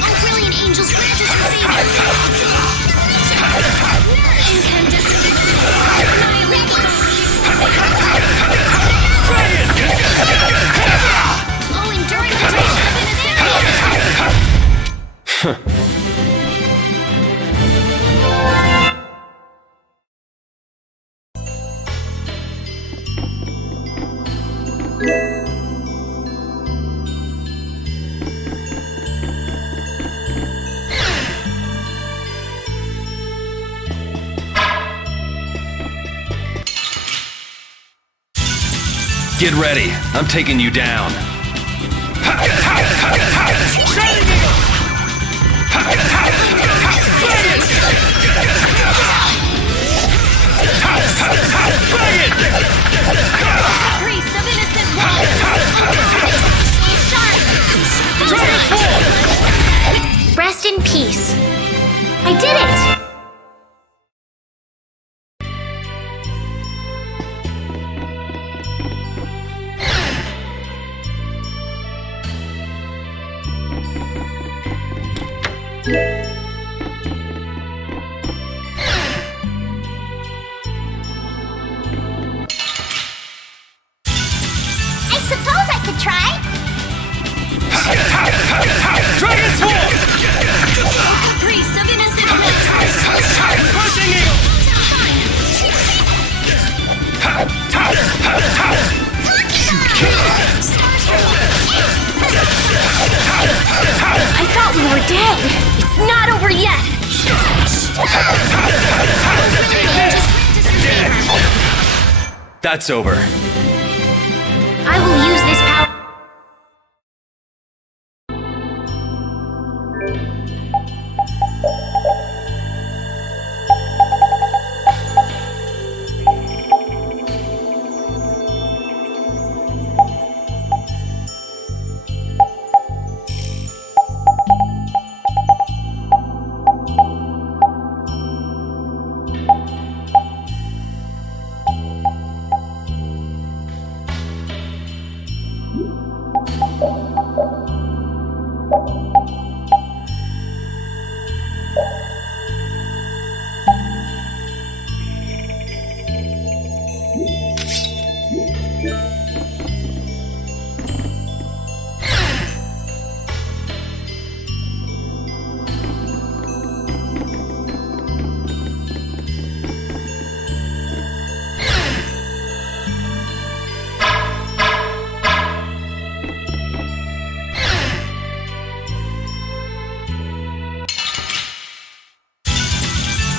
Oh, brilliant angels, grant us your favor! Incandescent eclipse! Annihilate the Oh, enduring protection of innocent! Get ready. I'm taking you down. Priest of innocent waters! Rest in peace. I did it! I suppose I could try. Dragon Swarm! Priest of innocent waters! Crushing Eagle! I thought we were dead. It's not over yet. That's over. I will use this power.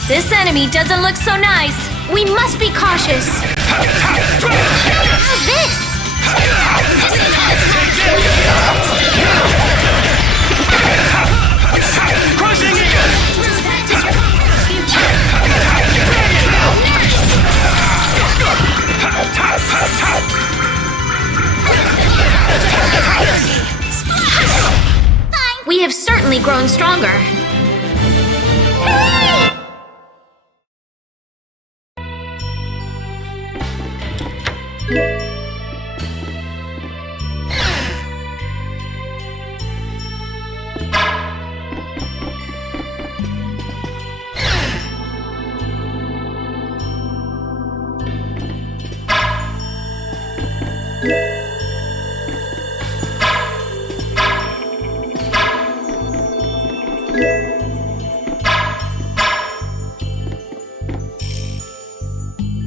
This enemy doesn't look so nice. We must be cautious. How's this? Crushing Eagle! We have certainly grown stronger.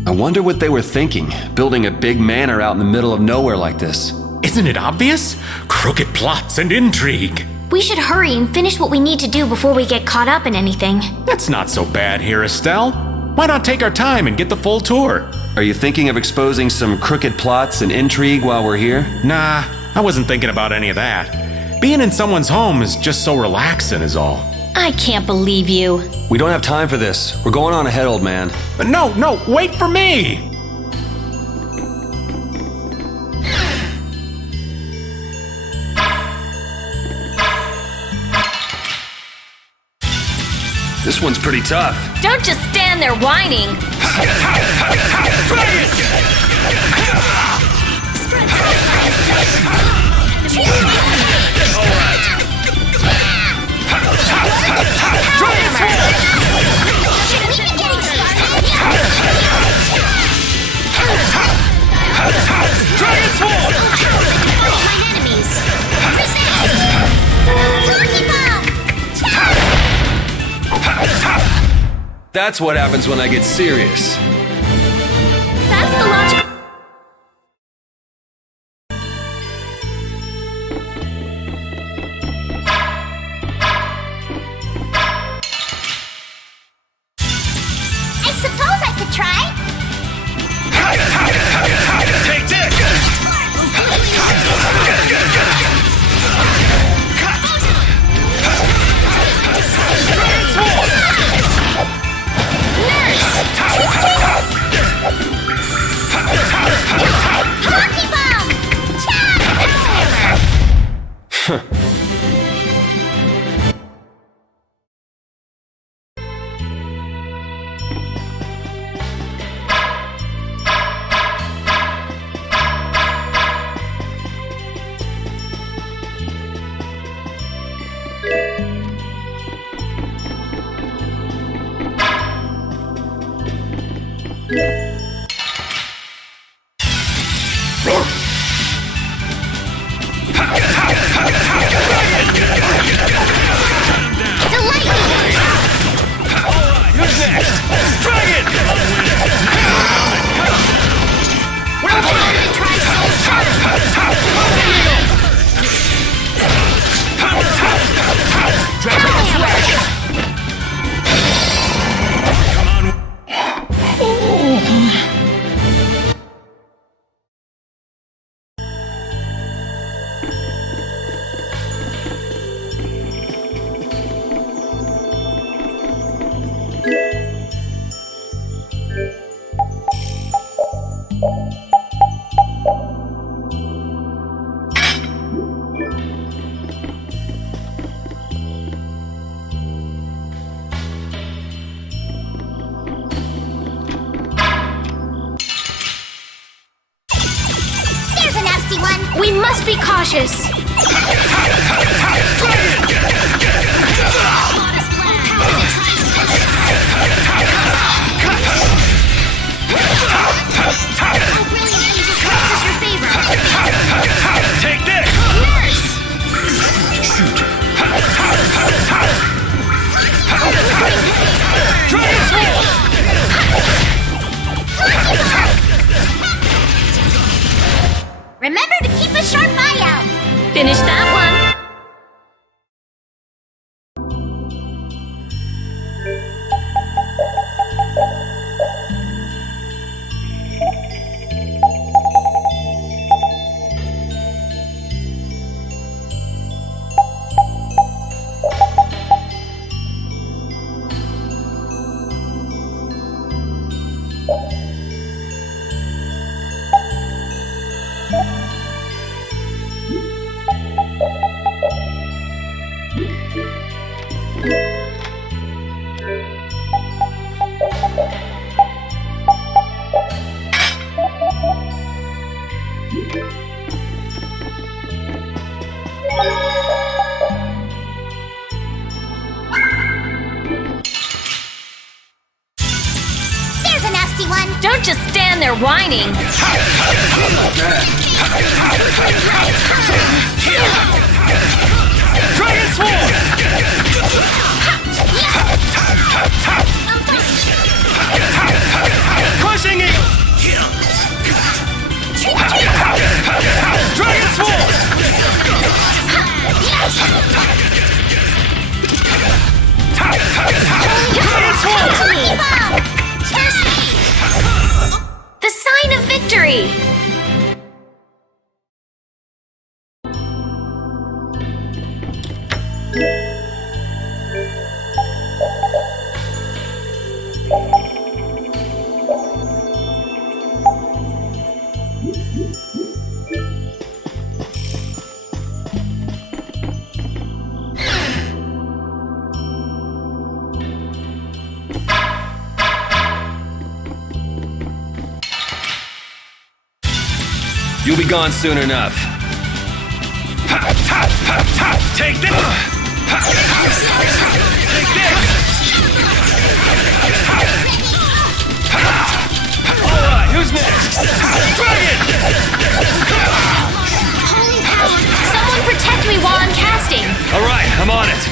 I wonder what they were thinking, building a big manor out in the middle of nowhere like this. Isn't it obvious? Crooked plots and intrigue. We should hurry and finish what we need to do before we get caught up in anything. That's not so bad here, Estelle. Why not take our time and get the full tour? Are you thinking of exposing some crooked plots and intrigue while we're here? Nah, I wasn't thinking about any of that. Being in someone's home is just so relaxing is all. I can't believe you. We don't have time for this. We're going on ahead, old man. No, wait for me! This one's pretty tough. Don't just stand there whining. That's what happens when I get serious. That's the logical... I suppose I could try. Take this! Hockey bomb! We must be cautious. Take this! Remember to keep a sharp eye out. Finish that one. There's a nasty one. Don't just stand there whining. Dragon Sword! Crushing it! Dragon Sword! to me! The sign of victory! You'll be gone soon enough. Take this! Take this! Alright, who's next? Dragon! Holy power! Someone protect me while I'm casting! Alright, I'm on it.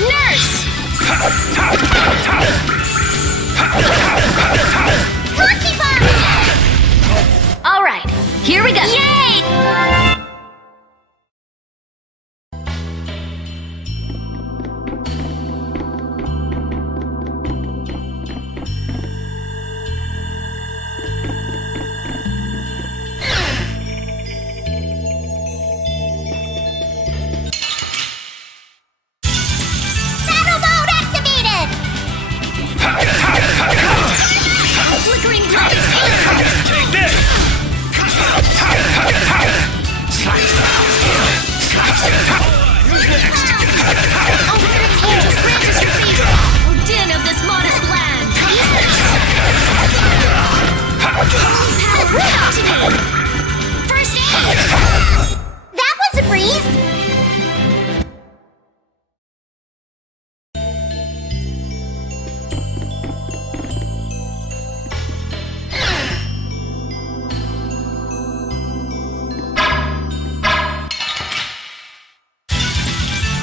Nurse! All right, here we go. Yay! Battle mode activated! Flickering blaze! Take this! Who's next? O din of this modest land! First aid! That was a breeze!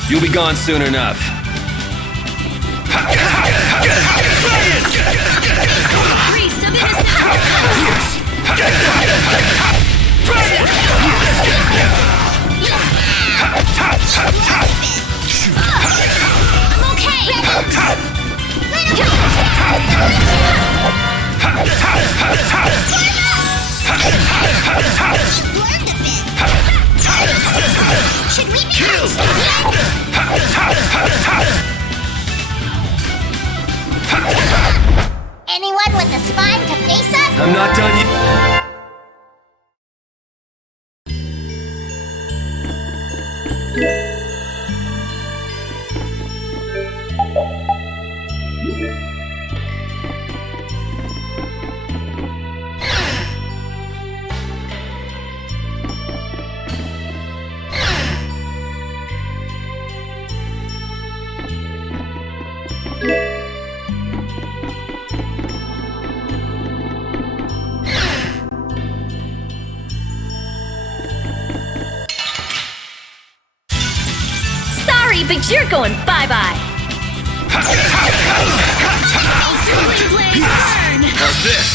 You'll be gone soon enough. Priest of I'm okay! Should we be Anyone with a spine to face us? I'm not done yet. Sorry, but you're going bye-bye. How's this?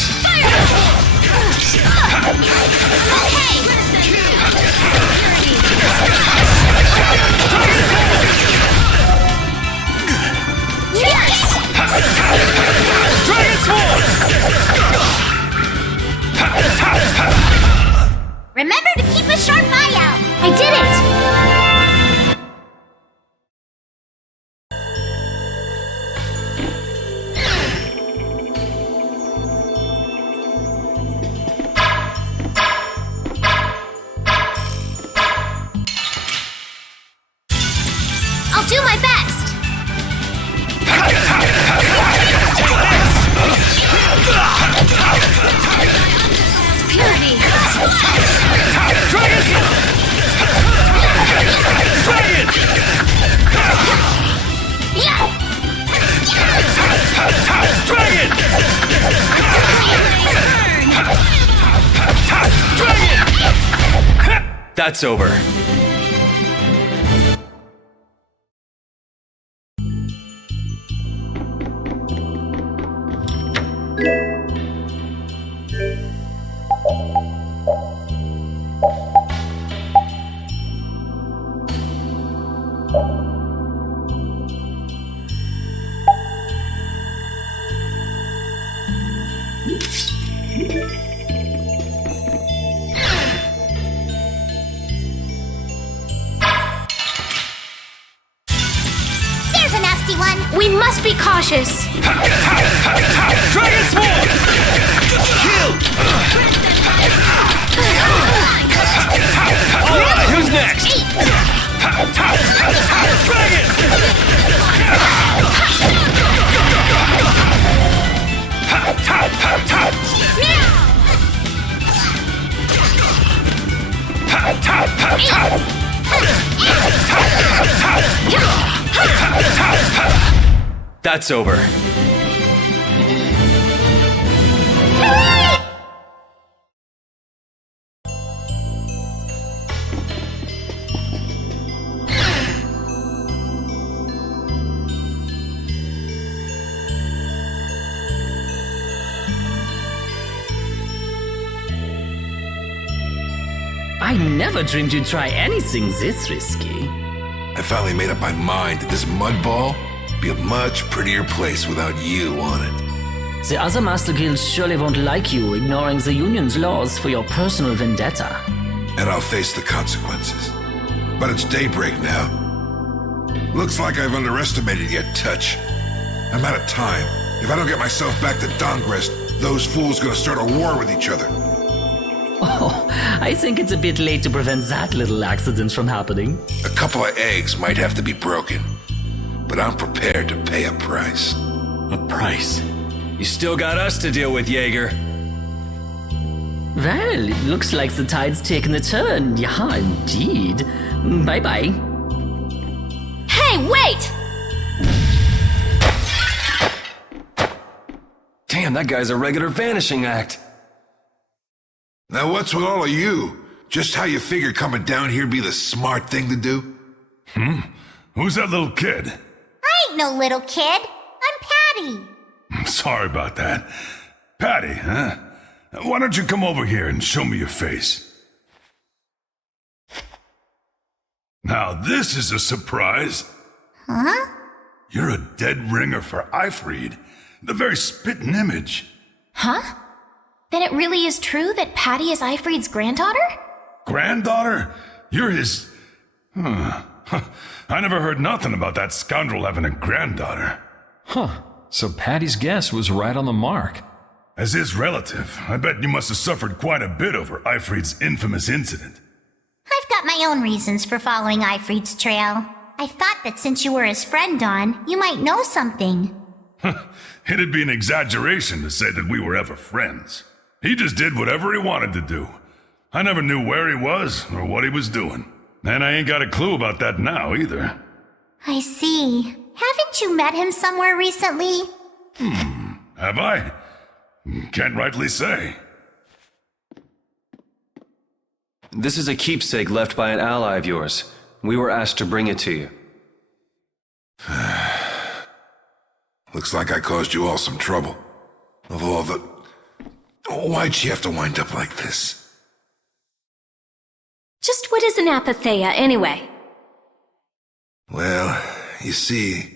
Dragon Swarm! Remember to keep a sharp eye out! I did it! I'll do my best! Purity! Dragon! Dragon! Dragon! Dragon! That's over. nasty one! We must be cautious! Dragon Swarm! Kill! Alright, who's next? Dragon! That's over. I never dreamed you'd try anything this risky. I finally made up my mind that this mud ball would be a much prettier place without you on it. The other Master Guilds surely won't like you ignoring the Union's laws for your personal vendetta. And I'll face the consequences. But it's daybreak now. Looks like I've underestimated your touch. I'm out of time. If I don't get myself back to Dongrest, those fools gonna start a war with each other. Oh, I think it's a bit late to prevent that little accident from happening. A couple of eggs might have to be broken, but I'm prepared to pay a price. A price? You still got us to deal with, Jaeger. Well, it looks like the tide's taken a turn. Yeah, indeed. Bye-bye. Hey, wait! Damn, that guy's a regular vanishing act. Now what's with all of you? Just how you figure coming down here'd be the smart thing to do? Who's that little kid? I ain't no little kid. I'm Patty. Sorry about that. Patty, huh? Why don't you come over here and show me your face? Now this is a surprise. Huh? You're a dead ringer for Eifried. The very spitting image. Huh? Then it really is true that Patty is Eifried's granddaughter? Granddaughter? You're his... I never heard nothing about that scoundrel having a granddaughter. Huh. So Patty's guess was right on the mark. As his relative, I bet you must have suffered quite a bit over Eifried's infamous incident. I've got my own reasons for following Eifried's trail. I thought that since you were his friend, Dawn, you might know something. It'd be an exaggeration to say that we were ever friends. He just did whatever he wanted to do. I never knew where he was or what he was doing. And I ain't got a clue about that now either. I see. Haven't you met him somewhere recently? Have I? Can't rightly say. This is a keepsake left by an ally of yours. We were asked to bring it to you. Looks like I caused you all some trouble. Of all the... Why'd she have to wind up like this? Just what is an apatheia, anyway? Well, you see...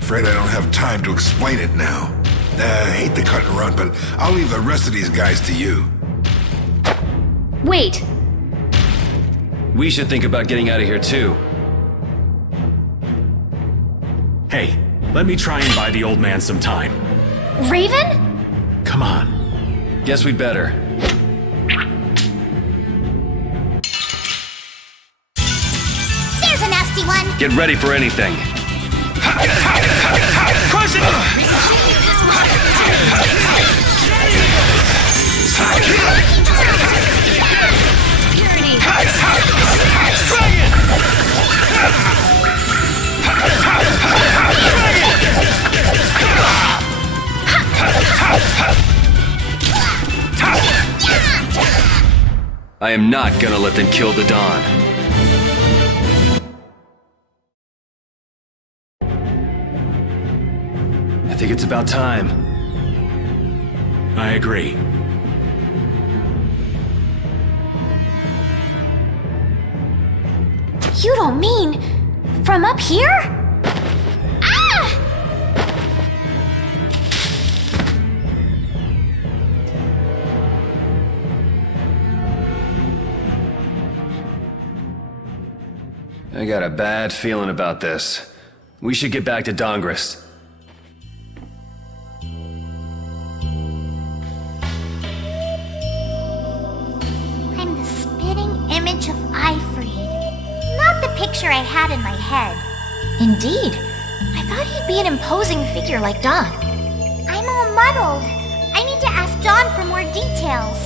Afraid I don't have time to explain it now. I hate the cut and run, but I'll leave the rest of these guys to you. Wait! We should think about getting out of here too. Hey, let me try and buy the old man some time. Raven? Come on. Guess we'd better. There's a nasty one! Get ready for anything. Crush it! Purity! I am not gonna let them kill the Dawn. I think it's about time. I agree. You don't mean... from up here? Ah! I got a bad feeling about this. We should get back to Dongrist. I'm the spitting image of Ifrid. Not the picture I had in my head. Indeed. I thought he'd be an imposing figure like Don. I'm all muddled. I need to ask Dawn for more details.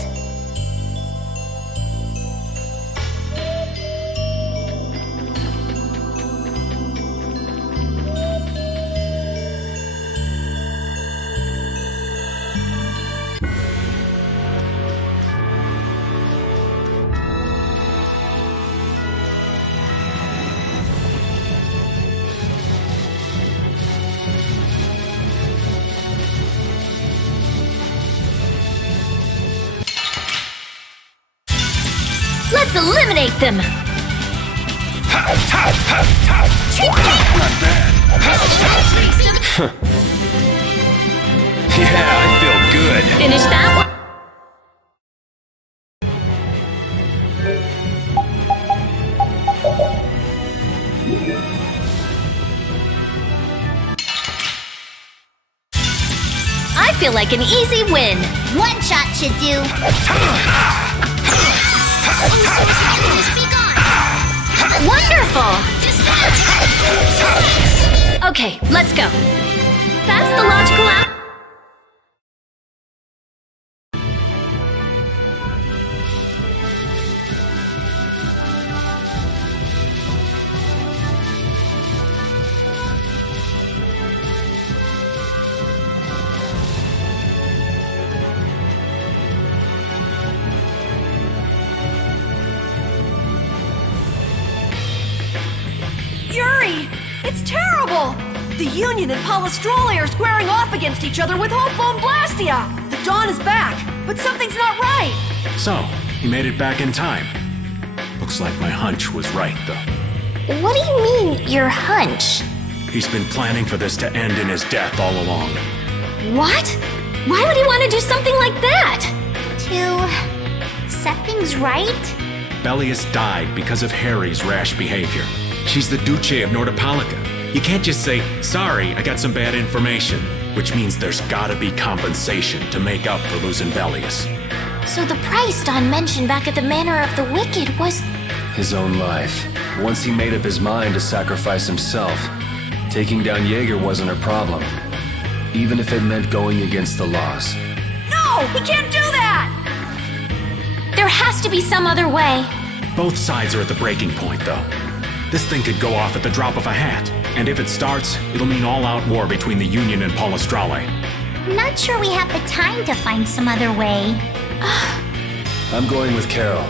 Let's eliminate them! Yeah, I feel good. Finish that one. I feel like an easy win. One shot should do. Wonderful! Okay, let's go. That's the logical app. Yuri! It's terrible! The Union and Palestrole are squaring off against each other with Hopeful and Blastia! The Dawn is back, but something's not right! So, he made it back in time. Looks like my hunch was right, though. What do you mean, your hunch? He's been planning for this to end in his death all along. What? Why would he want to do something like that? To set things right? Bellius died because of Harry's rash behavior. She's the Duce of Nordopolica. You can't just say, sorry, I got some bad information. Which means there's gotta be compensation to make up for losing Bellius. So the price Don mentioned back at the Manor of the Wicked was... His own life. Once he made up his mind to sacrifice himself, taking down Jaeger wasn't a problem. Even if it meant going against the laws. No! He can't do that! There has to be some other way. Both sides are at the breaking point, though. This thing could go off at the drop of a hat. And if it starts, it'll mean all-out war between the Union and Palestrole. I'm not sure we have the time to find some other way. I'm going with Carol.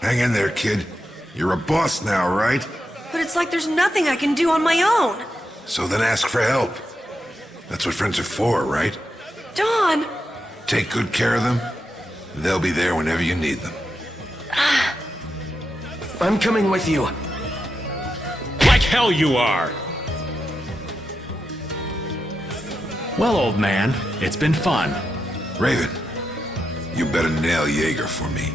Hang in there, kid. You're a boss now, right? But it's like there's nothing I can do on my own. So then ask for help. That's what friends are for, right? Dawn! Take good care of them. They'll be there whenever you need them. I'm coming with you. Like hell you are! Well, old man, it's been fun. Raven, you better nail Jaeger for me.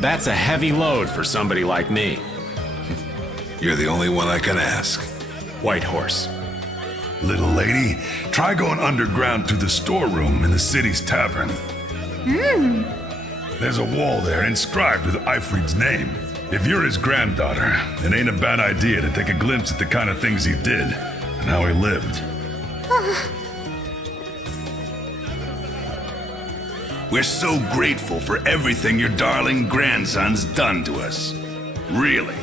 That's a heavy load for somebody like me. You're the only one I can ask. White Horse. Little lady, try going underground to the storeroom in the city's tavern. There's a wall there inscribed with Eifried's name. If you're his granddaughter, it ain't a bad idea to take a glimpse at the kind of things he did and how he lived. We're so grateful for everything your darling grandson's done to us. Really.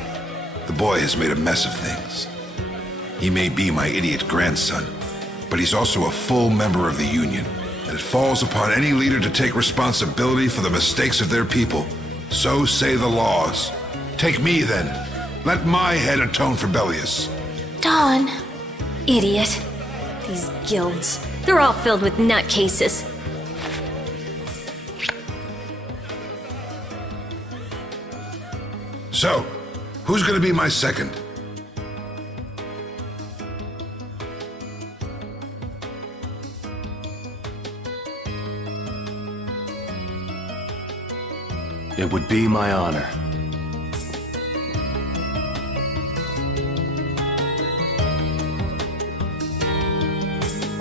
The boy has made a mess of things. He may be my idiot grandson, but he's also a full member of the Union, and it falls upon any leader to take responsibility for the mistakes of their people. So say the laws. Take me, then. Let my head atone for Bellius. Dawn. Idiot. These guilds. They're all filled with nutcases. So, who's gonna be my second? It would be my honor.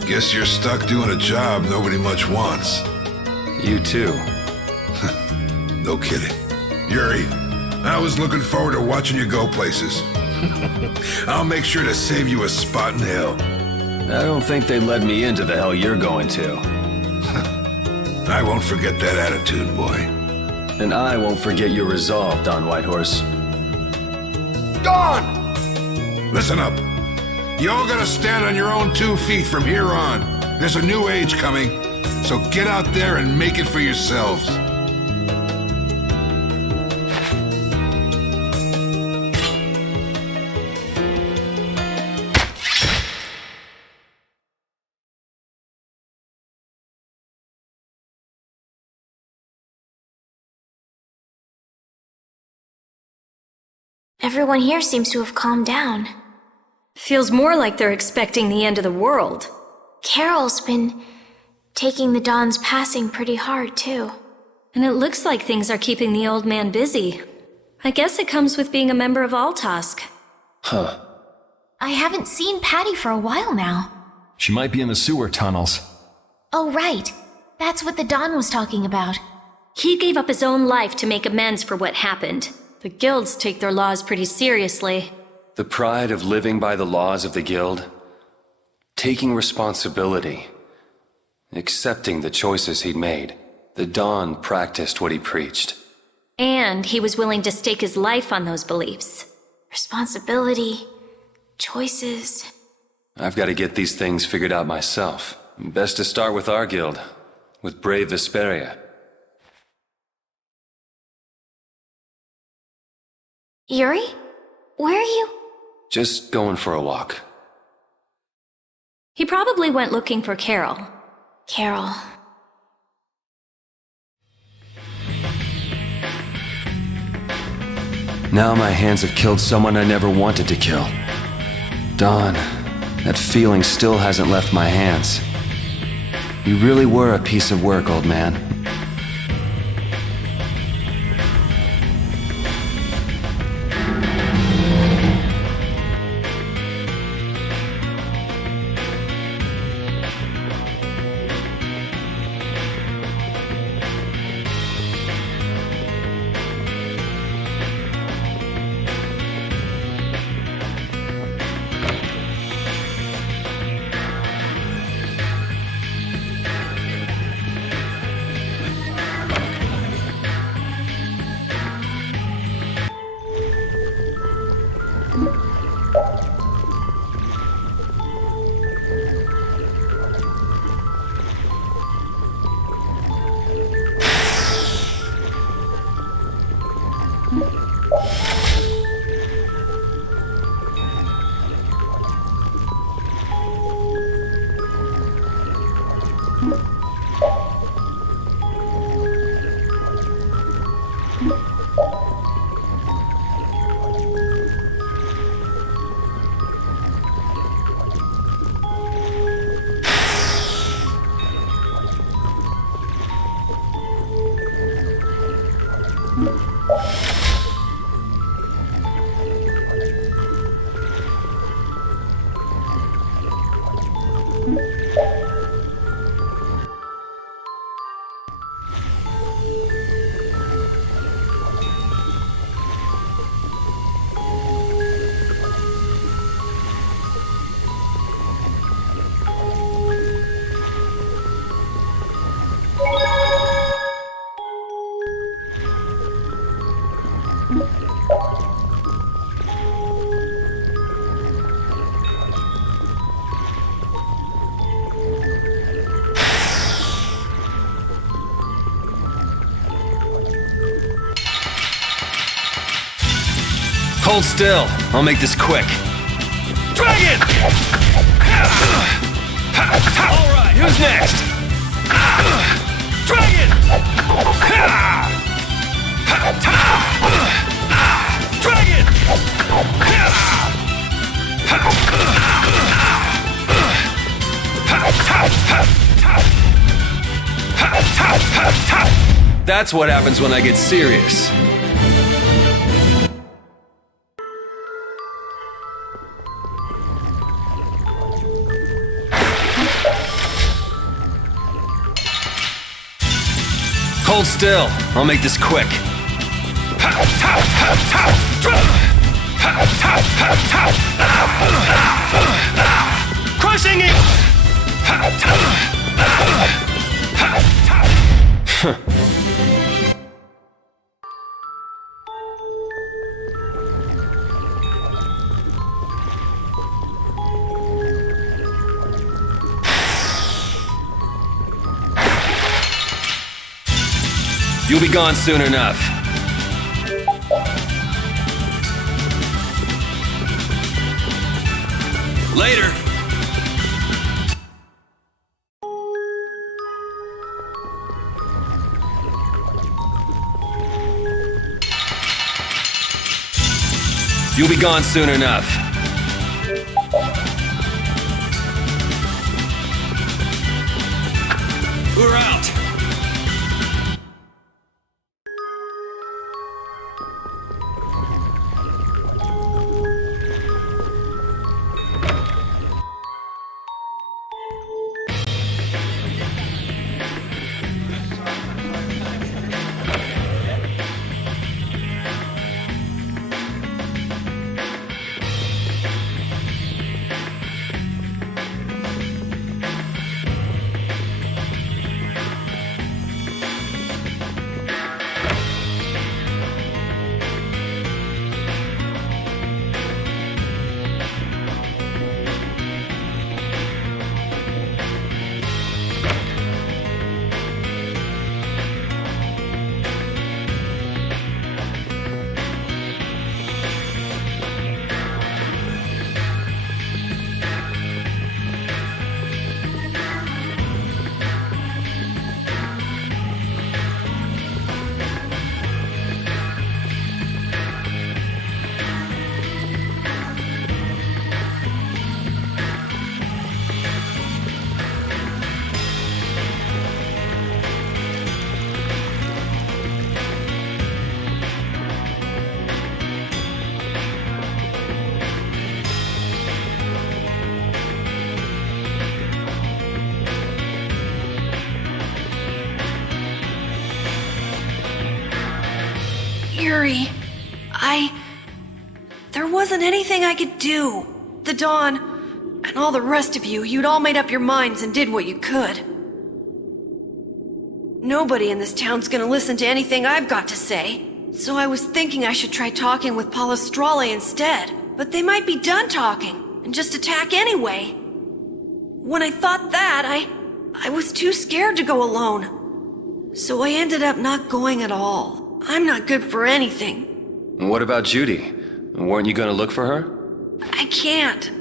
Guess you're stuck doing a job nobody much wants. You too. No kidding. Yuri, I was looking forward to watching you go places. I'll make sure to save you a spot in hell. I don't think they led me into the hell you're going to. I won't forget that attitude, boy. And I won't forget your resolve, Don Whitehorse. Dawn! Listen up. You all gotta stand on your own 2 feet from here on. There's a new age coming, so get out there and make it for yourselves. Everyone here seems to have calmed down. Feels more like they're expecting the end of the world. Carol's been taking the Dawn's passing pretty hard, too. And it looks like things are keeping the old man busy. I guess it comes with being a member of Altosk. Huh. I haven't seen Patty for a while now. She might be in the sewer tunnels. Oh, right. That's what the Dawn was talking about. He gave up his own life to make amends for what happened. The guilds take their laws pretty seriously. The pride of living by the laws of the guild, taking responsibility, accepting the choices he'd made. The Dawn practiced what he preached. And he was willing to stake his life on those beliefs. Responsibility, choices. I've got to get these things figured out myself. Best to start with our guild, with brave Vesperia. Yuri? Where are you? Just going for a walk. He probably went looking for Carol. Now my hands have killed someone I never wanted to kill. Don, that feeling still hasn't left my hands. You really were a piece of work, old man. Hold still. I'll make this quick. Dragon! Alright, who's next? Dragon! Dragon! That's what happens when I get serious. Hold still. I'll make this quick. Crushing it! You'll be gone soon enough. Later. You'll be gone soon enough. We're out. Yuri, there wasn't anything I could do. The Dawn, and all the rest of you, you'd all made up your minds and did what you could. Nobody in this town's gonna listen to anything I've got to say, so I was thinking I should try talking with Palestrale instead, but they might be done talking and just attack anyway. When I thought that, I was too scared to go alone, so I ended up not going at all. I'm not good for anything. What about Judy? Weren't you gonna look for her? I can't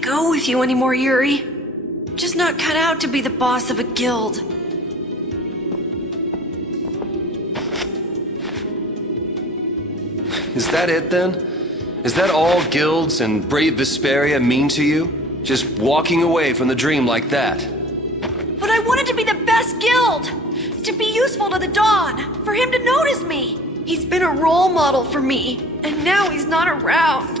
go with you anymore, Yuri. I'm just not cut out to be the boss of a guild. Is that it then? Is that all guilds and brave Vesperia mean to you? Just walking away from the dream like that? But I wanted to be the best guild! To be useful to the Dawn! For him to notice me! He's been a role model for me, and now he's not around.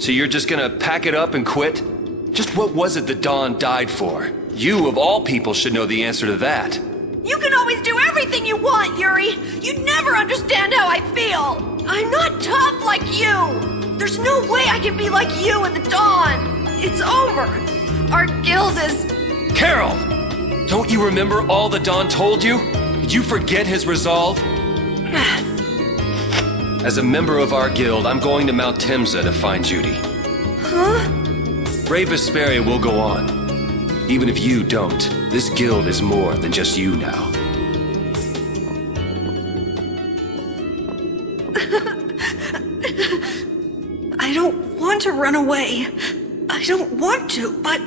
So you're just gonna pack it up and quit? Just what was it the Dawn died for? You, of all people, should know the answer to that. You can always do everything you want, Yuri! You'd never understand how I feel! I'm not tough like you! There's no way I can be like you and the Dawn! It's over! Our guild is... Carol! Don't you remember all the Dawn told you? Did you forget his resolve? As a member of our guild, I'm going to Mount Temsa to find Judy. Huh? Brave Vesperia will go on. Even if you don't, this guild is more than just you now. I don't want to run away. I don't want to, but...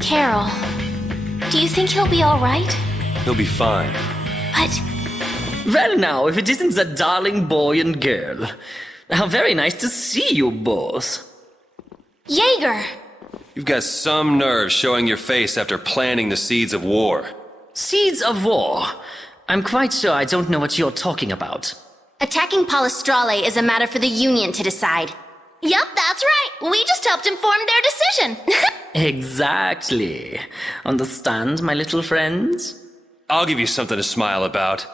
Carol, do you think he'll be alright? He'll be fine. But... Well now, if it isn't that darling boy and girl. How very nice to see you both. Jaeger! You've got some nerve showing your face after planting the seeds of war. Seeds of war? I'm quite sure I don't know what you're talking about. Attacking Palestrale is a matter for the Union to decide. Yup, that's right. We just helped inform their decision. Exactly. Understand, my little friends? I'll give you something to smile about.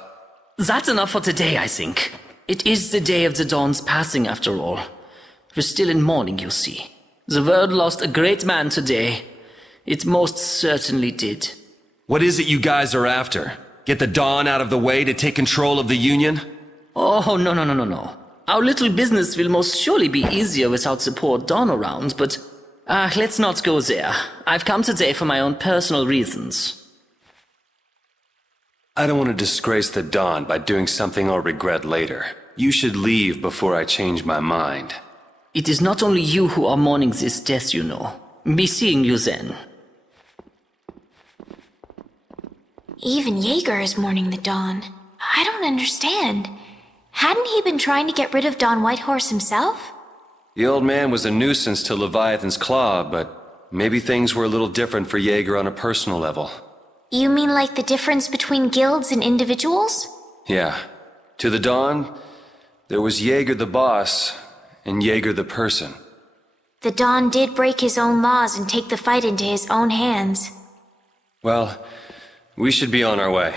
That's enough for today, I think. It is the day of the Dawn's passing, after all. We're still in mourning, you see. The world lost a great man today. It most certainly did. What is it you guys are after? Get the Dawn out of the way to take control of the Union? Oh, no. Our little business will most surely be easier without the poor Dawn around, but... let's not go there. I've come today for my own personal reasons. I don't want to disgrace the Dawn by doing something I'll regret later. You should leave before I change my mind. It is not only you who are mourning this death, you know. Be seeing you then. Even Jaeger is mourning the Dawn. I don't understand. Hadn't he been trying to get rid of Don Whitehorse himself? The old man was a nuisance to Leviathan's Claw, but maybe things were a little different for Jaeger on a personal level. You mean like the difference between guilds and individuals? Yeah. To the Dawn, there was Jaeger the boss, and Jaeger the person. The Dawn did break his own laws and take the fight into his own hands. Well, we should be on our way.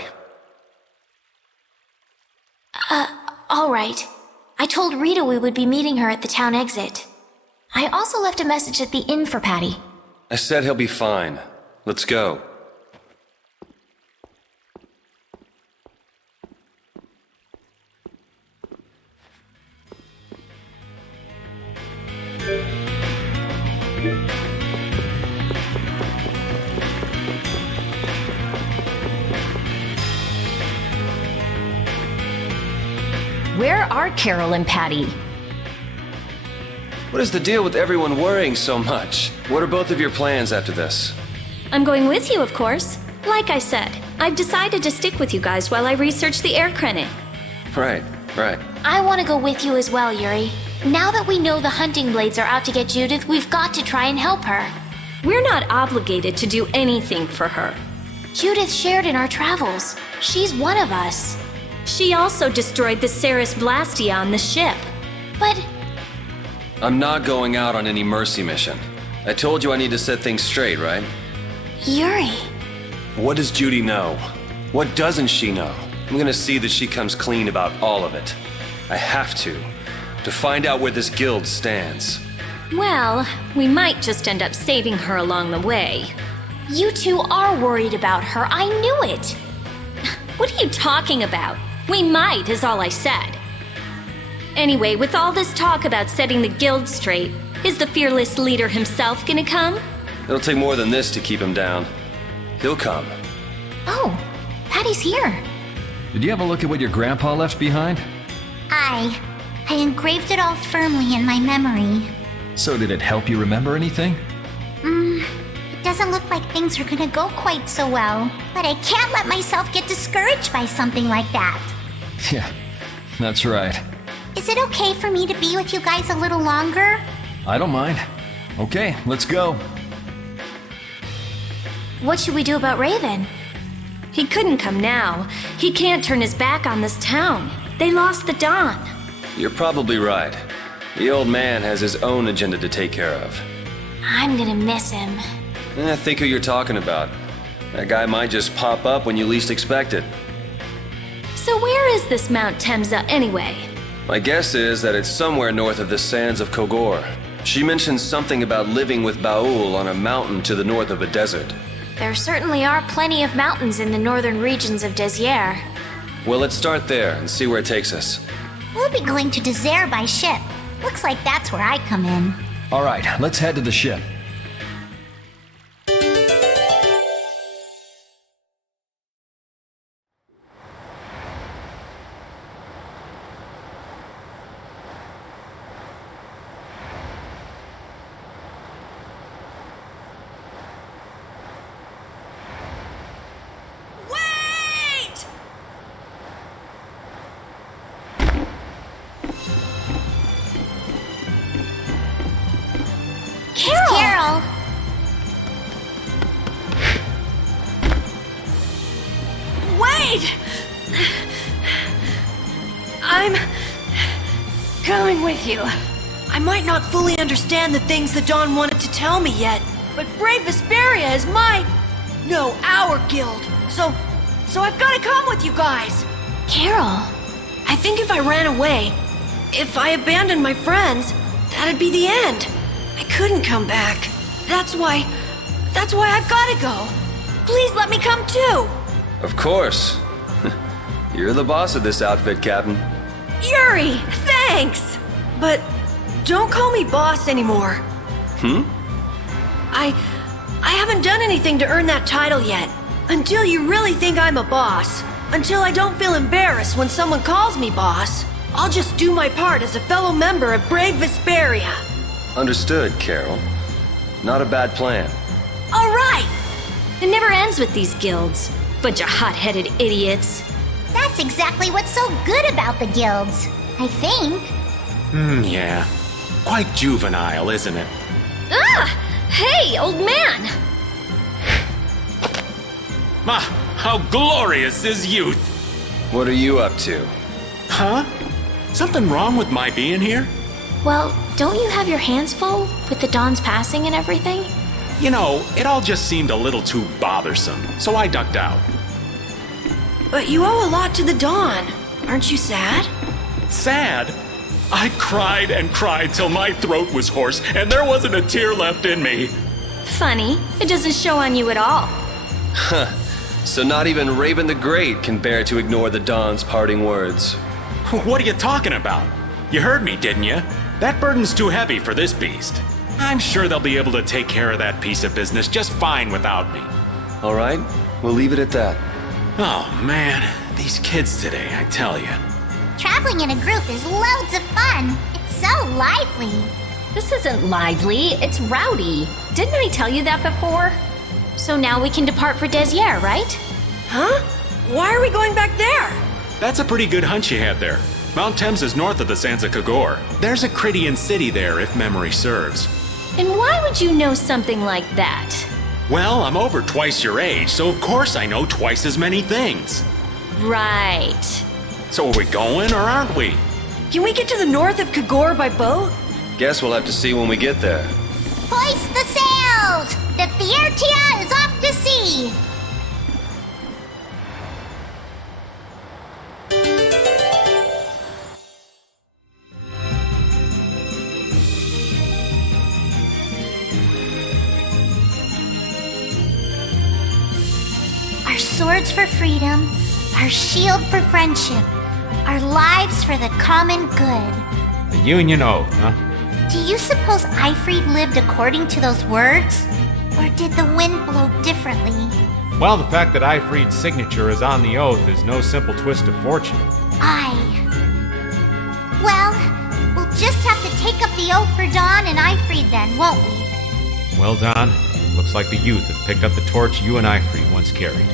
All right. I told Rita we would be meeting her at the town exit. I also left a message at the inn for Patty. I said he'll be fine. Let's go. Where are Carol and Patty? What is the deal with everyone worrying so much? What are both of your plans after this? I'm going with you, of course. Like I said, I've decided to stick with you guys while I research the air credit. Right. I want to go with you as well, Yuri. Now that we know the hunting blades are out to get Judith, we've got to try and help her. We're not obligated to do anything for her. Judith shared in our travels. She's one of us. She also destroyed the Ceres Blastia on the ship. But I'm not going out on any mercy mission. I told you I need to set things straight, right? Yuri. What does Judy know? What doesn't she know? I'm gonna see that she comes clean about all of it. I have to find out where this guild stands. Well, we might just end up saving her along the way. You two are worried about her. I knew it. What are you talking about? We might, is all I said. Anyway, with all this talk about setting the guild straight, is the fearless leader himself gonna come? It'll take more than this to keep him down. He'll come. Oh, Patty's here. Did you have a look at what your grandpa left behind? I engraved it all firmly in my memory. So did it help you remember anything? It doesn't look like things are gonna go quite so well. But I can't let myself get discouraged by something like that. Yeah, that's right. Is it okay for me to be with you guys a little longer? I don't mind. Okay, let's go. What should we do about Raven? He couldn't come now. He can't turn his back on this town. They lost the Dawn. You're probably right. The old man has his own agenda to take care of. I'm gonna miss him. Think who you're talking about. That guy might just pop up when you least expect it. So where is this Mount Temza anyway? My guess is that it's somewhere north of the sands of Kogor. She mentioned something about living with Baul on a mountain to the north of a desert. There certainly are plenty of mountains in the northern regions of Desier. Well, let's start there and see where it takes us. We'll be going to Desert by ship. Looks like that's where I come in. All right, let's head to the ship. Carol! Wait! I'm coming with you. I might not fully understand the things that Dawn wanted to tell me yet, but Brave Vesperia is our guild. So I've got to come with you guys. Carol! I think if I ran away, if I abandoned my friends, that'd be the end. I couldn't come back. That's why I've gotta go. Please let me come too. Of course. You're the boss of this outfit, Captain. Yuri, thanks. But don't call me boss anymore. I haven't done anything to earn that title yet. Until you really think I'm a boss. Until I don't feel embarrassed when someone calls me boss. I'll just do my part as a fellow member of Brave Vesperia. Understood, Carol. Not a bad plan. All right! It never ends with these guilds. Bunch of hot-headed idiots. That's exactly what's so good about the guilds, I think. Yeah. Quite juvenile, isn't it? Ah! Hey, old man! Ah, how glorious is youth! What are you up to? Huh? Something wrong with my being here? Well, don't you have your hands full with the Dawn's passing and everything? You know, it all just seemed a little too bothersome, so I ducked out. But you owe a lot to the Dawn. Aren't you sad? Sad? I cried and cried till my throat was hoarse, and there wasn't a tear left in me. Funny, it doesn't show on you at all. Huh. So not even Raven the Great can bear to ignore the Dawn's parting words. What are you talking about? You heard me, didn't you? That burden's too heavy for this beast. I'm sure they'll be able to take care of that piece of business just fine without me. All right, we'll leave it at that. Oh man, these kids today, I tell you. Traveling in a group is loads of fun. It's so lively. This isn't lively, it's rowdy. Didn't I tell you that before? So now we can depart for Desier, right? Huh? Why are we going back there? That's a pretty good hunch you had there. Mount Thames is north of the Sansa Kagor. There's a Crydian city there, if memory serves. And why would you know something like that? Well, I'm over twice your age, so of course I know twice as many things. Right. So are we going or aren't we? Can we get to the north of Kagor by boat? Guess we'll have to see when we get there. Hoist the sails! The Fiertia is off to sea! Our swords for freedom, our shield for friendship, our lives for the common good. The Union Oath, huh? Do you suppose Eifried lived according to those words? Or did the wind blow differently? Well, the fact that Eifried's signature is on the oath is no simple twist of fortune. Well, we'll just have to take up the oath for Dawn and Eifried then, won't we? Well, Don, looks like the youth have picked up the torch you and Eifried once carried.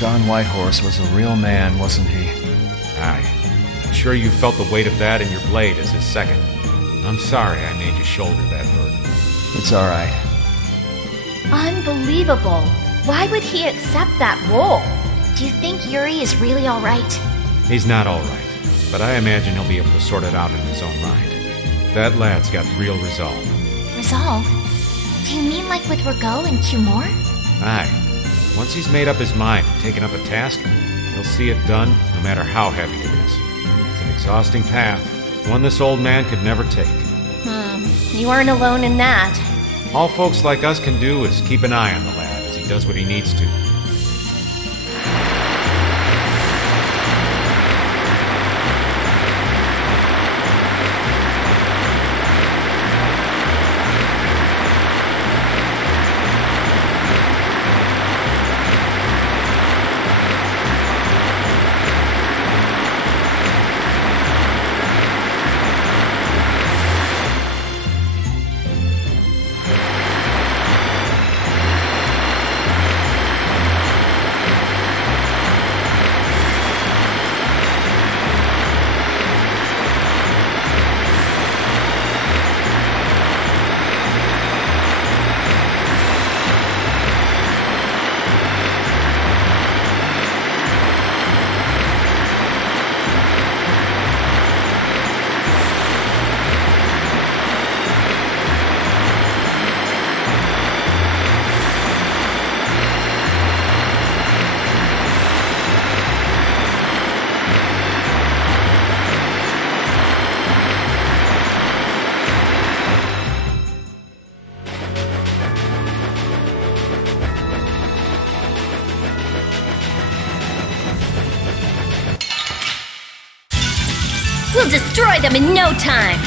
Don Whitehorse was a real man, wasn't he? Aye. I'm sure you felt the weight of that in your blade as his second. I'm sorry I made you shoulder that burden. It's all right. Unbelievable. Why would he accept that role? Do you think Yuri is really alright? He's not all right, but I imagine he'll be able to sort it out in his own mind. That lad's got real resolve. Resolve? Do you mean like with Rago and Cumore? Aye. Once he's made up his mind and taken up a task, he'll see it done no matter how heavy it is. It's an exhausting path, one this old man could never take. You aren't alone in that. All folks like us can do is keep an eye on the lad as he does what he needs to. them in no time.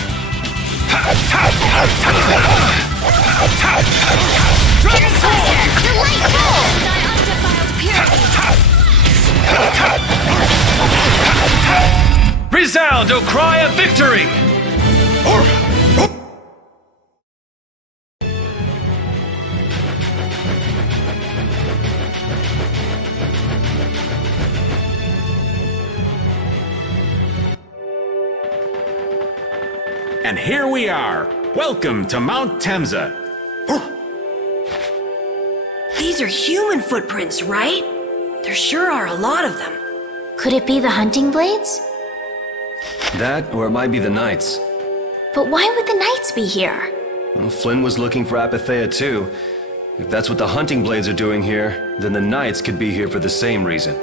Resound, O cry of victory! And here we are. Welcome to Mount Temza. These are human footprints, right? There sure are a lot of them. Could it be the hunting blades? That, or it might be the Knights. But why would the Knights be here? Well, Flynn was looking for Apatheia too. If that's what the hunting blades are doing here, then the Knights could be here for the same reason.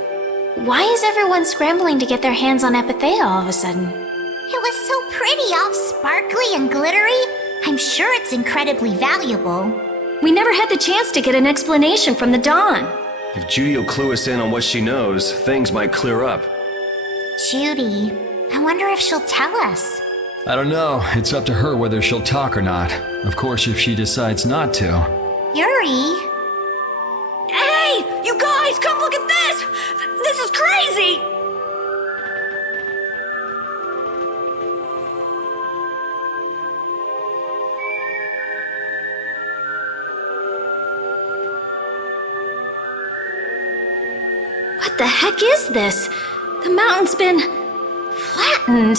Why is everyone scrambling to get their hands on Apatheia all of a sudden? It was so pretty, all sparkly and glittery. I'm sure it's incredibly valuable. We never had the chance to get an explanation from the Dawn. If Judy will clue us in on what she knows, things might clear up. Judy, I wonder if she'll tell us. I don't know. It's up to her whether she'll talk or not. Of course, if she decides not to. Yuri? Hey! You guys, come look at this! This is crazy! What the heck is this? The mountain's been flattened.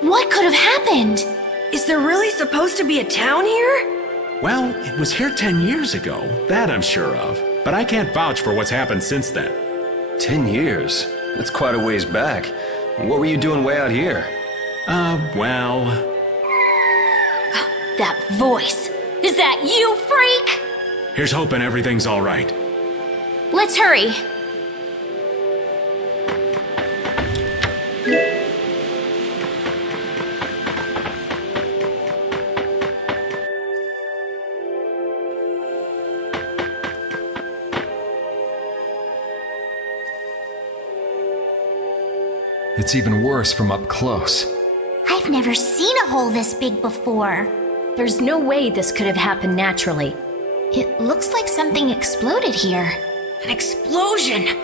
What could have happened? Is there really supposed to be a town here? Well, it was here 10 years ago. That I'm sure of. But I can't vouch for what's happened since then. 10 years? That's quite a ways back. What were you doing way out here? Well... That voice. Is that you, freak? Here's hoping everything's all right. Let's hurry. It's even worse from up close. I've never seen a hole this big before. There's no way this could have happened naturally. It looks like something exploded here. An explosion!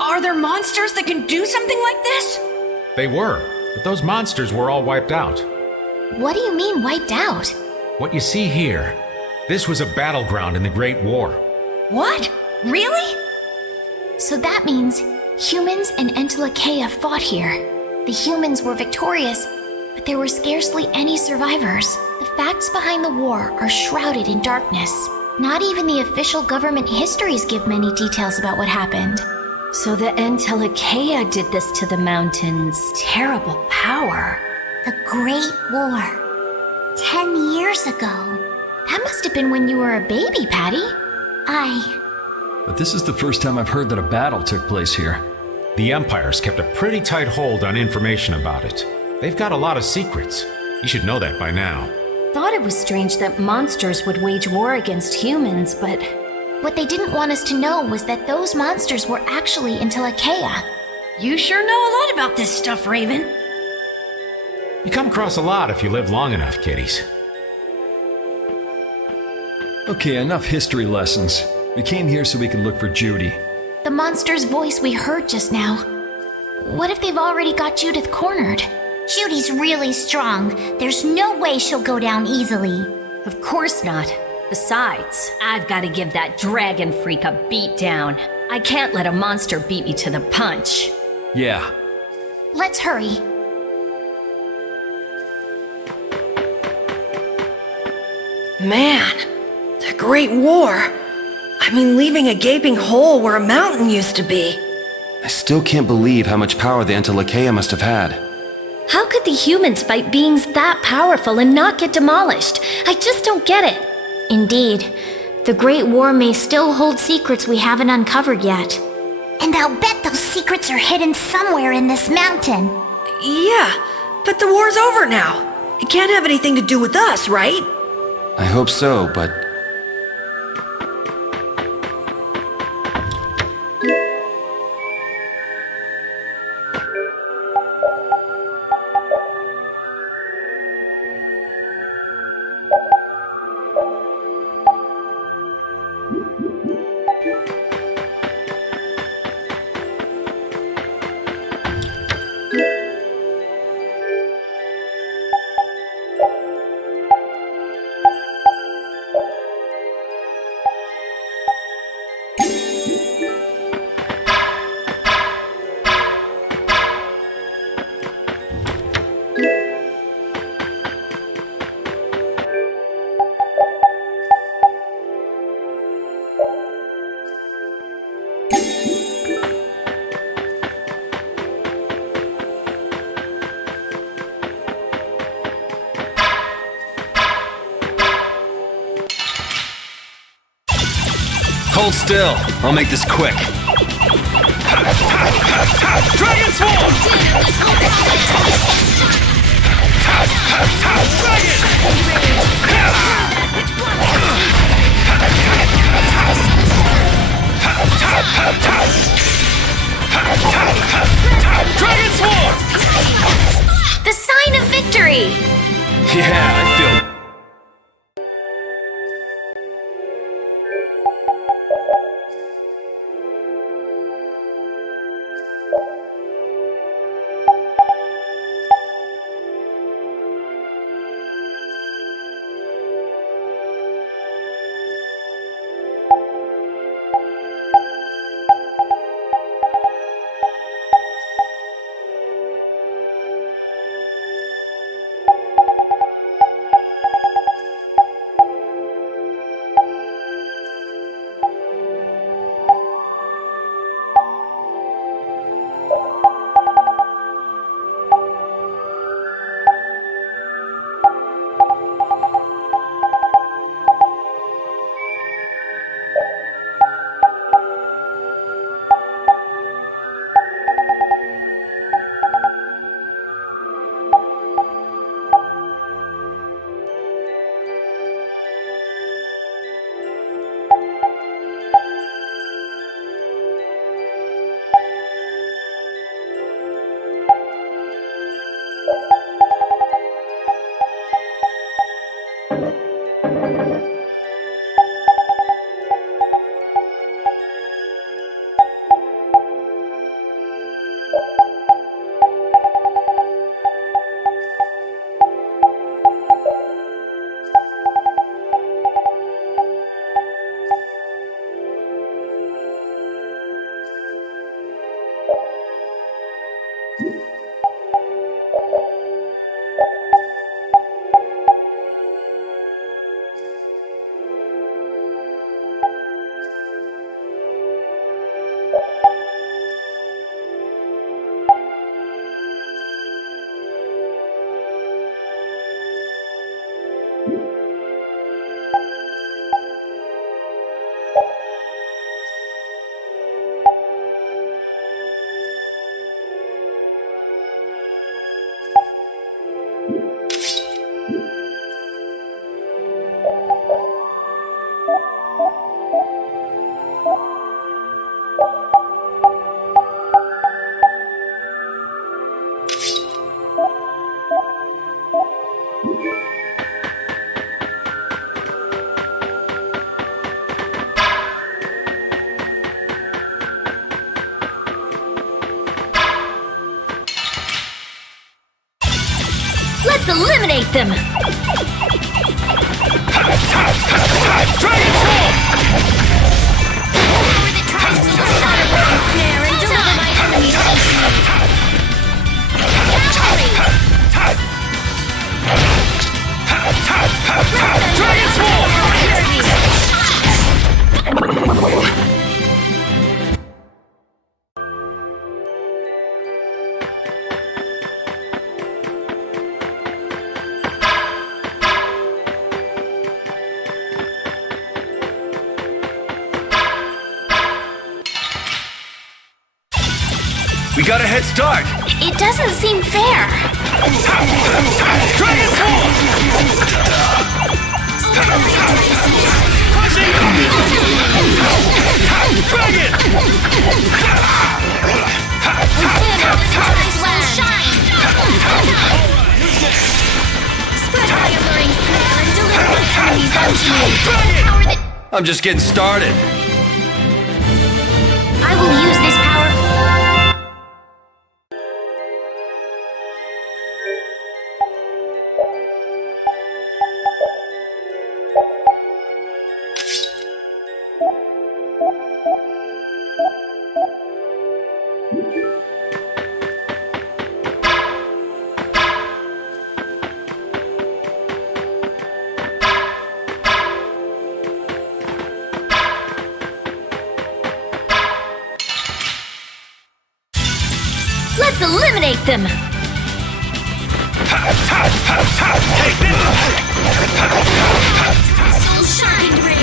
Are there monsters that can do something like this? They were, but those monsters were all wiped out. What do you mean, wiped out? What you see here, this was a battleground in the Great War. What? Really? So that means humans and Entelekea fought here. The humans were victorious, but there were scarcely any survivors. The facts behind the war are shrouded in darkness. Not even the official government histories give many details about what happened. So the Entelekea did this to the mountains. Terrible power. The Great War. 10 years ago. That must have been when you were a baby, Patty. But this is the first time I've heard that a battle took place here. The Empire's kept a pretty tight hold on information about it. They've got a lot of secrets. You should know that by now. Thought it was strange that monsters would wage war against humans, but... What they didn't want us to know was that those monsters were actually Entelekea. You sure know a lot about this stuff, Raven. You come across a lot if you live long enough, kiddies. Okay, enough history lessons. We came here so we could look for Judy. The monster's voice we heard just now. What if they've already got Judith cornered? Judy's really strong. There's no way she'll go down easily. Of course not. Besides, I've got to give that dragon freak a beat down. I can't let a monster beat me to the punch. Yeah. Let's hurry. Man, the Great War. I mean, leaving a gaping hole where a mountain used to be. I still can't believe how much power the Entelekea must have had. How could the humans fight beings that powerful and not get demolished? I just don't get it. Indeed. The Great War may still hold secrets we haven't uncovered yet. And I'll bet those secrets are hidden somewhere in this mountain. Yeah, but the war's over now. It can't have anything to do with us, right? I hope so, but... Hold still. I'll make this quick. Dragon Swarm! Dragon Swarm! The sign of victory! Yeah, I feel... Let's eliminate them! Dragon Swarm! Snare and deliver my enemies Dragon Swarm! We got a head start! It doesn't seem fair. Dragon Swarm! Crushing! Dragon! Shine! Spread my alluring snare and deliver enemies unto me. Power that I'm just getting started. I will use this power. Let's eliminate them! Soul Sharpened Rage!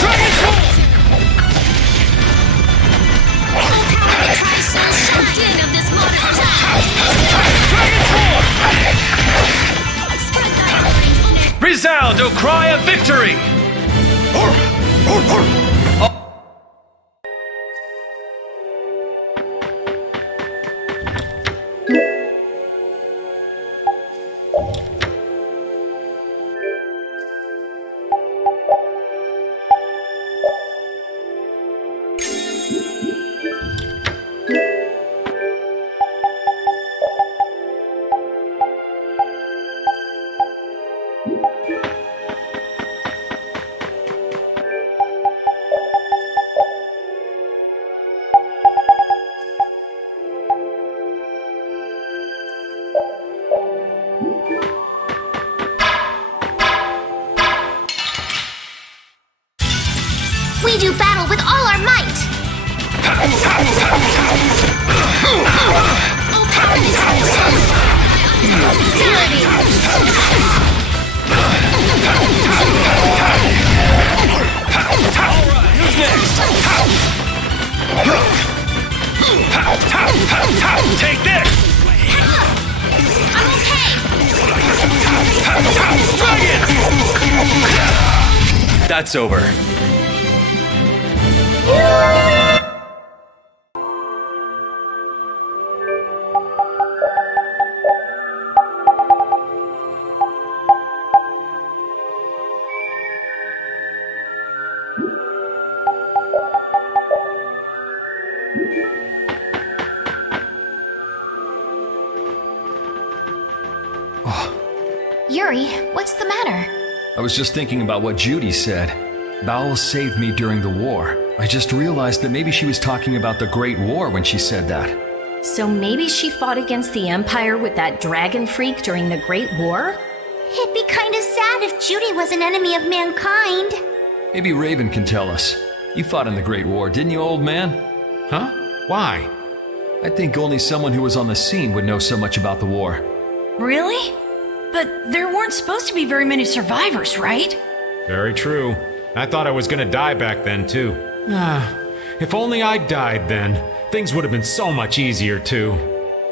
Dragon Sword! Try Soul Sharpened In of this modest time! Dragon Sword! Spread thy wings, Resound, O cry of victory! We do battle with all our might! Take this! I'm okay! That's over. Yuri, what's the matter? I was just thinking about what Judy said. Bowel saved me during the war. I just realized that maybe she was talking about the Great War when she said that. So maybe she fought against the Empire with that dragon freak during the Great War? It'd be kinda sad if Judy was an enemy of mankind. Maybe Raven can tell us. You fought in the Great War, didn't you, old man? Huh? Why? I think only someone who was on the scene would know so much about the war. Really? But there weren't supposed to be very many survivors, right? Very true. I thought I was gonna die back then, too. If only I died then, things would have been so much easier, too.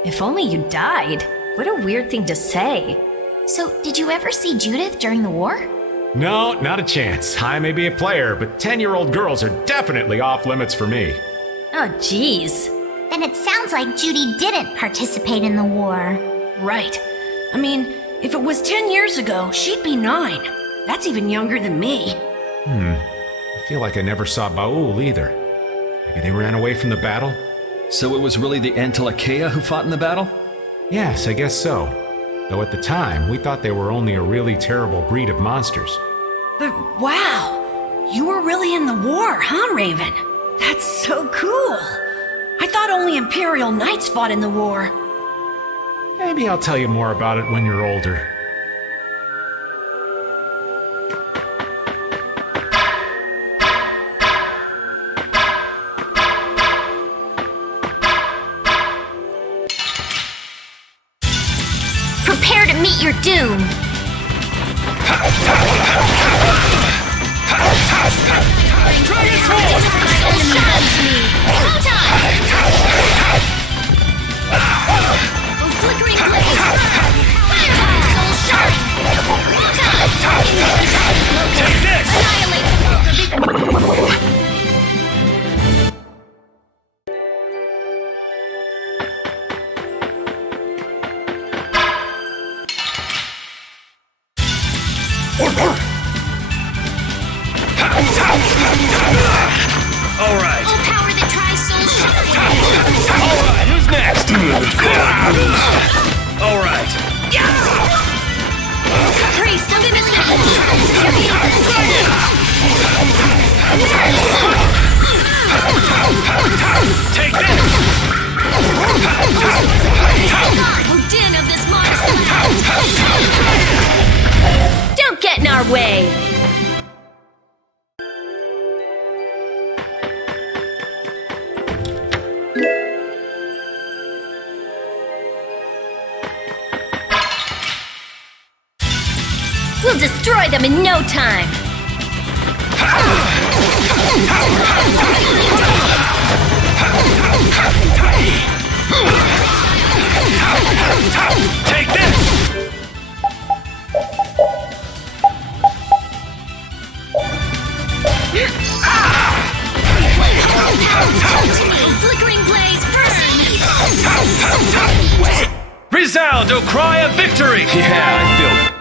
If only you died. What a weird thing to say. So, did you ever see Judith during the war? No, not a chance. I may be a player, but 10-year-old girls are definitely off limits for me. Oh, jeez. Then it sounds like Judy didn't participate in the war. Right. I mean, if it was 10 years ago, she'd be 9. That's even younger than me. I feel like I never saw Baul either. Maybe they ran away from the battle? So it was really the Antilochea who fought in the battle? Yes, I guess so. Though at the time, we thought they were only a really terrible breed of monsters. But wow, you were really in the war, huh, Raven? That's so cool. I thought only Imperial Knights fought in the war. Maybe I'll tell you more about it when you're older. Prepare to meet your doom! Dragon Sword! Soul shine to me! Oh, flickering blaze! Fireball! Soul shine! Take this! Annihilate the All right. Full power that tries soul shockwave. All right, who's next? All right. Priest, eliminate. Take this! Oh, din of this monster! Don't get in our way! We'll destroy them in no time! Take this! Flickering blaze burn! Resound, O cry of victory! Yeah, I feel...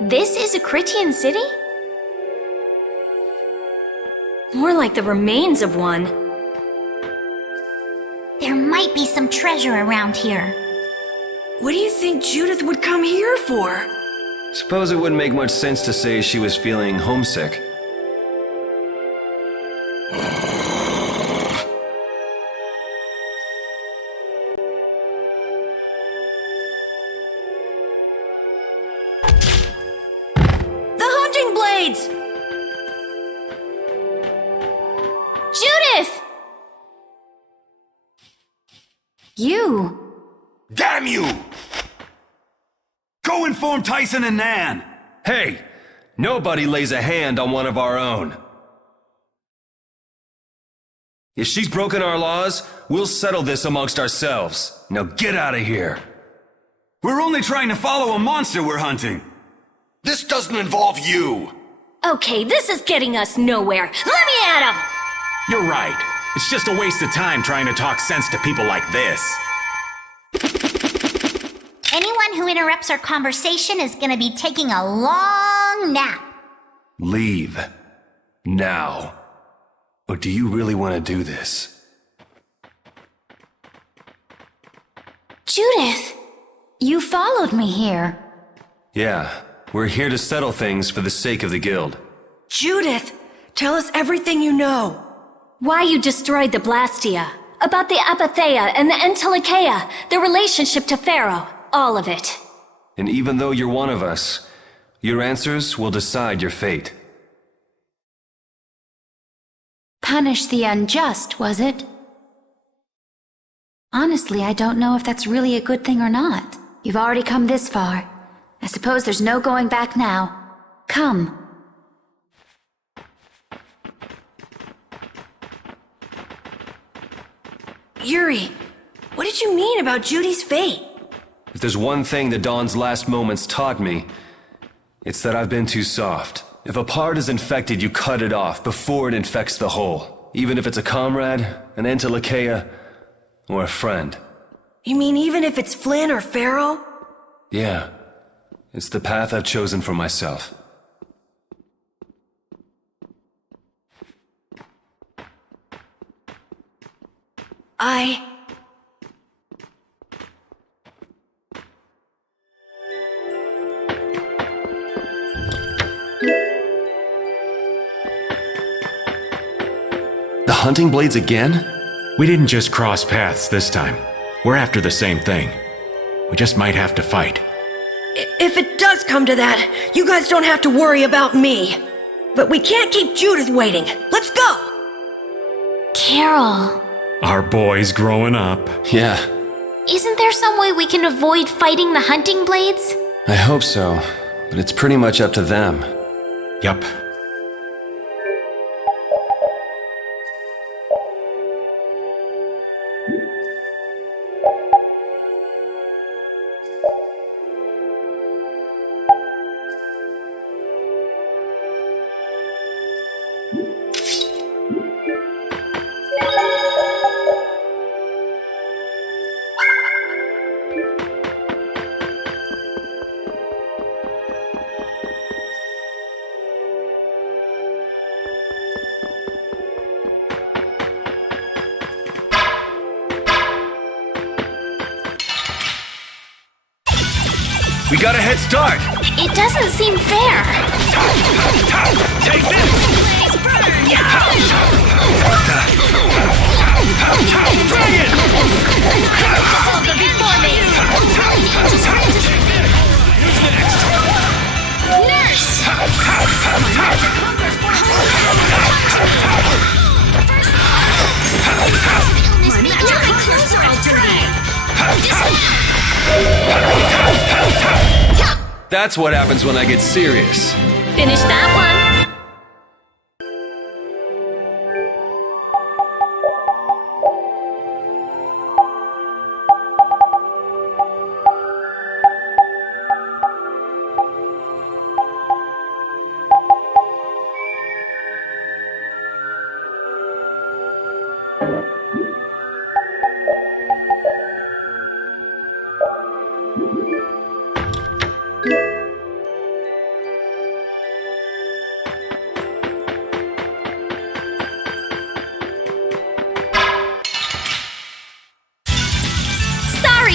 This is a Critian city? More like the remains of one. There might be some treasure around here. What do you think Judith would come here for? Suppose it wouldn't make much sense to say she was feeling homesick. Judith! You! Damn you! Go inform Tyson and Nan! Hey! Nobody lays a hand on one of our own. If she's broken our laws, we'll settle this amongst ourselves. Now get out of here. We're only trying to follow a monster we're hunting. This doesn't involve you. Okay, this is getting us nowhere. Let me at him! You're right. It's just a waste of time trying to talk sense to people like this. Anyone who interrupts our conversation is gonna be taking a long nap. Leave. Now. Or do you really want to do this? Judith! You followed me here. Yeah, we're here to settle things for the sake of the guild. Judith! Tell us everything you know. Why you destroyed the Blastia. About the Apatheia and the Entelikeia. Their relationship to Pharaoh. All of it. And even though you're one of us, your answers will decide your fate. Punish the unjust, was it? Honestly, I don't know if that's really a good thing or not. You've already come this far. I suppose there's no going back now. Come. Yuri, what did you mean about Judy's fate? If there's one thing the Dawn's last moments taught me, it's that I've been too soft. If a part is infected, you cut it off before it infects the whole. Even if it's a comrade, an Entelikeia, or a friend. You mean even if it's Flynn or Pharaoh? Yeah. It's the path I've chosen for myself. The hunting blades again? We didn't just cross paths this time. We're after the same thing. We just might have to fight. If it does come to that, you guys don't have to worry about me. But we can't keep Judith waiting. Let's go! Carol. Our boy's growing up. Yeah, Isn't there some way we can avoid fighting the hunting blades? I hope so. But it's pretty much up to them. Yup. We got a head start! It doesn't seem fair. Take this! Dragon! Before me. Nurse! My clothes are all dirty. That's what happens when I get serious. Finish that one.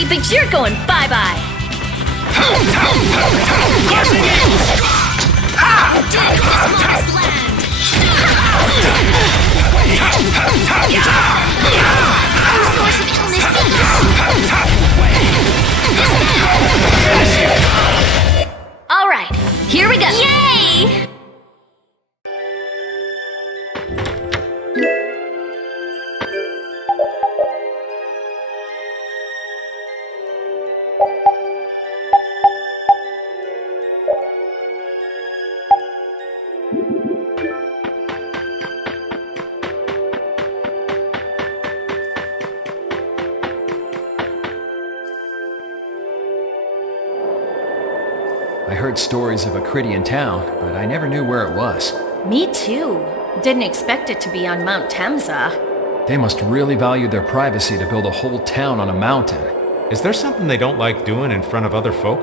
But you're going bye-bye. All right, here we go. Yay! I heard stories of a Cridian town, but I never knew where it was. Me too. Didn't expect it to be on Mount Temza. They must really value their privacy to build a whole town on a mountain. Is there something they don't like doing in front of other folk?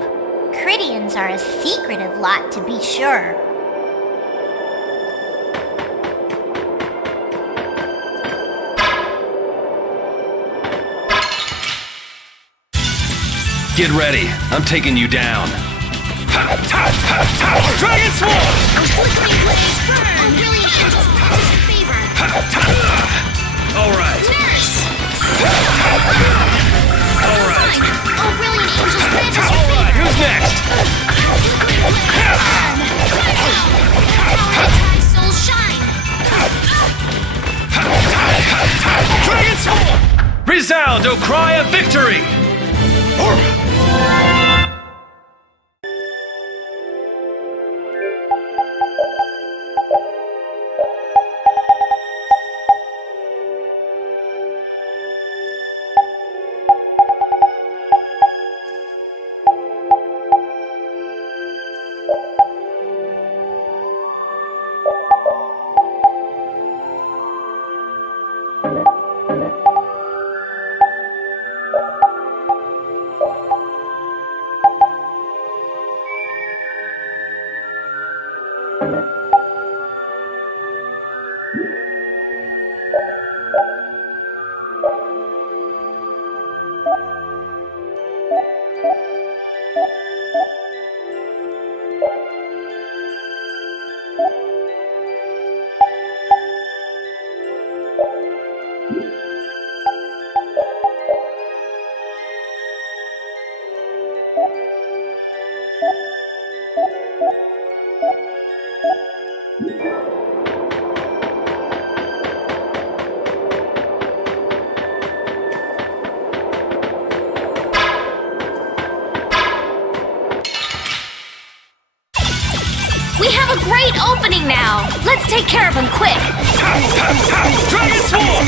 Cridians are a secretive lot, to be sure. Get ready. I'm taking you down. Dragon Swarm! All right. Nurse! All right. Oh, brilliant angels grant us All right. Who's next? Soul shine! Dragon Swarm! Resound, O cry of victory! We have a great opening now. Let's take care of him quick. Dragon Swarm!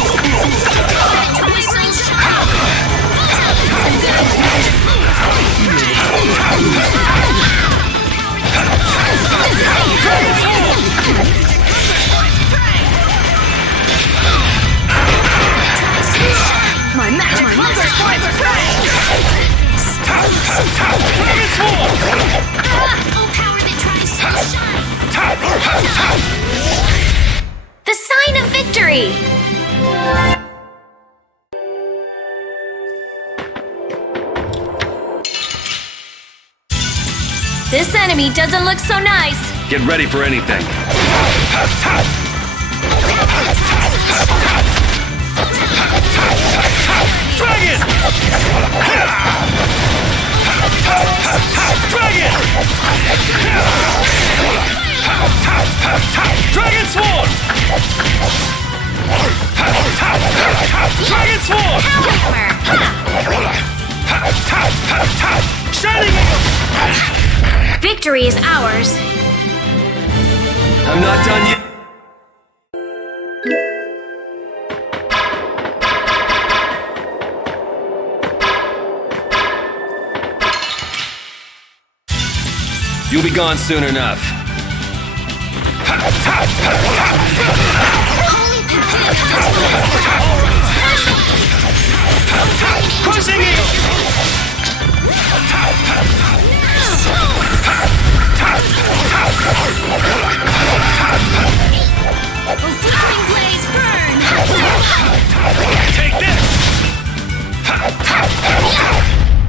My magic hunger finds prey! Dragon Swarm! Oh, power that tries to shine! The sign of victory. enemy doesn't look so nice. Get ready for anything. Dragon! Dragon! Dragon Sword! Dragon Sword! Shining Eagle! Victory is ours. I'm not done yet. You'll be gone soon enough. Crushing Eagle! Flaming blaze burn! Take this!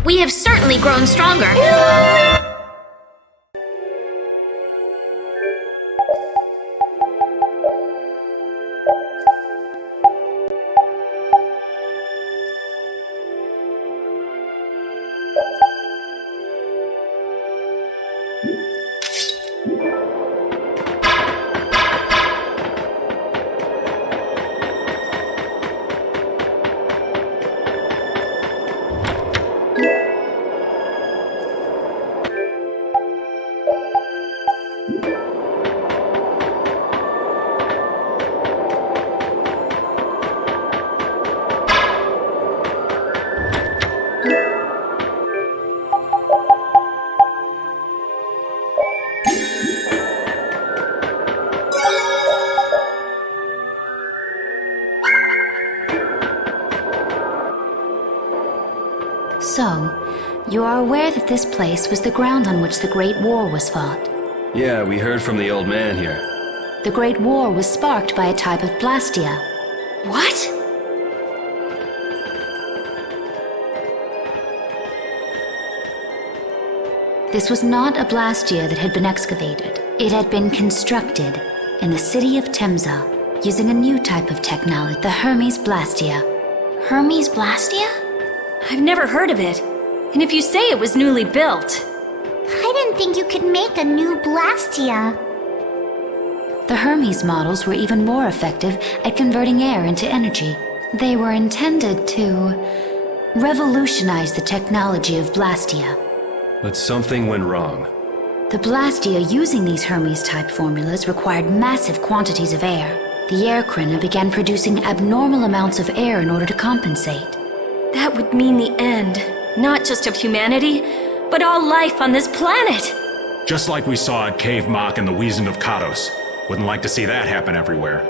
We have certainly grown stronger. So, you are aware that this place was the ground on which the Great War was fought. Yeah, we heard from the old man here. The Great War was sparked by a type of blastia. What? This was not a blastia that had been excavated. It had been constructed in the city of Temza using a new type of technology, the Hermes Blastia. Hermes Blastia? I've never heard of it. And if you say it was newly built... I didn't think you could make a new Blastia. The Hermes models were even more effective at converting air into energy. They were intended to revolutionize the technology of Blastia. But something went wrong. The Blastia using these Hermes-type formulas required massive quantities of air. The Airkrina began producing abnormal amounts of air in order to compensate. That would mean the end, not just of humanity, but all life on this planet. Just like we saw at Cave Mach and the Wiesen of Kados. Wouldn't like to see that happen everywhere.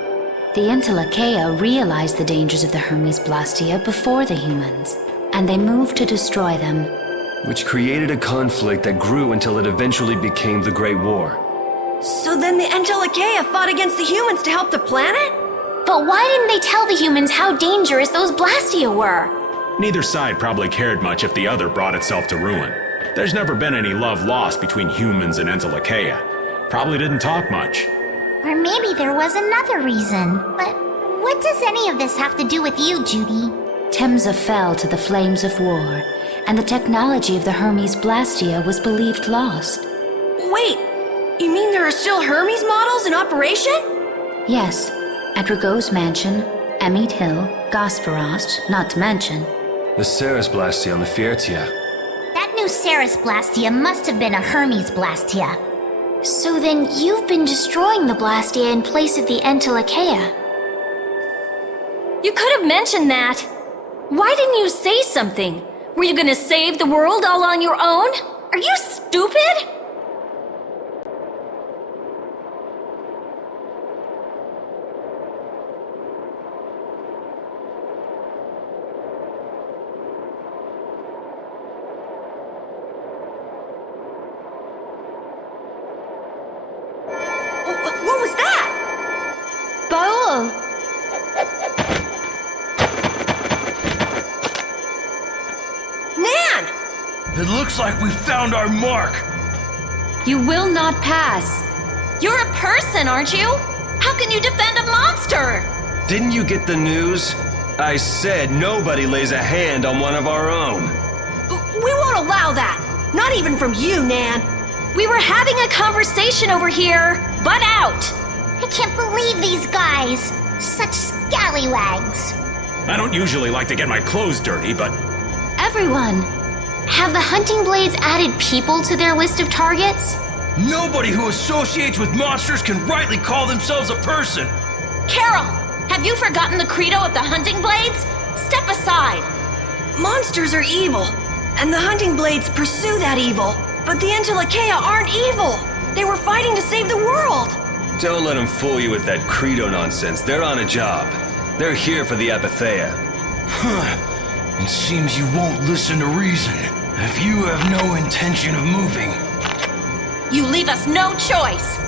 The Entelekea realized the dangers of the Hermes Blastia before the humans, and they moved to destroy them. Which created a conflict that grew until it eventually became the Great War. So then the Entelekea fought against the humans to help the planet? But why didn't they tell the humans how dangerous those Blastia were? Neither side probably cared much if the other brought itself to ruin. There's never been any love lost between humans and Entelekea. Probably didn't talk much. Or maybe there was another reason. But what does any of this have to do with you, Judy? Temza fell to the flames of war, and the technology of the Hermes Blastia was believed lost. Wait, you mean there are still Hermes models in operation? Yes, at Rago's mansion, Amit Hill, Gosferost, not to mention. The Ceres Blastia on the Fiertia. That new Ceres Blastia must have been a Hermes Blastia. So then you've been destroying the Blastia in place of the Entelekea. You could have mentioned that. Why didn't you say something? Were you gonna save the world all on your own? Are you stupid? What was that? Baul! It looks like we found our mark. You will not pass. You're a person, aren't you? How can you defend a monster? Didn't you get the news? I said nobody lays a hand on one of our own. We won't allow that. Not even from you, Nan. We were having a conversation over here. Butt out! I can't believe these guys. Such scallywags. I don't usually like to get my clothes dirty, but... Everyone, have the hunting blades added people to their list of targets? Nobody who associates with monsters can rightly call themselves a person. Carol, have you forgotten the credo of the hunting blades? Step aside. Monsters are evil, and the hunting blades pursue that evil. But the Entelekea aren't evil. They were fighting to save the world. Don't let them fool you with that credo nonsense. They're on a job. They're here for the Apatheia. It seems you won't listen to reason. If you have no intention of moving... You leave us no choice.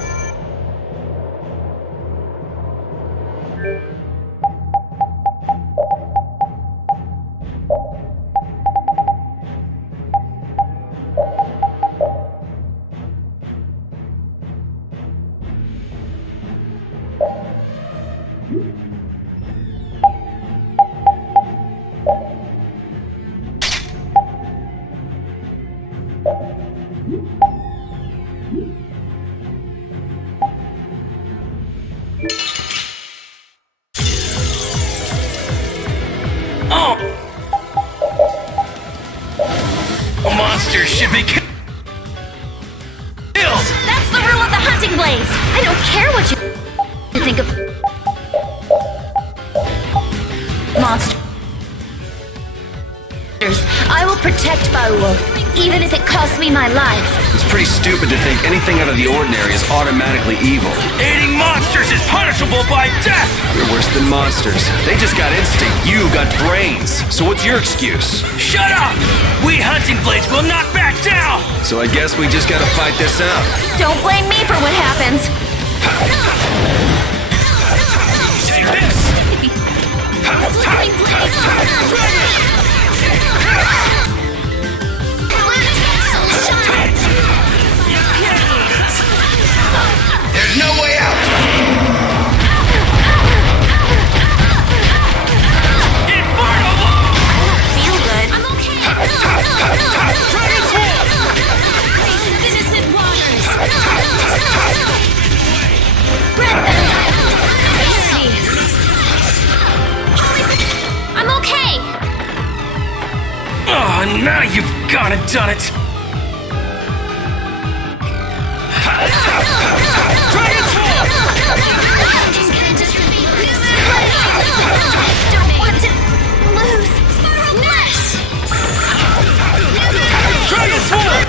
A monster should be killed! That's the rule of the hunting blades. I don't care what you think of monsters. I will protect Baul, even if it costs me my life. It's pretty stupid to think anything out of the ordinary is automatically evil. Aiding monsters is punishable by death! You're worse than monsters. They just got instinct. You got brains. So what's your excuse? Shut up! We hunting blades will not back down! So I guess we just gotta fight this out. Don't blame me for what happens. Take this! There's no way out! Inferno! Feel good. I'm okay. Dragon Swarm! Innocent waters. Breath I'm okay. Oh, now you've gone and done it! Dragon Swarm! Don't want to lose. Nice! Dragon Swarm!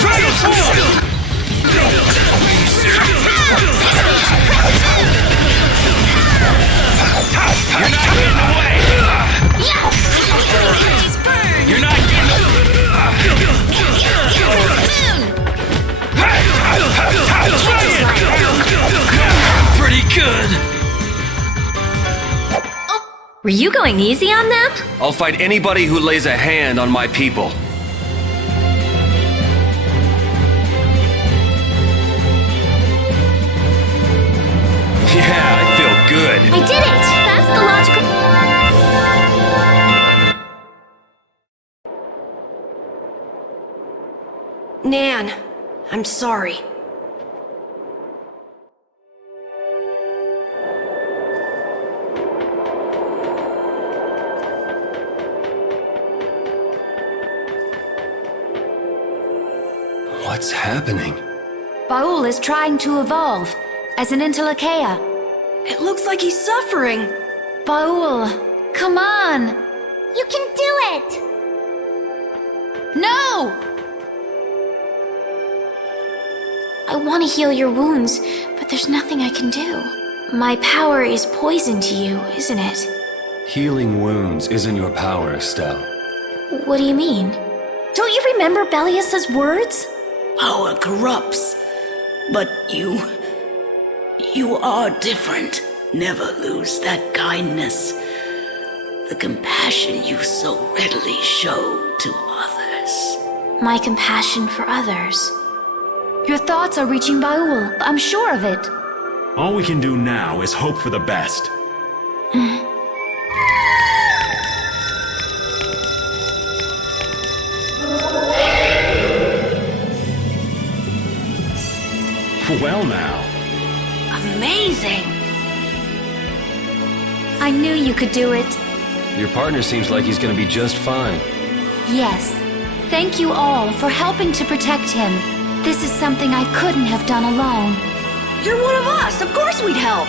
Dragon Swarm! You're not getting away! You're not getting Pretty good! Were you going easy on them? I'll fight anybody who lays a hand on my people. Yeah, I feel good. I did it! That's the logical... Nan, I'm sorry. What's happening? Baul is trying to evolve as an Entelekea. It looks like he's suffering. Baul, come on! You can do it! No! I want to heal your wounds, but there's nothing I can do. My power is poison to you, isn't it? Healing wounds isn't your power, Estelle. What do you mean? Don't you remember Bellius's words? Power corrupts, but you are different. Never lose that kindness, the compassion you so readily show to others. My compassion for others. Your thoughts are reaching Baul. I'm sure of it. All we can do now is hope for the best. Well now. Amazing! I knew you could do it. Your partner seems like he's gonna be just fine. Yes. Thank you all for helping to protect him. This is something I couldn't have done alone. You're one of us! Of course we'd help!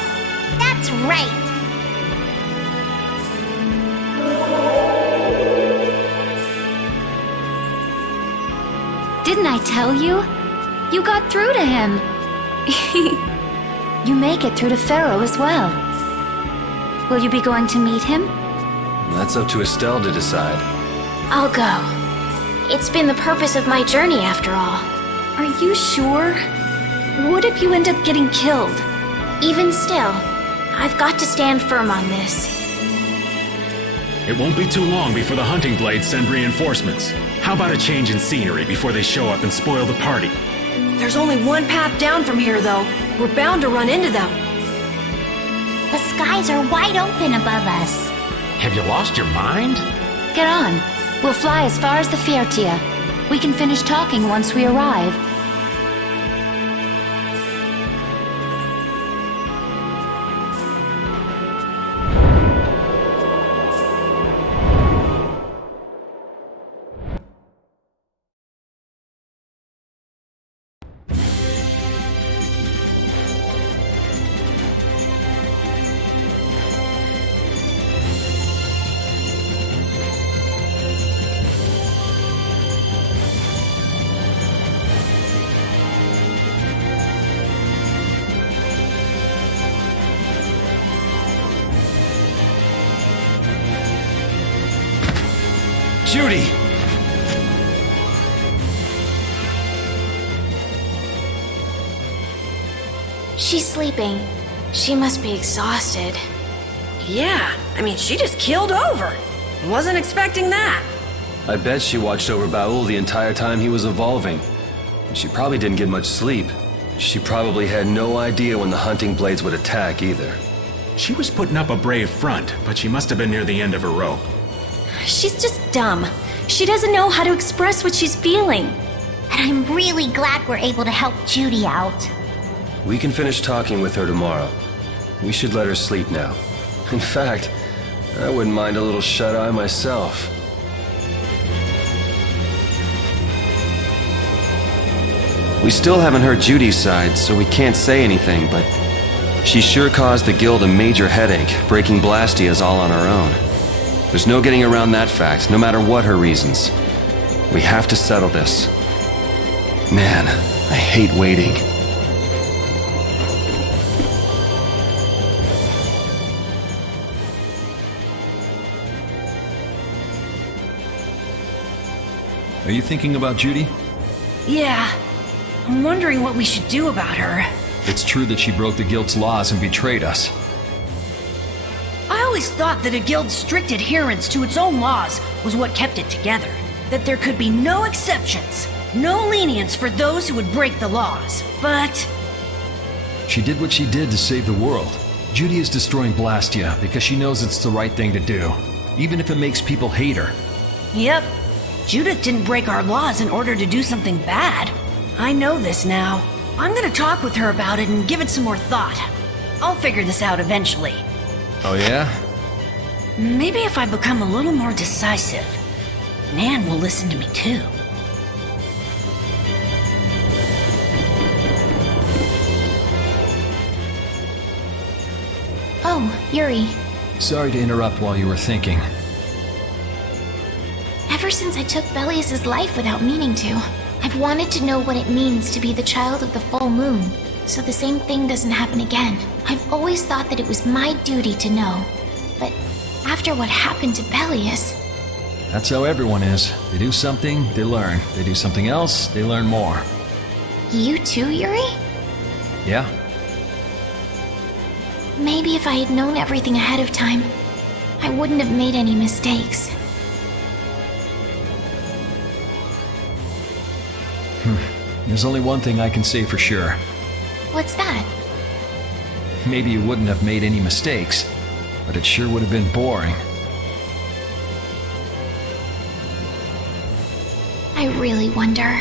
That's right. Didn't I tell you? You got through to him. You make it through to Pharaoh as well. Will you be going to meet him? That's up to Estelle to decide. I'll go. It's been the purpose of my journey after all. Are you sure? What if you end up getting killed? Even still, I've got to stand firm on this. It won't be too long before the hunting blades send reinforcements. How about a change in scenery before they show up and spoil the party? There's only one path down from here, though. We're bound to run into them. The skies are wide open above us. Have you lost your mind? Get on. We'll fly as far as the Fiertia. We can finish talking once we arrive. Judy! She's sleeping. She must be exhausted. Yeah, I mean, she just keeled over. Wasn't expecting that. I bet she watched over Baul the entire time he was evolving. She probably didn't get much sleep. She probably had no idea when the hunting blades would attack either. She was putting up a brave front, but she must have been near the end of her rope. She's just dumb. She doesn't know how to express what she's feeling. And I'm really glad we're able to help Judy out. We can finish talking with her tomorrow. We should let her sleep now. In fact, I wouldn't mind a little shut-eye myself. We still haven't heard Judy's side, so we can't say anything, but she sure caused the guild a major headache, breaking Blastias all on her own. There's no getting around that fact, no matter what her reasons. We have to settle this. Man, I hate waiting. Are you thinking about Judy? Yeah. I'm wondering what we should do about her. It's true that she broke the guild's laws and betrayed us. I always thought that a guild's strict adherence to its own laws was what kept it together. That there could be no exceptions, no lenience for those who would break the laws. But She did what she did to save the world. Judy is destroying Blastia because she knows it's the right thing to do, even if it makes people hate her. Yep. Judith didn't break our laws in order to do something bad. I know this now. I'm gonna talk with her about it and give it some more thought. I'll figure this out eventually. Oh yeah? Maybe if I become a little more decisive, Nan will listen to me too. Oh, Yuri. Sorry to interrupt while you were thinking. Ever since I took Bellius's life without meaning to, I've wanted to know what it means to be the child of the full moon, so the same thing doesn't happen again. I've always thought that it was my duty to know, but after what happened to Bellius, That's how everyone is. They do something, they learn. They do something else, they learn more. You too, Yuri? Yeah? Maybe if I had known everything ahead of time, I wouldn't have made any mistakes. There's only one thing I can say for sure. What's that? Maybe you wouldn't have made any mistakes, but it sure would have been boring. I really wonder.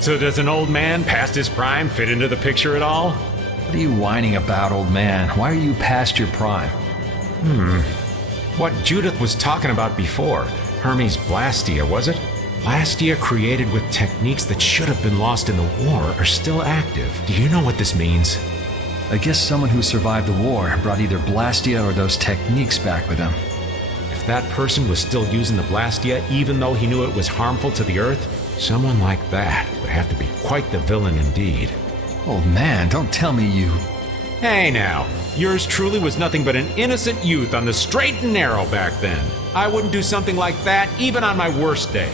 So does an old man past his prime fit into the picture at all? What are you whining about, old man? Why are you past your prime? What Judith was talking about before. Hermes Blastia, was it? Blastia created with techniques that should have been lost in the war are still active. Do you know what this means? I guess someone who survived the war brought either Blastia or those techniques back with him. If that person was still using the Blastia even though he knew it was harmful to the Earth, someone like that would have to be quite the villain indeed. Old man, don't tell me you... Hey now, yours truly was nothing but an innocent youth on the straight and narrow back then. I wouldn't do something like that even on my worst day.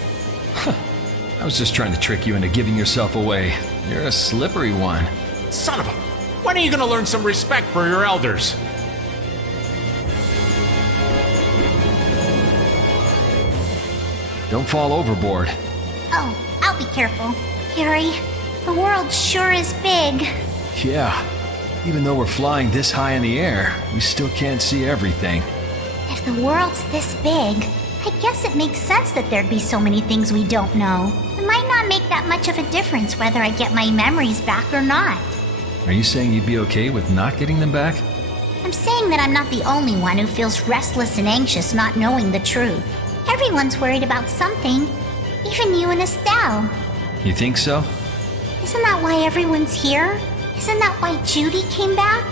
I was just trying to trick you into giving yourself away. You're a slippery one. Son of a... When are you gonna learn some respect for your elders? Don't fall overboard. Oh, I'll be careful. Yuri, the world sure is big. Yeah. Even though we're flying this high in the air, we still can't see everything. If the world's this big, I guess it makes sense that there'd be so many things we don't know. It might not make that much of a difference whether I get my memories back or not. Are you saying you'd be okay with not getting them back? I'm saying that I'm not the only one who feels restless and anxious not knowing the truth. Everyone's worried about something. Even you and Estelle. You think so? Isn't that why everyone's here? Isn't that why Judy came back?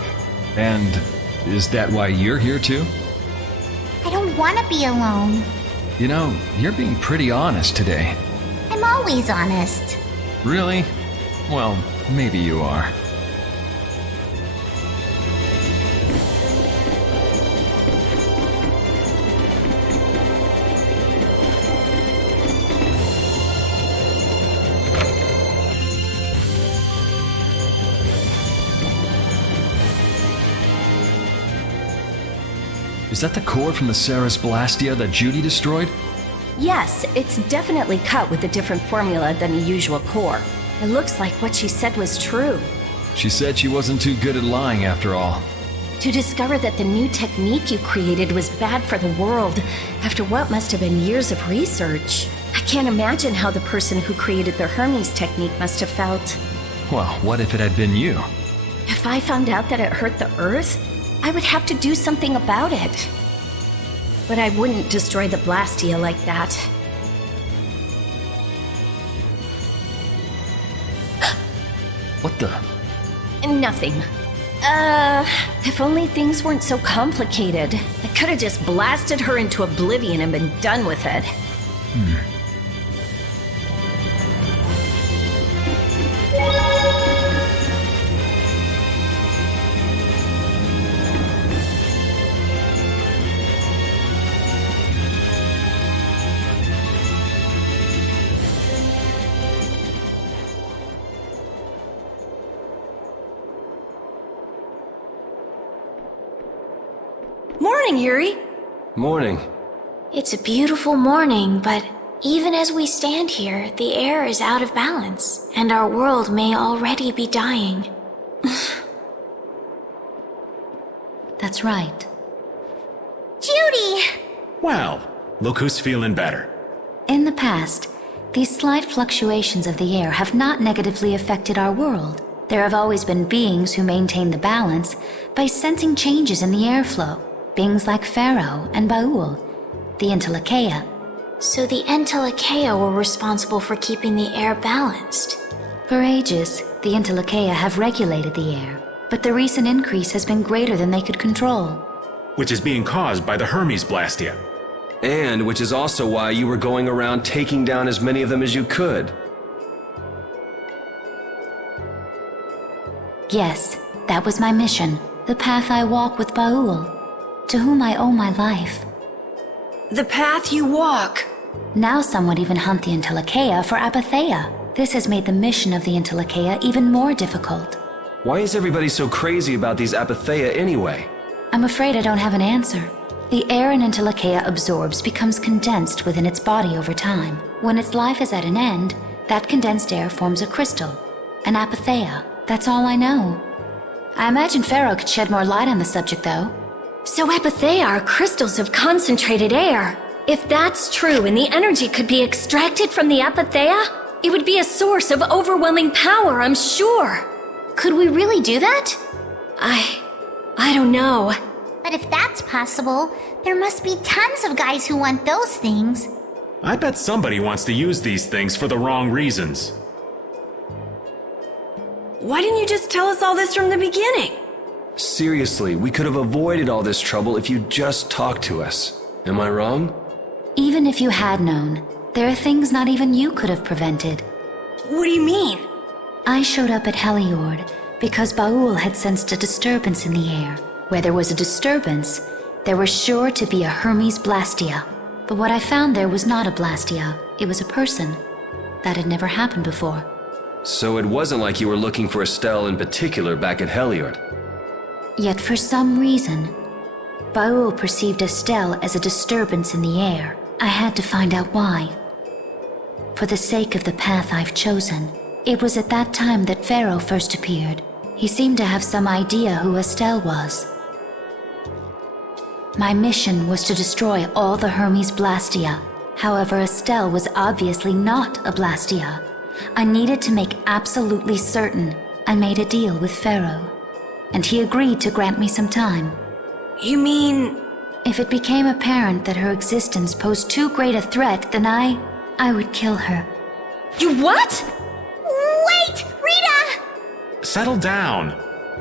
And is that why you're here too? I don't want to be alone. You know, you're being pretty honest today. I'm always honest. Really? Well, maybe you are. Is that the core from the Ceres Blastia that Judy destroyed? Yes, it's definitely cut with a different formula than the usual core. It looks like what she said was true. She said she wasn't too good at lying after all. To discover that the new technique you created was bad for the world, after what must have been years of research. I can't imagine how the person who created the Hermes technique must have felt. Well, what if it had been you? If I found out that it hurt the Earth, I would have to do something about it. But I wouldn't destroy the Blastia like that. What the? Nothing. If only things weren't so complicated. I could have just blasted her into oblivion and been done with it. Morning, Yuri. Morning. It's a beautiful morning, but even as we stand here, the air is out of balance, and our world may already be dying. That's right. Judy! Well, look who's feeling better. In the past, these slight fluctuations of the air have not negatively affected our world. There have always been beings who maintain the balance by sensing changes in the airflow. Beings like Pharaoh and Baul, the Entelekea. So the Entelekea were responsible for keeping the air balanced. For ages, the Entelekea have regulated the air, but the recent increase has been greater than they could control. Which is being caused by the Hermes Blastia. And which is also why you were going around taking down as many of them as you could. Yes, that was my mission. The path I walk with Baul, to whom I owe my life. The path you walk. Now some would even hunt the Entelekea for Apatheia. This has made the mission of the Entelekea even more difficult. Why is everybody so crazy about these Apatheia anyway? I'm afraid I don't have an answer. The air an Entelekea absorbs becomes condensed within its body over time. When its life is at an end, that condensed air forms a crystal, an Apatheia. That's all I know. I imagine Pharaoh could shed more light on the subject, though. So Apatheia are crystals of concentrated air. If that's true and the energy could be extracted from the Apatheia, it would be a source of overwhelming power, I'm sure. Could we really do that? I don't know. But if that's possible, there must be tons of guys who want those things. I bet somebody wants to use these things for the wrong reasons. Why didn't you just tell us all this from the beginning? Seriously, we could have avoided all this trouble if you just talked to us. Am I wrong? Even if you had known, there are things not even you could have prevented. What do you mean? I showed up at Heliord because Baul had sensed a disturbance in the air. Where there was a disturbance, there was sure to be a Hermes Blastia. But what I found there was not a Blastia, it was a person. That had never happened before. So it wasn't like you were looking for Estelle in particular back at Heliord. Yet for some reason, Baul perceived Estelle as a disturbance in the air. I had to find out why. For the sake of the path I've chosen, it was at that time that Pharaoh first appeared. He seemed to have some idea who Estelle was. My mission was to destroy all the Hermes Blastia. However, Estelle was obviously not a Blastia. I needed to make absolutely certain. I made a deal with Pharaoh, and he agreed to grant me some time. You mean... If it became apparent that her existence posed too great a threat, then I would kill her. You what? Wait! Rita! Settle down.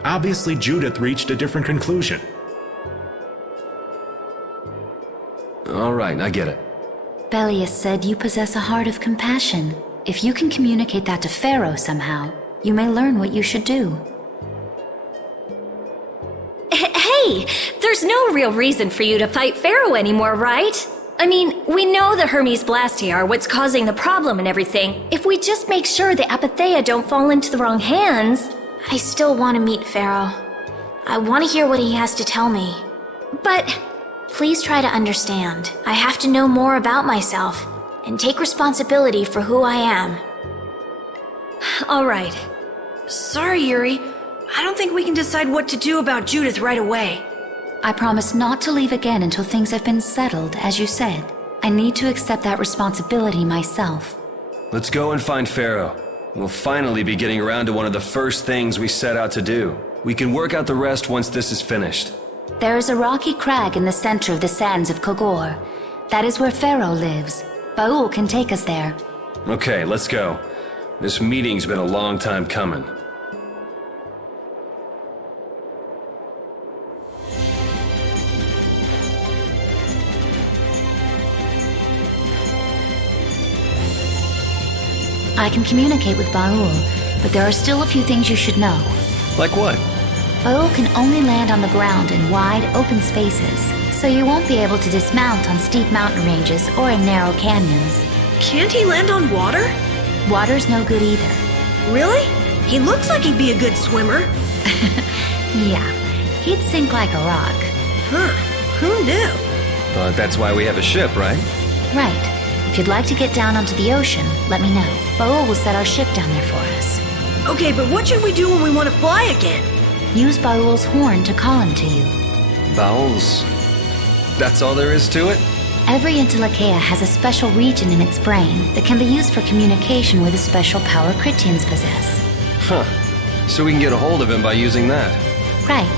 Obviously, Judith reached a different conclusion. All right, I get it. Belius said you possess a heart of compassion. If you can communicate that to Pharaoh somehow, you may learn what you should do. Hey, there's no real reason for you to fight Pharaoh anymore, right? I mean, we know the Hermes Blastia are what's causing the problem and everything. If we just make sure the Apatheia don't fall into the wrong hands... I still want to meet Pharaoh. I want to hear what he has to tell me. But... Please try to understand. I have to know more about myself and take responsibility for who I am. All right. Sorry, Yuri. I don't think we can decide what to do about Judith right away. I promise not to leave again until things have been settled, as you said. I need to accept that responsibility myself. Let's go and find Pharaoh. We'll finally be getting around to one of the first things we set out to do. We can work out the rest once this is finished. There is a rocky crag in the center of the sands of Kogor. That is where Pharaoh lives. Baul can take us there. Okay, let's go. This meeting's been a long time coming. I can communicate with Baul, but there are still a few things you should know. Like what? Baul can only land on the ground in wide, open spaces, so you won't be able to dismount on steep mountain ranges or in narrow canyons. Can't he land on water? Water's no good either. Really? He looks like he'd be a good swimmer. Yeah, he'd sink like a rock. Huh, who knew? But that's why we have a ship, right? Right. If you'd like to get down onto the ocean, let me know. Baul will set our ship down there for us. Okay, but what should we do when we want to fly again? Use Baul's horn to call him to you. Bowels? That's all there is to it? Every Entelekea has a special region in its brain that can be used for communication with a special power Critians possess. Huh. So we can get a hold of him by using that. Right.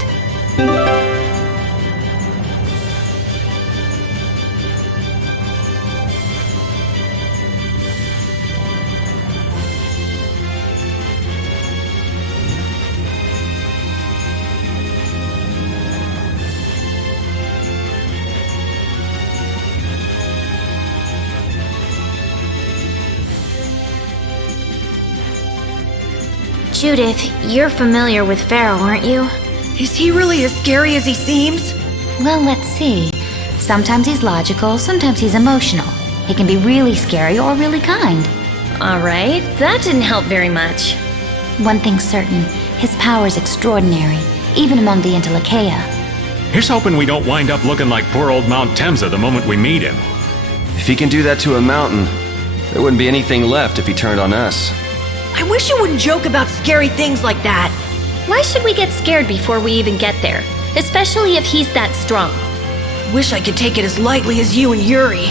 Judith, you're familiar with Pharaoh, aren't you? Is he really as scary as he seems? Well, let's see. Sometimes he's logical, sometimes he's emotional. He can be really scary or really kind. Alright, that didn't help very much. One thing's certain, his power's extraordinary, even among the Intellikeia. Here's hoping we don't wind up looking like poor old Mount Temsa the moment we meet him. If he can do that to a mountain, there wouldn't be anything left if he turned on us. I wish you wouldn't joke about scary things like that. Why should we get scared before we even get there? Especially if he's that strong. Wish I could take it as lightly as you and Yuri.